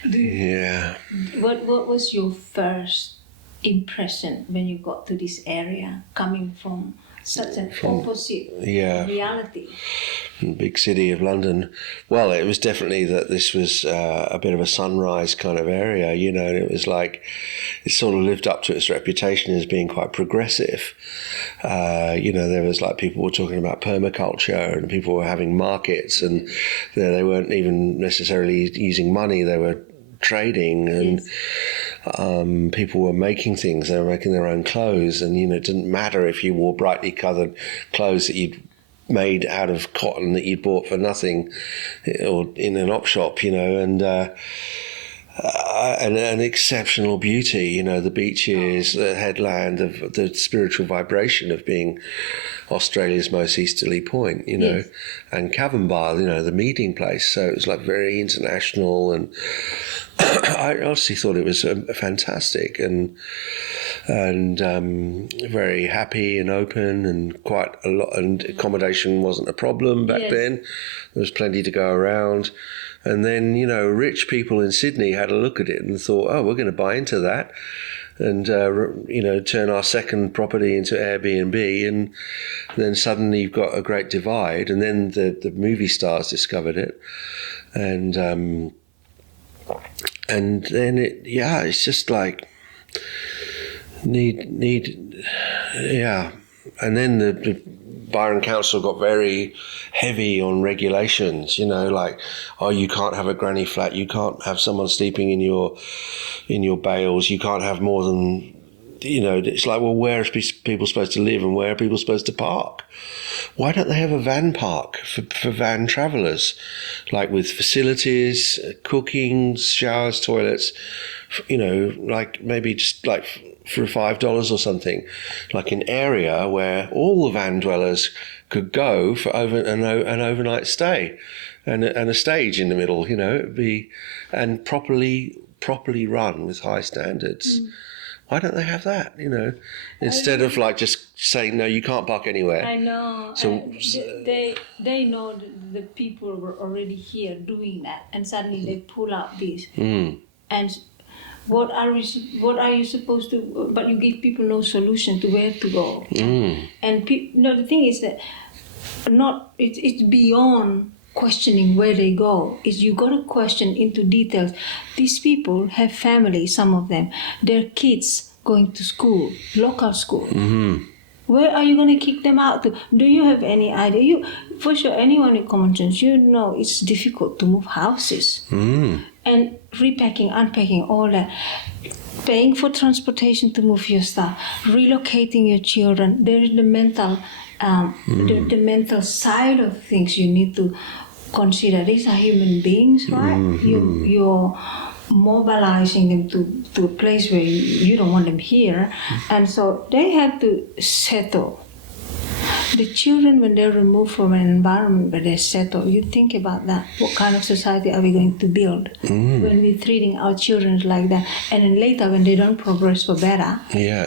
Yeah. What was your first impression when you got to this area, coming from such an opposite reality? Big city of London. Well, it was definitely that this was a bit of a sunrise kind of area, and it was like it sort of lived up to its reputation as being quite progressive. There was like people were talking about permaculture, and people were having markets, and they weren't even necessarily using money, they were trading, and people were making things. They were making their own clothes, and it didn't matter if you wore brightly coloured clothes that you'd made out of cotton that you'd bought for nothing, or in an op shop, and an exceptional beauty. The beaches, the headland, of the spiritual vibration of being Australia's most easterly point, and Cavern Bar, the meeting place. So it was like very international, and I honestly thought it was fantastic and very happy and open, and quite a lot. And accommodation wasn't a problem back then. There was plenty to go around. And then, rich people in Sydney had a look at it and thought, oh, we're going to buy into that and, turn our second property into Airbnb. And then suddenly you've got a great divide. And then the movie stars discovered it. And then it's just like And then the Byron Council got very heavy on regulations, like, oh, you can't have a granny flat, you can't have someone sleeping in your bales, you can't have more than, it's like, well, where are people supposed to live and where are people supposed to park? Why don't they have a van park for van travellers, like with facilities, cooking, showers, toilets, like maybe just like for $5 or something, like an area where all the van dwellers could go for an overnight stay, and a stage in the middle, it'd be, and properly run with high standards. Why don't they have that, instead of like just saying, no, you can't park anywhere? I know. So they know the people were already here doing that, and suddenly they pull out this. And what are you supposed to? But you give people no solution to where to go. And the thing is that it's beyond questioning where they go. Is you got to question into details. These people have families, some of them, their kids going to school, local school. Where are you going to kick them out to? Do you have any idea? For sure, anyone with common sense, it's difficult to move houses. And repacking, unpacking, all that. Paying for transportation to move your stuff, relocating your children. There is the mental, the mental side of things you need to consider. These are human beings, right? mobilizing them to a place where you don't want them here. And so they have to settle. The children, when they're removed from an environment where they settle, you think about that. What kind of society are we going to build when we're treating our children like that? And then later, when they don't progress for better,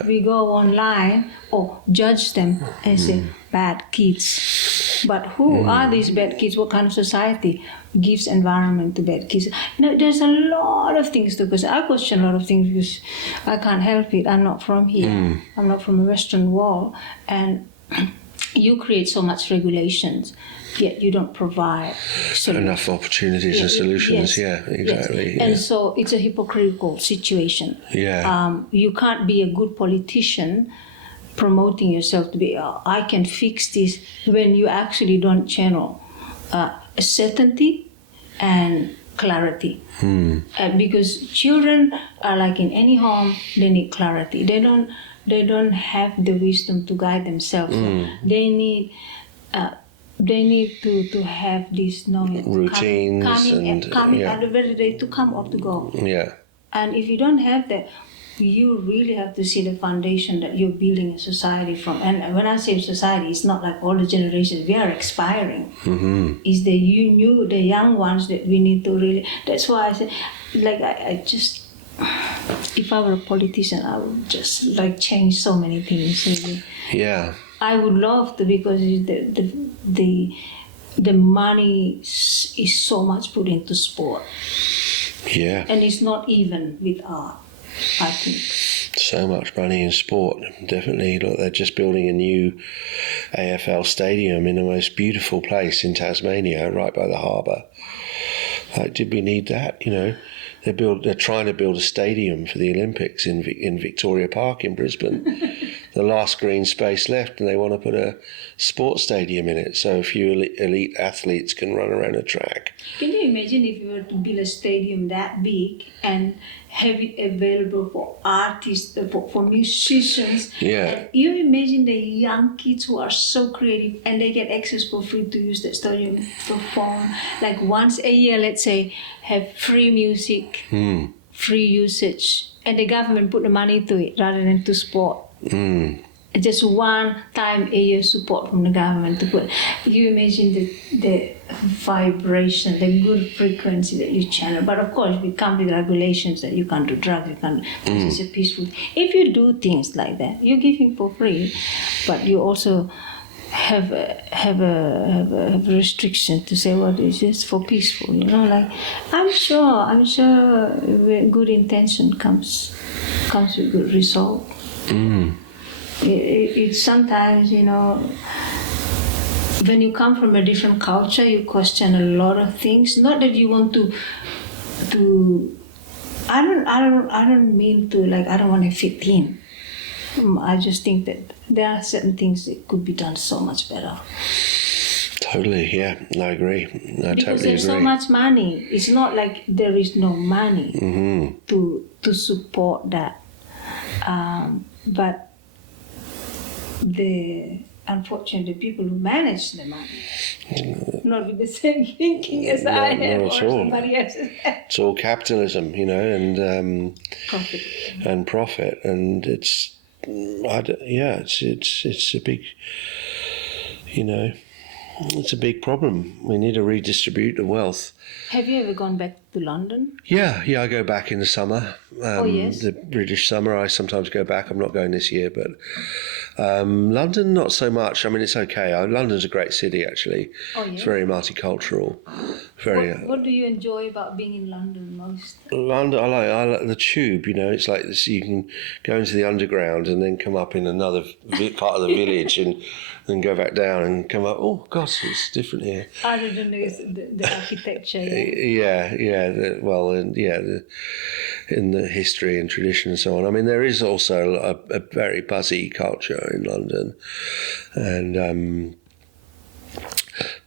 we go online or judge them and say, bad kids. But who are these bad kids? What kind of society gives environment to bad kids? Now, there's a lot of things to question. I question a lot of things because I can't help it. I'm not from here. I'm not from the Western world. And you create so much regulations, yet you don't provide enough opportunities and solutions. Yes, Exactly. Yes. And so it's a hypocritical situation. You can't be a good politician promoting yourself to be, I can fix this, when you actually don't channel certainty and clarity. Because children are like in any home, they need clarity. They don't have the wisdom to guide themselves. They need to have this knowledge, routines coming out of the day to come or to go. Yeah. And if you don't have that, you really have to see the foundation that you're building a society from. And when I say society, it's not like all the generations. We are expiring. It's the young ones that we need to really. That's why I say, like I just. If I were a politician, I would just like change so many things. Really. Yeah. I would love to, because the money is so much put into sport. Yeah. And it's not even with art, I think. So much money in sport, definitely. Look, they're just building a new AFL stadium in the most beautiful place in Tasmania, right by the harbour. Like, did we need that? You know, they're trying to build a stadium for the Olympics in Victoria Park in Brisbane. The last green space left, and they want to put a sports stadium in it so a few elite athletes can run around a track. Can you imagine if you were to build a stadium that big and have it available for artists, for musicians? Yeah. You imagine the young kids who are so creative and they get access for free to use that stadium to perform. Like once a year, let's say, have free music, free usage, and the government put the money to it rather than to sport. Just one time a year support from the government to put. You imagine the vibration, the good frequency that you channel. But of course, we come with regulations that you can't do drugs, you can't. This is a peaceful. If you do things like that, you're giving for free, but you also have a restriction to say, well, it's just for peaceful. You know, like I'm sure good intention comes with good result. It's sometimes, you know, when you come from a different culture, you question a lot of things. Not that you want to. I don't mean to, like, I don't want to fit in. I just think that there are certain things that could be done so much better. Totally, yeah, I agree. Because there's so much money. It's not like there is no money to support that. But unfortunately, the people who manage the money, not with the same thinking as I have or somebody else has. It's all capitalism, you know, and Profit. And profit, and it's a big, you know, it's a big problem. We need to redistribute the wealth. Have you ever gone back to London? Yeah, I go back in the summer. Yes. The British summer, I sometimes go back. I'm not going this year, but London, not so much. I mean, it's okay. London's a great city, actually. Oh, yes. It's very multicultural. What do you enjoy about being in London most? London, I like the tube. You know, it's like this. You can go into the underground and then come up in another part of the village and then go back down and come up. Oh gosh, it's different here. Other than the architecture. In the history and tradition and so on. I mean, there is also a very buzzy culture in London, and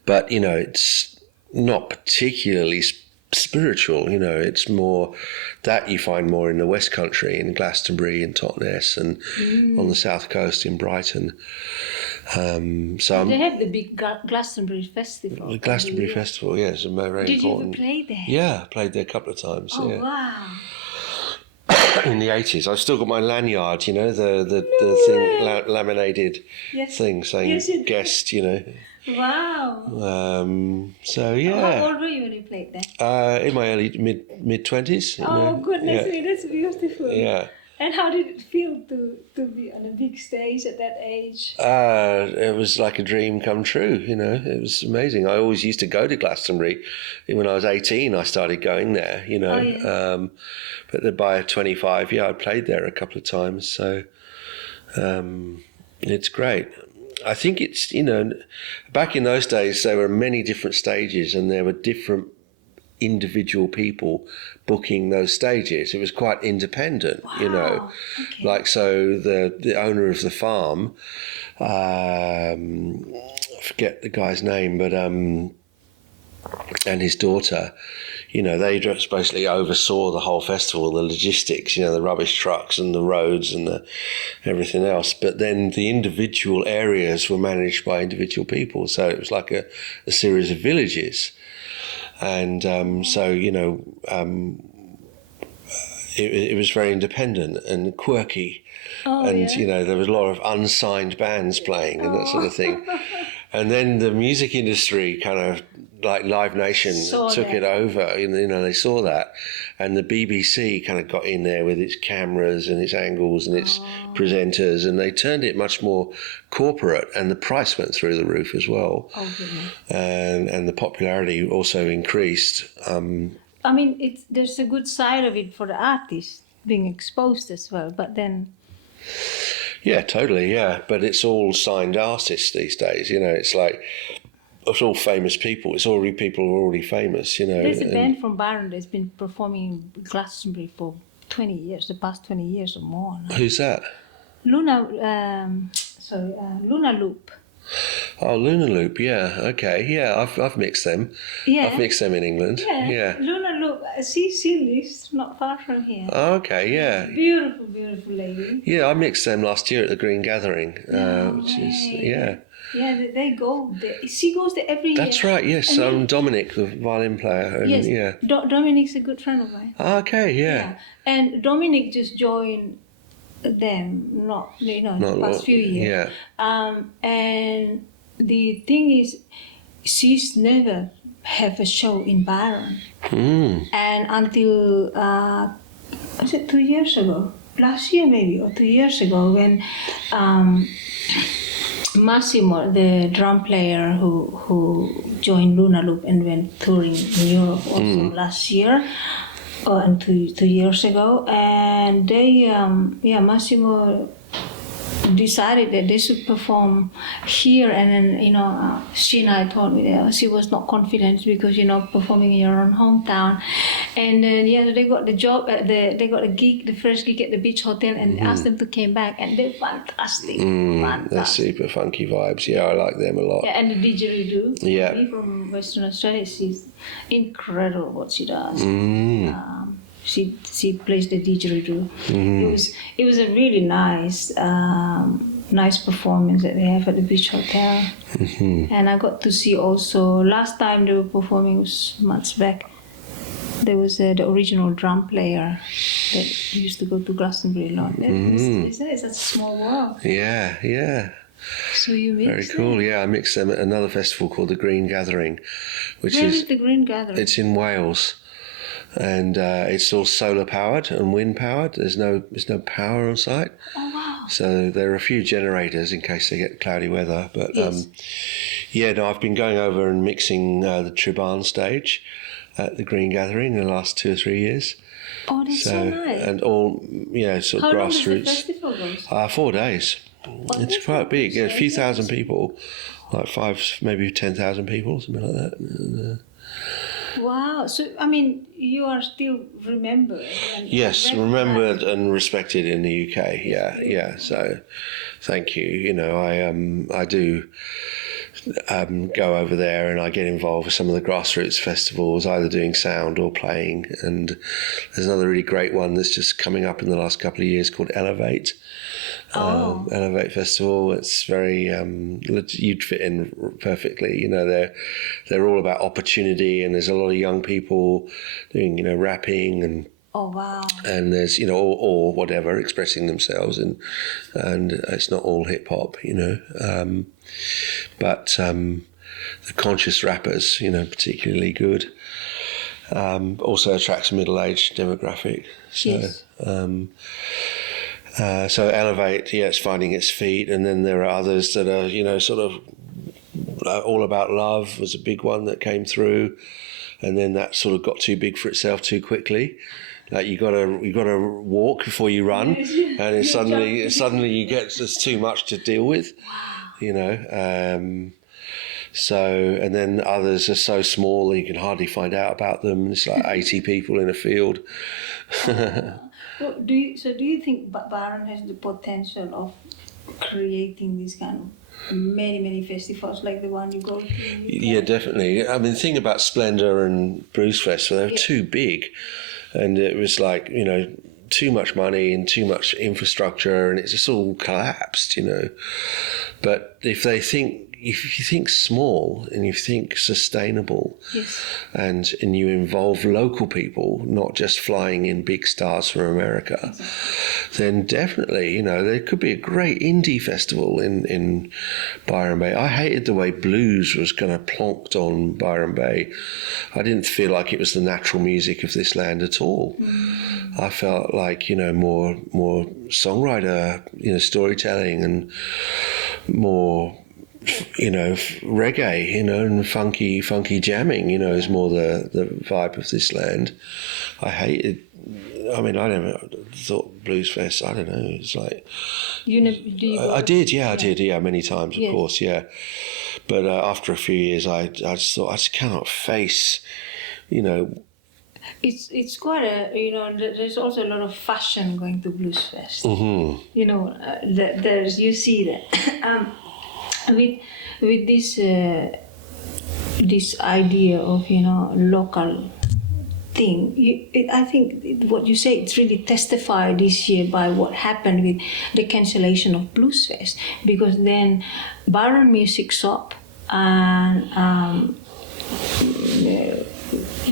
but you know, it's not particularly spiritual. You know, it's more that you find more in the West Country, in Glastonbury and Totnes, and on the South Coast in Brighton. So they have the big Glastonbury Festival. the Glastonbury Festival, yeah, it's very Did important. you ever play there? Yeah, I played there a couple of times. Oh, yeah. wow. In the 80s. I've still got my lanyard, you know, the thing, laminated thing saying guest, you know. Wow. So, yeah. How old were you when you played there? In my early, mid-20s. Oh, goodness me, that's beautiful. Yeah. And how did it feel to be on a big stage at that age? It was like a dream come true, you know. It was amazing. I always used to go to Glastonbury. When I was 18, I started going there, you know. Oh, yeah. But then by 25, I played there a couple of times. So it's great. I think it's, you know, back in those days, there were many different stages and there were different individual people booking those stages. It was quite independent, you know. Okay. Like, so the owner of the farm, I forget the guy's name, but and his daughter, you know, they just basically oversaw the whole festival, the logistics, you know, the rubbish trucks and the roads and the everything else. But then the individual areas were managed by individual people, so it was like a series of villages. And so, you know, it was very independent and quirky. You know, there was a lot of unsigned bands playing and that sort of thing. And then the music industry kind of, like Live Nation, took it over. You know, they saw that. And the BBC kind of got in there with its cameras and its angles and its presenters, and they turned it much more corporate, and the price went through the roof as well. Oh, goodness. And the popularity also increased. I mean, there's a good side of it for the artist being exposed as well, but then... Yeah, totally, yeah. But it's all signed artists these days, you know. It's like, it's all famous people. It's already people who are already famous, you know. There's a band from Byron that's been performing in Glastonbury for 20 years, the past 20 years or more now. Who's that? Luna Loop. Oh, Luna Loop, yeah, okay, yeah, I've mixed them. Yeah. I've mixed them in England. Yeah. Luna Loop, she lives not far from here. Oh, okay, yeah. Beautiful, beautiful lady. Yeah, I mixed them last year at the Green Gathering, which is, yeah. Yeah, they go there. She goes there every year. That's right, yes. Dominic, the violin player. And, yes, yeah. Dominic's a good friend of mine. Okay, yeah. And Dominic just joined them, the past few years. Yeah. And the thing is, she's never have a show in Byron. And until, was it 2 years ago? Last year maybe, or 2 years ago, when Massimo, the drum player who joined Luna Loop and went touring in Europe also last year, and two years ago, and they, Massimo decided that they should perform here, and then, Sheena told me she was not confident because, performing in your own hometown. And then, they got the job, they got a gig, the first gig at the Beach Hotel, and asked them to come back, and they're fantastic. They're super funky vibes. Yeah, I like them a lot. Yeah, and the didgeridoo. Yeah. From Western Australia, she's incredible what she does. She plays the didgeridoo. It was a really nice performance that they have at the Beach Hotel. And I got to see also, last time they were performing was months back. There was the original drum player that used to go to Glastonbury a lot. Isn't it? It's a small world. Yeah, yeah. So you mixed Very cool. them? Yeah, I mixed them at another festival called the Green Gathering, which Where is the Green Gathering? It's in Wales, and it's all solar powered and wind powered. There's no power on site. Oh wow! So there are a few generators in case they get cloudy weather. But I've been going over and mixing the Triban stage at the Green Gathering in the last 2 or 3 years. Oh, that's so nice. And all, sort of How long grassroots. does the festival go? 4 days. It's quite big. Yeah, a few thousand people, like 5, maybe 10,000 people, something like that. And, wow. So, I mean, you are still remembered. yes, remembered and respected in the UK. Yeah. So, thank you. I do go over there and I get involved with some of the grassroots festivals, either doing sound or playing. And there's another really great one that's just coming up in the last couple of years called Elevate. Elevate Festival. It's very you'd fit in perfectly. You know, they're all about opportunity, and there's a lot of young people doing, you know, rapping and and there's, you know, or whatever, expressing themselves, and it's not all hip hop, you know, but the conscious rappers, you know, particularly good. Also attracts a middle-aged demographic. So. Yes. So Elevate, it's finding its feet, and then there are others that are, you know, sort of all about love was a big one that came through, and then that sort of got too big for itself too quickly. Like you gotta walk before you run, and then suddenly you get there's too much to deal with, you know. So, and then others are so small that you can hardly find out about them. It's like 80 people in a field. Well, do you think Byron has the potential of creating these kind of many festivals like the one you go to? Yeah, definitely. I mean, the thing about Splendor and Blues Festival, they were too big, and it was like, you know, too much money and too much infrastructure, and it just all collapsed, you know. But if you think small and you think sustainable, and you involve local people, not just flying in big stars from America, then definitely, you know, there could be a great indie festival in Byron Bay. I hated the way blues was kind of plonked on Byron Bay. I didn't feel like it was the natural music of this land at all. I felt like, you know, more songwriter, you know, storytelling, and more, you know, reggae, you know, and funky jamming, you know, is more the vibe of this land. I never thought Blues Fest, I don't know, it's like... I did, many times, of course, yeah. But after a few years, I just thought, I just cannot face, you know... It's quite a, you know, there's also a lot of fashion going to Blues Fest. Mm-hmm. You know, you see that. With this idea of, you know, local thing, I think what you say, it's really testified this year by what happened with the cancellation of Blues Fest, because then Byron Music Shop and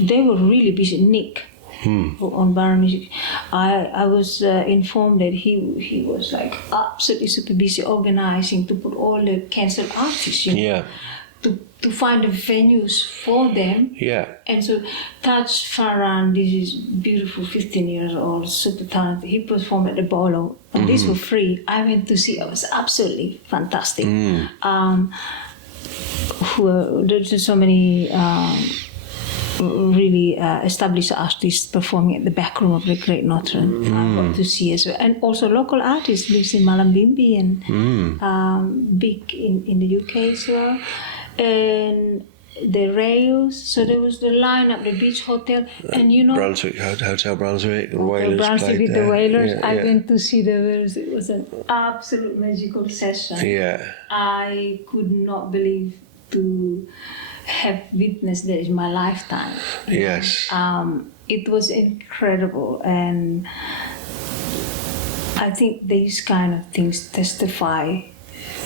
they were really busy. Nick on Byron Music, I was informed that he was like absolutely super busy organizing to put all the cancelled artists, you know, to find the venues for them. Yeah. And so Taj Farhan, this is beautiful 15 years old, super talented, he performed at the Bolo, and these were free. I went to see, it was absolutely fantastic. There's so many really established artists performing at the back room of the Great Northern. I got to see as well, and also local artists lives in Malambimbi and big in the UK as well, and the rails. So there was the lineup, the Beach Hotel, and you know, Brunswick Hotel Brunswick, and Whalers Brunswick played with there. the Whalers. Yeah, I went to see the Whalers. It was an absolute magical session. Yeah, I could not believe to have witnessed that in my lifetime. Yes. It was incredible, and I think these kind of things testify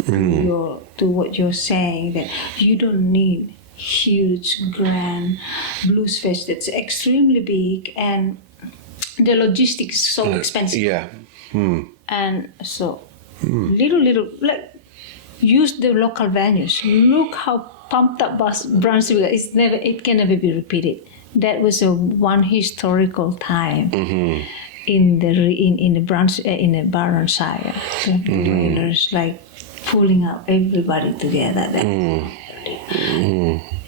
to what you're saying, that you don't need huge, grand blues fest that's extremely big, and the logistics is so expensive. Yeah. And so little, like, use the local venues. Look how pumped up Brunswick. It can never be repeated. That was one historical time in the Barron Shire. The Whalers, like, pulling up everybody together.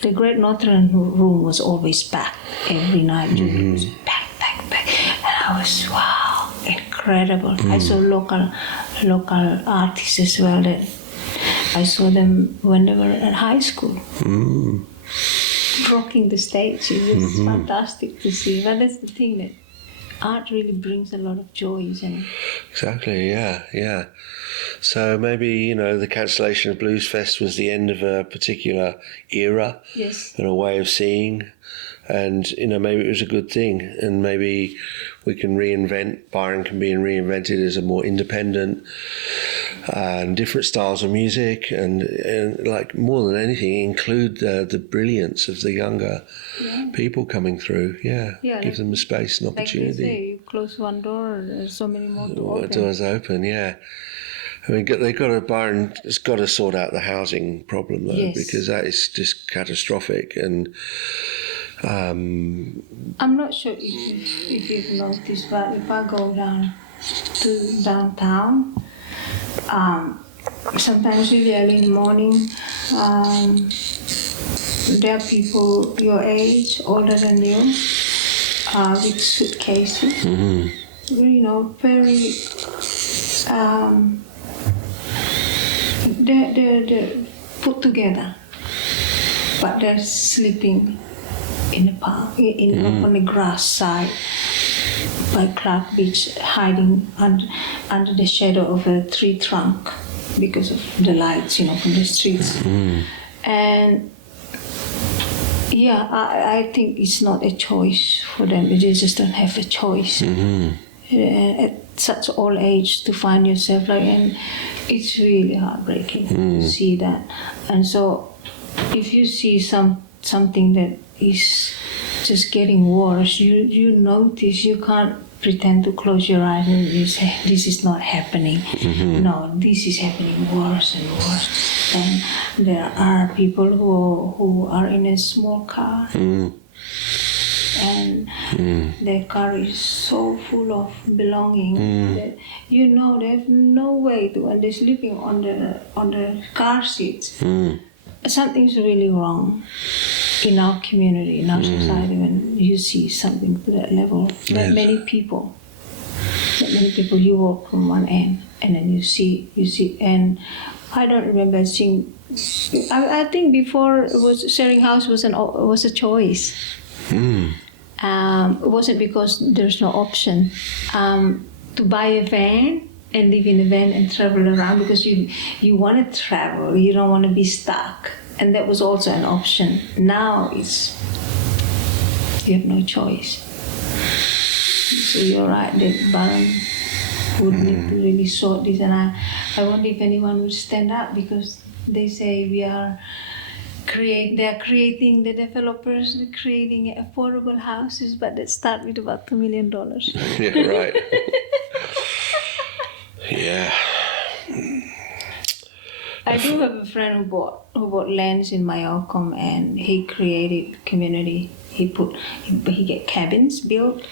The Great Northern Room was always packed every night. It was packed, and I was, wow, incredible. I saw local artists as well. That I saw them when they were at high school, rocking the stage. It was fantastic to see. But that's the thing, that art really brings a lot of joy, isn't it? Exactly, yeah. So maybe, the cancellation of Blues Fest was the end of a particular era Yes. and a way of seeing. And, maybe it was a good thing. And maybe we can Byron can be reinvented as a more independent and different styles of music. And like more than anything, include the brilliance of the younger people coming through. Give them a space and opportunity. Like they say, you close one door, there's so many more to open. Doors open, yeah. I mean, Byron has got to sort out the housing problem, though, because that is just catastrophic. And I'm not sure if you've noticed, but if I go down to downtown, sometimes really early in the morning, there are people your age, older than you, with suitcases. Very, they're put together, but they're sleeping in the park, on the grass side by Clark Beach, hiding under the shadow of a tree trunk because of the lights, from the streets. And I think it's not a choice for them. They just don't have a choice at such old age to find yourself like, and it's really heartbreaking to see that. And so, if you see something that is just getting worse, you notice. You can't pretend to close your eyes and you say, this is not happening. No, this is happening worse and worse. And there are people who are in a small car and their car is so full of belonging that they have no way to, and they're sleeping on the car seats. Something's really wrong in our community, in our society, when you see something to that level. That many people, you walk from one end and then you see, and I don't remember seeing. I think before sharing house was a choice. It wasn't because there's no option to buy a van and live in a van and travel around, because you want to travel, you don't want to be stuck, and that was also an option. Now you have no choice. So you're right that Byron would need to really sort this, and I wonder if anyone would stand up, because they say they're creating, the developers are creating affordable houses, but that start with about $2 million. Yeah, right. Yeah. I do have a friend who bought lands in Mayocom, and he created community. He get cabins built,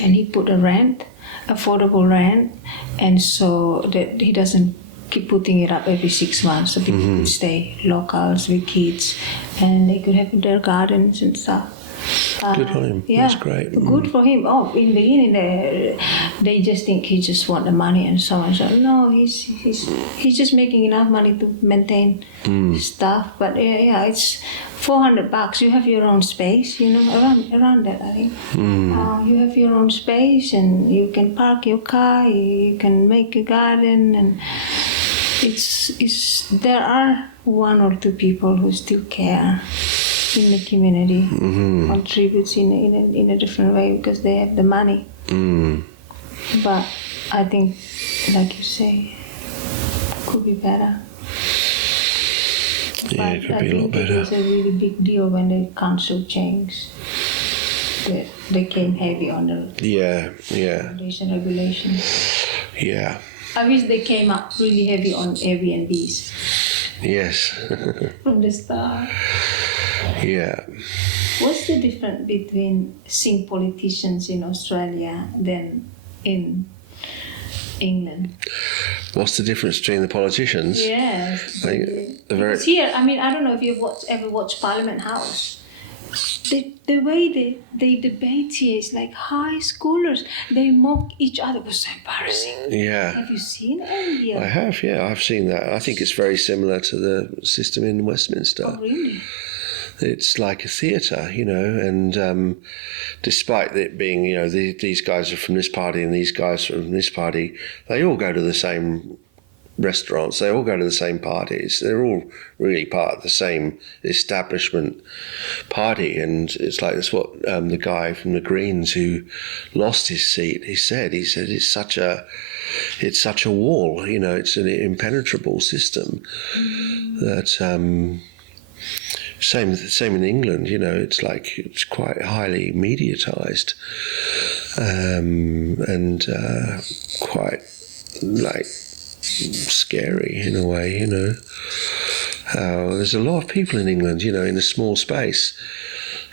and he put affordable rent, and so that he doesn't keep putting it up every 6 months, so people could stay locals with kids, and they could have their gardens and stuff. Good for him. Yeah, that's great. Good for him. Oh, in the beginning, they just think he just want the money and so on. So no, he's just making enough money to maintain stuff. But it's $400. You have your own space, around that, I think. You have your own space, and you can park your car. You can make a garden, and there are one or two people who still care in the community, contributes in a different way because they have the money. But I think, like you say, could be better. Yeah, it could be a lot better. It was a really big deal when the council changed. They came heavy on the regulation. Yeah. I wish they came up really heavy on Airbnbs. Yes. From the start. Yeah. What's the difference between seeing politicians in Australia than in England? What's the difference between the politicians? Yes. Because here, I don't know if you've ever watched Parliament House. The way they debate here is like high schoolers. They mock each other. It was so embarrassing. Yeah. Have you seen it here? I have, yeah. I've seen that. I think it's very similar to the system in Westminster. Oh, really? it's like a theatre, you know, and despite it being, you know, these guys are from this party and these guys are from this party, they all go to the same restaurants, they all go to the same parties, they're all really part of the same establishment party. And it's like, that's what the guy from the Greens who lost his seat, he said it's such a wall, you know, it's an impenetrable system that same in England, you know, it's like it's quite highly mediatized and quite like scary in a way, you know. There's a lot of people in England, you know, in a small space.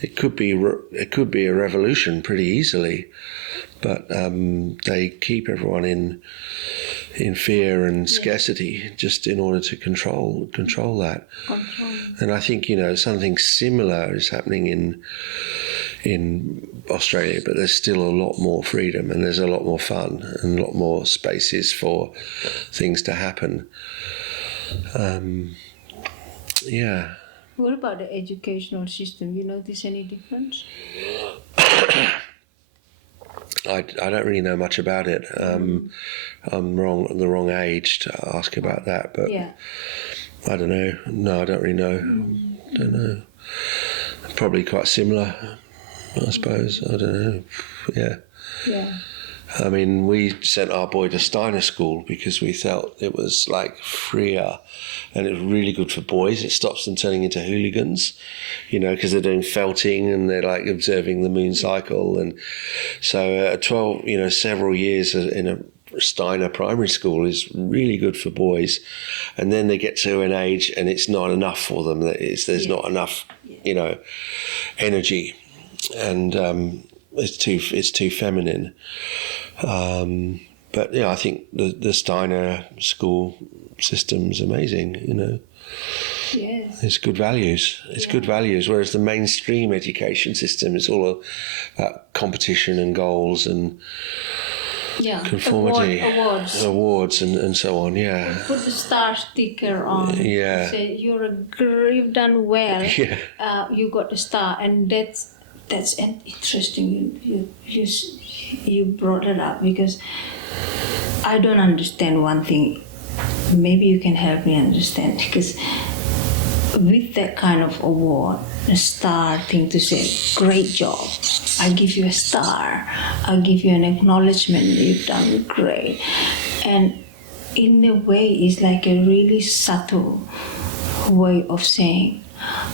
It could be a revolution pretty easily, but they keep everyone in fear and scarcity just in order to control that. And I think, you know, something similar is happening in Australia, but there's still a lot more freedom and there's a lot more fun and a lot more spaces for things to happen. Yeah. What about the educational system? You notice any difference? I don't really know much about it. I'm the wrong age to ask about that, but Yeah. I don't know. No, I don't really know. Don't know. Probably quite similar, I suppose. I don't know. Yeah. Yeah. I mean, we sent our boy to Steiner School because we felt it was like freer and it was really good for boys. It stops them turning into hooligans, you know, because they're doing felting and they're like observing the moon cycle. And so 12, you know, several years in a Steiner primary school is really good for boys. And then they get to an age and it's not enough for them. There's not enough, you know, energy. And it's too feminine. But yeah, I think the Steiner school system's amazing, you know. Yes. It's good values. It's good values, whereas the mainstream education system is all about competition and goals and conformity. Awards and so on, yeah. Put the star sticker on. Yeah. Say you've done well. Yeah. You got the star, and that's interesting. You brought it up because I don't understand one thing. Maybe you can help me understand, because with that kind of award, a star thing to say, great job, I give you a star, I give you an acknowledgement, you've done great. And in a way, it's like a really subtle way of saying,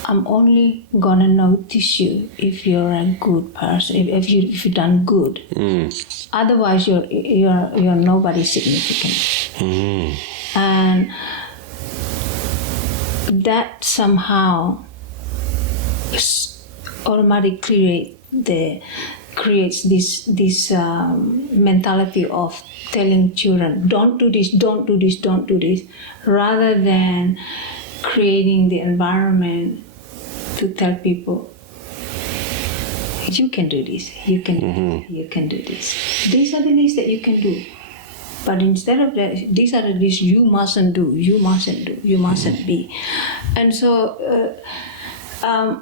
I'm only gonna notice you if you're a good person, if you've done good. Otherwise, you're nobody significant. And that somehow automatically creates this mentality of telling children, don't do this, don't do this, don't do this, rather than creating the environment to tell people, you can do this, you can do this, you can do this. These are the things that you can do. But instead of that, these are the things you mustn't do, you mustn't do, you mustn't be. And so I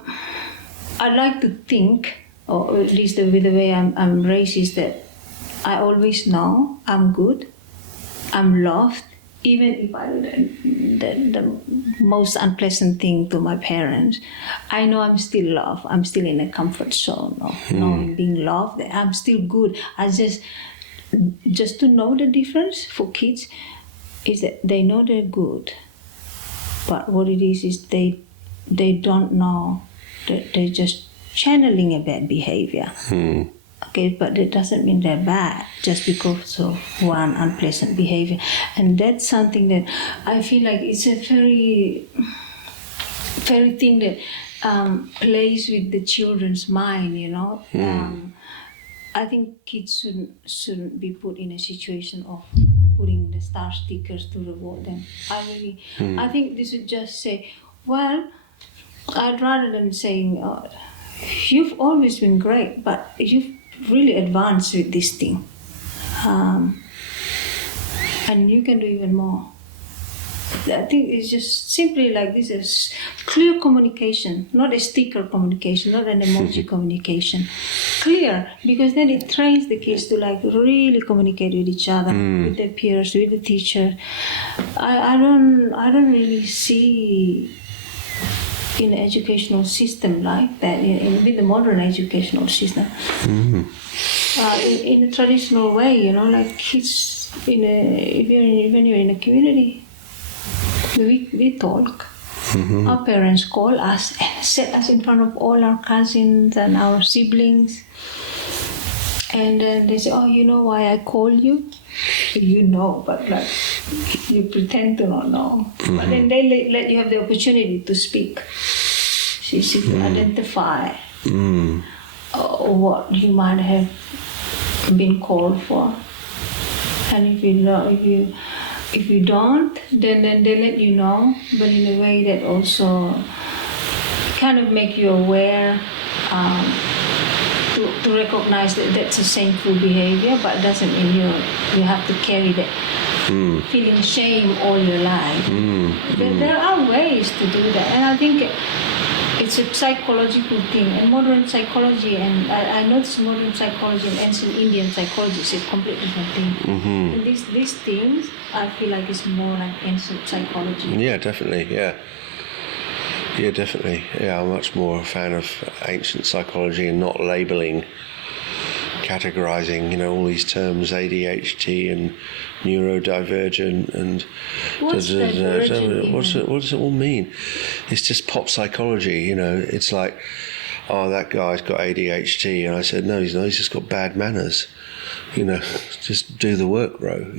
like to think, or at least with the way I'm raised, is that I always know I'm good, I'm loved, even if I do the most unpleasant thing to my parents. I know I'm still loved, I'm still in a comfort zone of knowing being loved, I'm still good. I just to know the difference for kids is that they know they're good, but what it is they don't know that they're just channeling a bad behavior. Okay, but it doesn't mean they're bad just because of one unpleasant behavior. And that's something that I feel like it's a very thing that plays with the children's mind, you know. I think kids shouldn't be put in a situation of putting the star stickers to reward them. I think they should just say, well, I'd rather than saying, you've always been great, but you've really advanced with this thing. And you can do even more. I think it's just simply like this is clear communication, not a sticker communication, not an emoji communication. Clear, because then it trains the kids to like really communicate with each other, with their peers, with the teacher. I don't really see in the educational system like that, with the modern educational system. In a traditional way, like kids, when you're in a community, we talk. Our parents call us, set us in front of all our cousins and our siblings. And then they say, oh, you know why I call you? You know, but like you pretend to not know. But then they let you have the opportunity to speak. So to identify what you might have been called for. And if you don't, then they let you know, but in a way that also kind of make you aware to recognize that that's a shameful behavior, but it doesn't mean you have to carry that feeling shame all your life. There are ways to do that, and I think it's a psychological thing, and modern psychology, and I notice modern psychology and ancient Indian psychology is a completely different thing. And these things, I feel like it's more like ancient psychology. Yeah, definitely, yeah. Yeah, definitely. Yeah, I'm much more a fan of ancient psychology and not labelling, categorising, all these terms, ADHD and neurodivergent and... What's divergent? What does it all mean? It's just pop psychology, It's like, oh, that guy's got ADHD. And I said, no, he's not. He's just got bad manners. Just do the work, bro,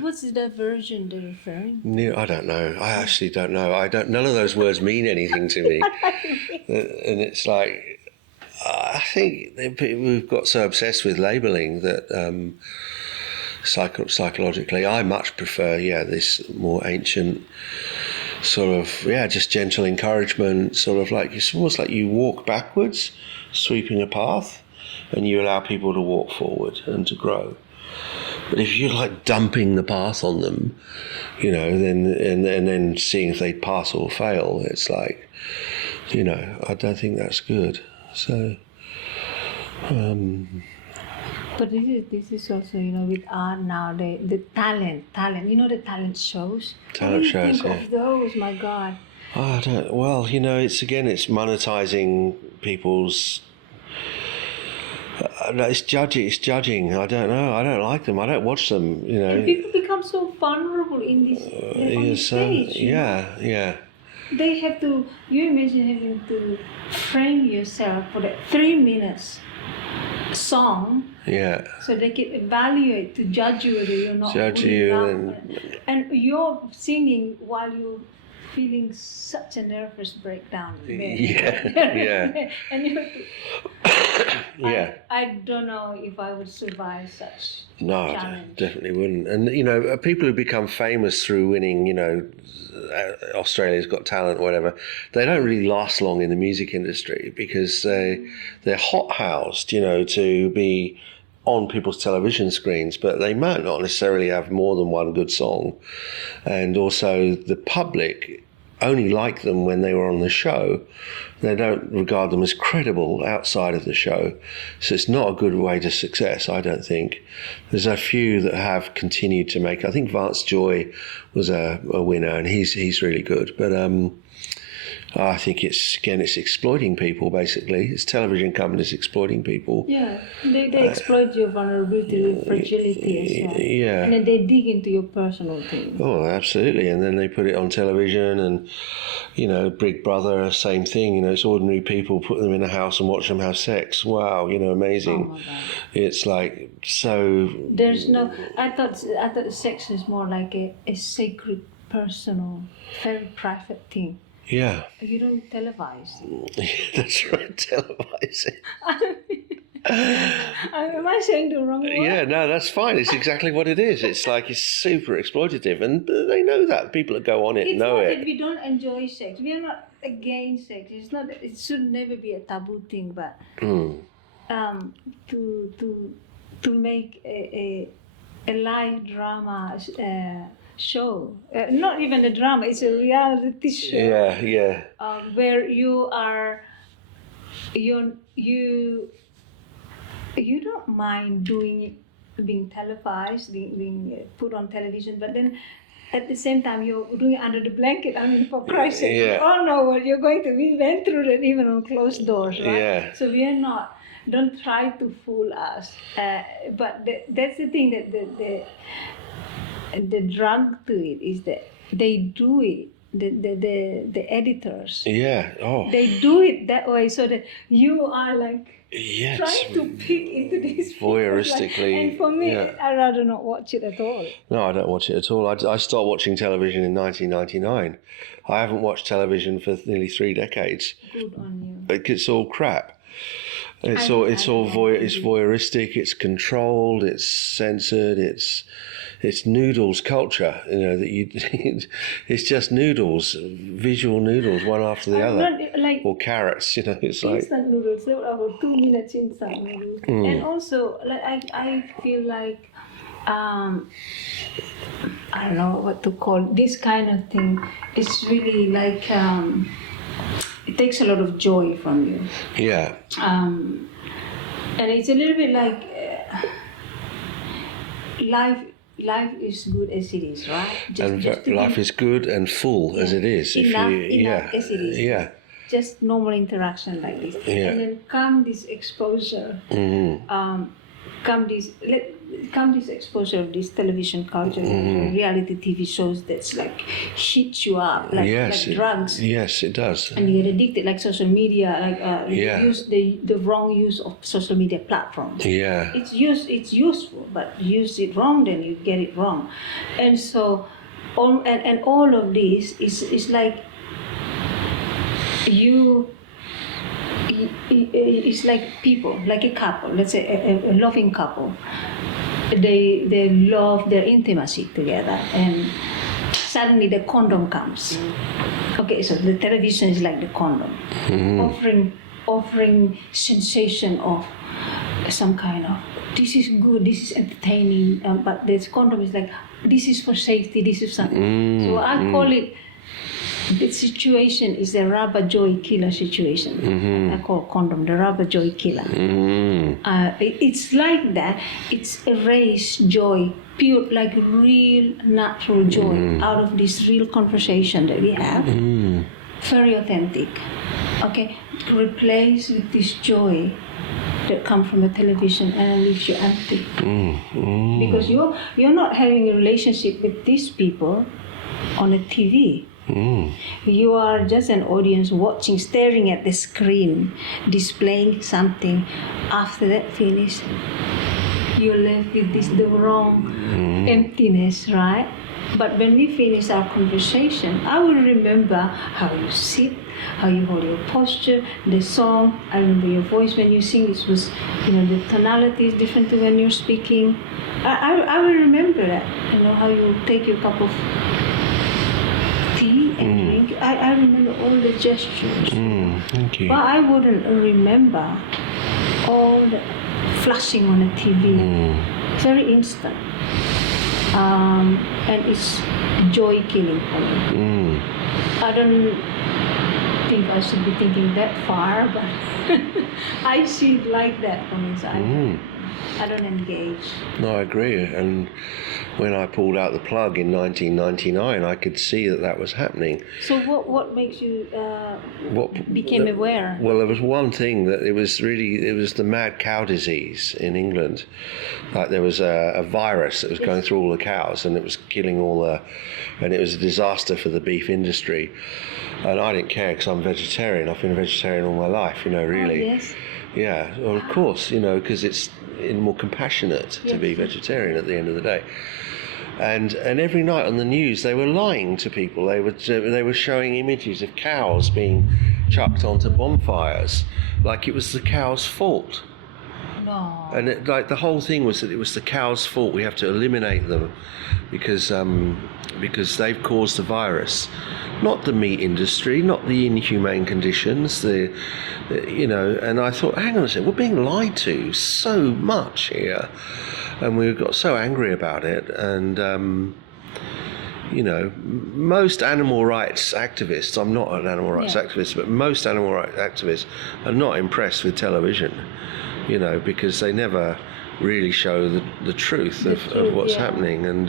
What's the diversion they're referring? I don't know. I actually don't know. None of those words mean anything to me. And it's like, I think we've got so obsessed with labelling that psychologically, I much prefer, this more ancient sort of, just gentle encouragement, sort of like, it's almost like you walk backwards, sweeping a path, and you allow people to walk forward and to grow. But if you're like dumping the path on them, then and then seeing if they pass or fail, it's like, I don't think that's good. So. But this is also, with art now, the talent, the talent shows. Talent shows, think of those, my God. Oh, it's monetizing people's... it's judging. I don't know. I don't like them. I don't watch them, And people become so vulnerable in this on this stage. Yeah. They have to, you imagine having to frame yourself for that 3 minutes song, so they can evaluate, to judge you whether you're not judge good you, enough. And you're singing while you're feeling such a nervous breakdown. Yeah. And you have to, I don't know if I would survive such challenge. I definitely wouldn't. And people who become famous through winning, Australia's Got Talent or whatever, they don't really last long in the music industry because they're hot-housed, to be on people's television screens, but they might not necessarily have more than one good song. And also the public only like them when they were on the show. They don't regard them as credible outside of the show. So it's not a good way to success, I don't think. There's a few that have continued to make... I think Vance Joy was a winner, and he's really good. But I think it's exploiting people, basically. It's television companies exploiting people. Yeah, they exploit your vulnerability, fragility as well. Yeah. And then they dig into your personal things. Oh, absolutely. And then they put it on television, and, Big Brother, same thing. It's ordinary people, put them in a house and watch them have sex. Wow, amazing. Oh my God. It's like so... There's no... I thought sex is more like a sacred, personal, very private thing. Yeah. You don't televise. That's right, televise it. Am I saying the wrong word? Yeah, no, that's fine. It's exactly what it is. It's like it's super exploitative, and they know that. People that go on it know it. It's not that we don't enjoy sex. We are not against sex. It's not. It should never be a taboo thing, but to make a a live drama show. Not even a drama; it's a reality show. Yeah. Where you are, you don't mind being televised, being put on television, but then at the same time you're doing it under the blanket. I mean, for Christ's sake, Yeah. we all know what you're going to. We went through that even on closed doors, right? Yeah. So we are not. Don't try to fool us. But that's the thing, that the drug to it is that they do it. The editors. Yeah. Oh. They do it that way so that you are like Yes. trying to peek into these Voyeuristically. And for me, yeah. I'd rather not watch it at all. No, I don't watch it at all. I started watching television in 1999. I haven't watched television for nearly 3 decades. Good on you. It's all crap. It's voyeuristic. It's controlled. It's censored. It's noodles culture. You know that you. It's just noodles, visual noodles, one after the other, like or carrots. You know, it's like instant noodles. They were about 2 minutes instant noodles, and also like I feel like I don't know what to call this kind of thing. It's really like it takes a lot of joy from you. Yeah. And it's a little bit like life is good as it is, right? Life is good and full as it is. Enough as it is. Yeah. Just normal interaction like this. Yeah. And then come this exposure. Come this exposure of this television culture, reality TV shows that's like hit you up like drugs. Yes, it does. And you get addicted, like social media, like use the wrong use of social media platforms. Yeah. It's useful, but use it wrong, then you get it wrong. And so all of this is like it's like people, like a couple, let's say a loving couple. They love their intimacy together, and suddenly the condom comes. Okay, so the television is like the condom, offering sensation of some kind of, this is good, this is entertaining, but this condom is like, this is for safety, this is something. So I call it, the situation is a rubber joy killer situation. I call condom the rubber joy killer. It's like that. It's erased joy, pure, like real natural joy out of this real conversation that we have. Very authentic. Okay, replace with this joy that comes from the television and leaves you empty. Because you're not having a relationship with these people on a TV. You are just an audience watching, staring at the screen, displaying something. After that finish, you're left with the wrong emptiness, right? But when we finish our conversation, I will remember how you sit, how you hold your posture, the song. I remember your voice when you sing. It was, the tonality is different to when you're speaking. I will remember that. How you take your cup of tea and drink. I remember all the gestures. Thank you. But I wouldn't remember all the flashing on the TV. Very instant. And it's joy killing for me. I don't think I should be thinking that far, but I see it like that for me. So I don't engage. No, I agree. And when I pulled out the plug in 1999, I could see that was happening. So what makes you became aware? Well, there was one thing that it was the mad cow disease in England. Like there was a virus that was going through all the cows, and it was killing and it was a disaster for the beef industry. And I didn't care because I'm vegetarian. I've been a vegetarian all my life, really. Oh, yes. Yeah, well, of course, because it's more compassionate to be vegetarian at the end of the day. And every night on the news, they were lying to people. They were showing images of cows being chucked onto bonfires, like it was the cow's fault. No. And the whole thing was that it was the cow's fault. We have to eliminate them because they've caused the virus, not the meat industry, not the inhumane conditions. And I thought, hang on a second, we're being lied to so much here. and we got so angry about it. And you know, most animal rights activists, I'm not an animal rights activist, but most animal rights activists are not impressed with television, you know, because they never really show the truth of what's happening. And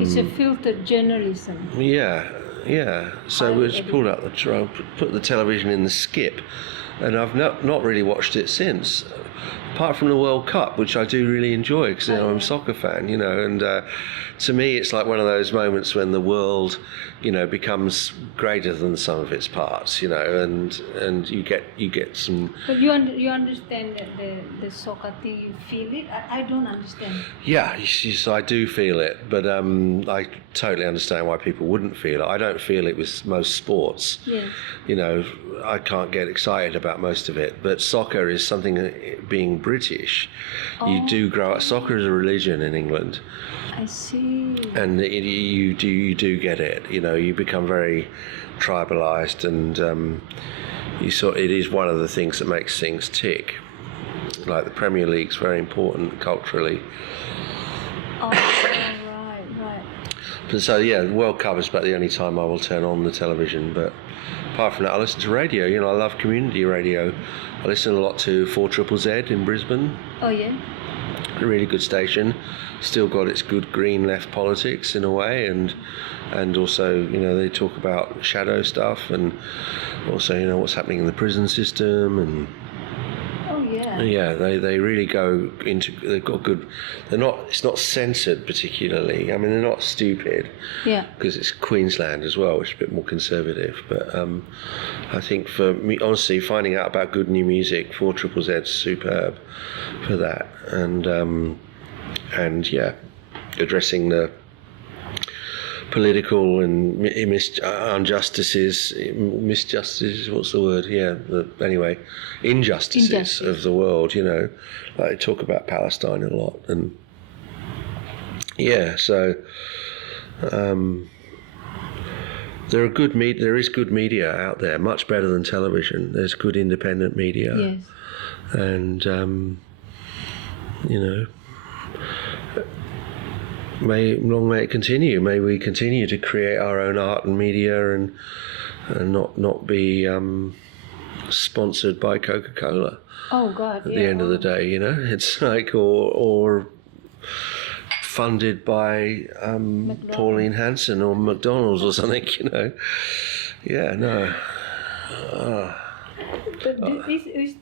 it's a filtered journalism. So we just pulled out put the television in the skip, and I've not really watched it since, apart from the World Cup, which I do really enjoy because I'm a soccer fan, you know. And to me, it's like one of those moments when the world, you know, becomes greater than the sum of its parts, you know, and you get some. But you understand the soccer thing. You feel it. I don't understand. Yeah, yes, I do feel it, but I totally understand why people wouldn't feel it. I don't feel it with most sports. Yeah. You know, I can't get excited about most of it, but soccer is something. Being British, you do grow up. Soccer is a religion in England. I see. And you do get it. You know, you become very tribalised, and it is one of the things that makes things tick. Like the Premier League's very important culturally. Oh, right. But so the World Cup is about the only time I will turn on the television. But apart from that, I listen to radio. You know, I love community radio. I listen a lot to 4ZZZ in Brisbane. Oh yeah. A really good station. Still got its good green left politics in a way, and also, you know, they talk about shadow stuff, and also, you know, what's happening in the prison system, and they really go into. They've got good. It's not censored particularly. I mean, they're not stupid. Yeah. Because it's Queensland as well, which is a bit more conservative. But I think for me, honestly, finding out about good new music, 4ZZZ's superb for that, and addressing the political and misjustices, what's the word? Injustices of the world, you know. Like they talk about Palestine a lot, and so there is good media out there, much better than television. There's good independent media. Yes. And you know, long may it continue. May we continue to create our own art and media, and not be sponsored by Coca-Cola. Oh God! At the end of the day, you know, it's like or funded by Pauline Hanson or McDonald's or something, you know. Yeah, no.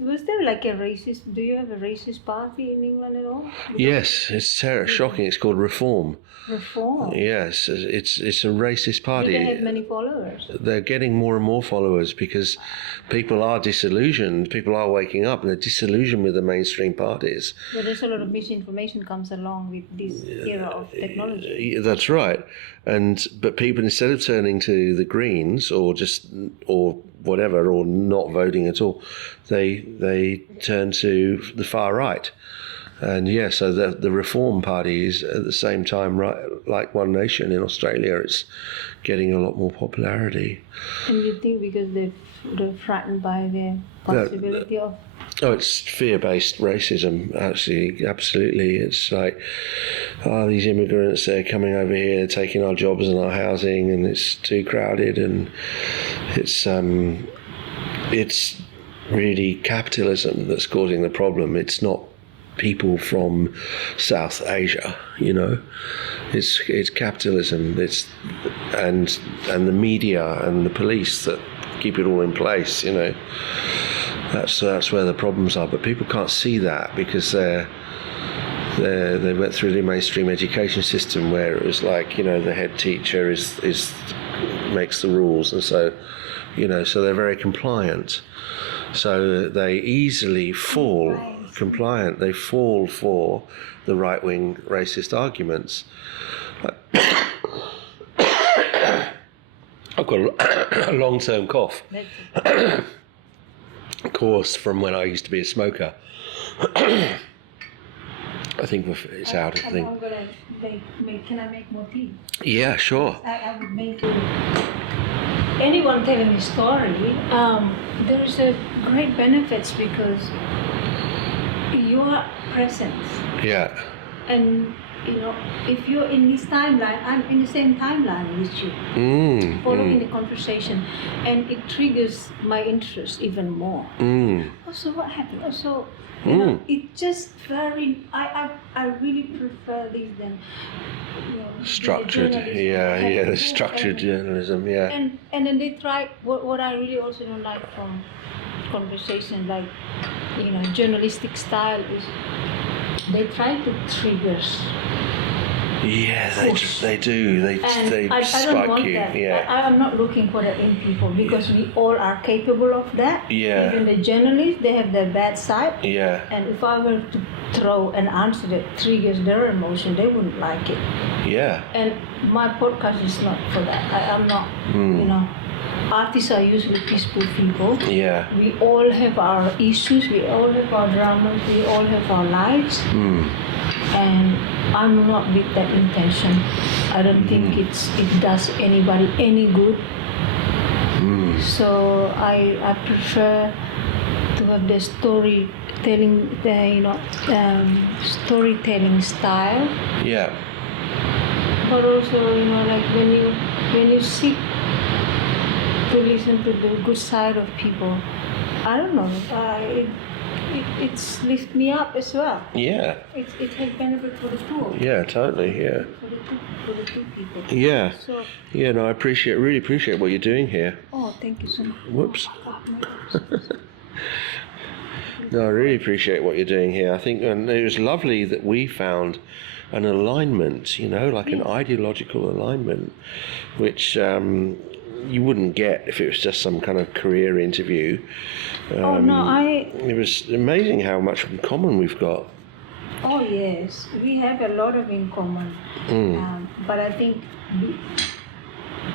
Was there like a racist? Do you have a racist party in England at all? Yes, it's shocking. It's called Reform. Reform. Yes, it's a racist party. Do they have many followers? They're getting more and more followers because people are disillusioned. People are waking up and they're disillusioned with the mainstream parties. But there's a lot of misinformation comes along with this era of technology. That's right. But people, instead of turning to the Greens or whatever, or not voting at all, they turn to the far right. And so the Reform Party is at the same time, right, like One Nation in Australia, it's getting a lot more popularity. And you think because they're frightened by the possibility of... Oh, it's fear-based racism, actually, absolutely. It's like, these immigrants, they're coming over here, taking our jobs and our housing, and it's too crowded, and it's really capitalism that's causing the problem. It's not people from South Asia, you know. It's capitalism. And the media and the police that keep it all in place, you know. That's where the problems are. But people can't see that because they went through the mainstream education system where it was like, you know, the head teacher makes the rules, and so, you know, so they're very compliant. So they easily fall compliant. They fall for the right-wing racist arguments. I've got a long-term cough. Of course, from when I used to be a smoker. I think it's out of the thing. I'm gonna can I make more tea? Yeah, sure. I would make it. Anyone telling a story, there's a great benefits because presence. Yeah. And if you're in this timeline, I'm in the same timeline with you, following the conversation, and it triggers my interest even more. Also, what happened? Also, it just very. I really prefer this than Structured. The structured journalism. Yeah. And then they try what I really also don't like from conversation, like journalistic style, is they try to trigger. Yeah, they do. They I spike don't want you. that. Yeah. I'm not looking for that in people, because we all are capable of that. Yeah. Even the journalists, they have their bad side. Yeah. And if I were to throw an answer that triggers their emotion, they wouldn't like it. Yeah. And my podcast is not for that. I'm not, artists are usually peaceful people. Yeah. We all have our issues, we all have our dramas, we all have our lives. And I'm not with that intention. I don't think it does anybody any good. So I prefer to have the storytelling, storytelling style. Yeah. But also, like when you seek to listen to the good side of people, I don't know, it's lift me up as well. Yeah. It has benefit for the two. Yeah, totally. Yeah. For the two people. Yeah. So. Yeah. No, I really appreciate what you're doing here. Oh, thank you so much. Whoops. Oh, my gosh. No, I really appreciate what you're doing here. I think, and it was lovely that we found an alignment, like an ideological alignment, which you wouldn't get if it was just some kind of career interview. It was amazing how much in common we've got. Oh yes, we have a lot of in common. But I think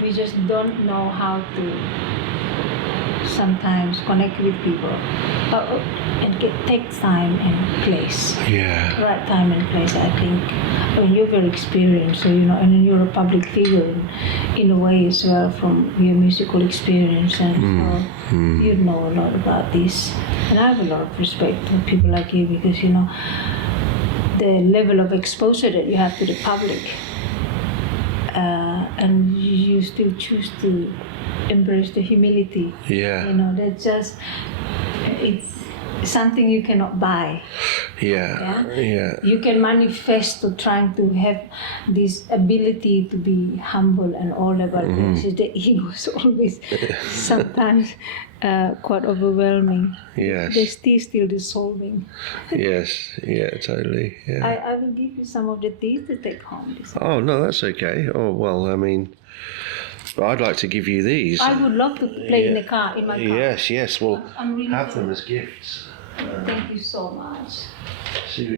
we just don't know how to sometimes connect with people and take time and place. Yeah. Right time and place, I think. I mean, you're very experienced, so and you're a public figure in a way as well, from your musical experience, and so you know a lot about this. And I have a lot of respect for people like you, because the level of exposure that you have to the public, and you still choose to embrace the humility. Yeah. That's just, it's something you cannot buy. Yeah. You can manifest to trying to have this ability to be humble and all that, but the ego is always sometimes quite overwhelming. Yes. The still dissolving. Yes. Yeah. Totally. Yeah. I will give you some of the teas to take home. Oh no, that's okay. Oh well, I mean, I'd like to give you these. I would love to play in my car. Yes. Well, I'm really have them as gifts. Thank you so much. See you.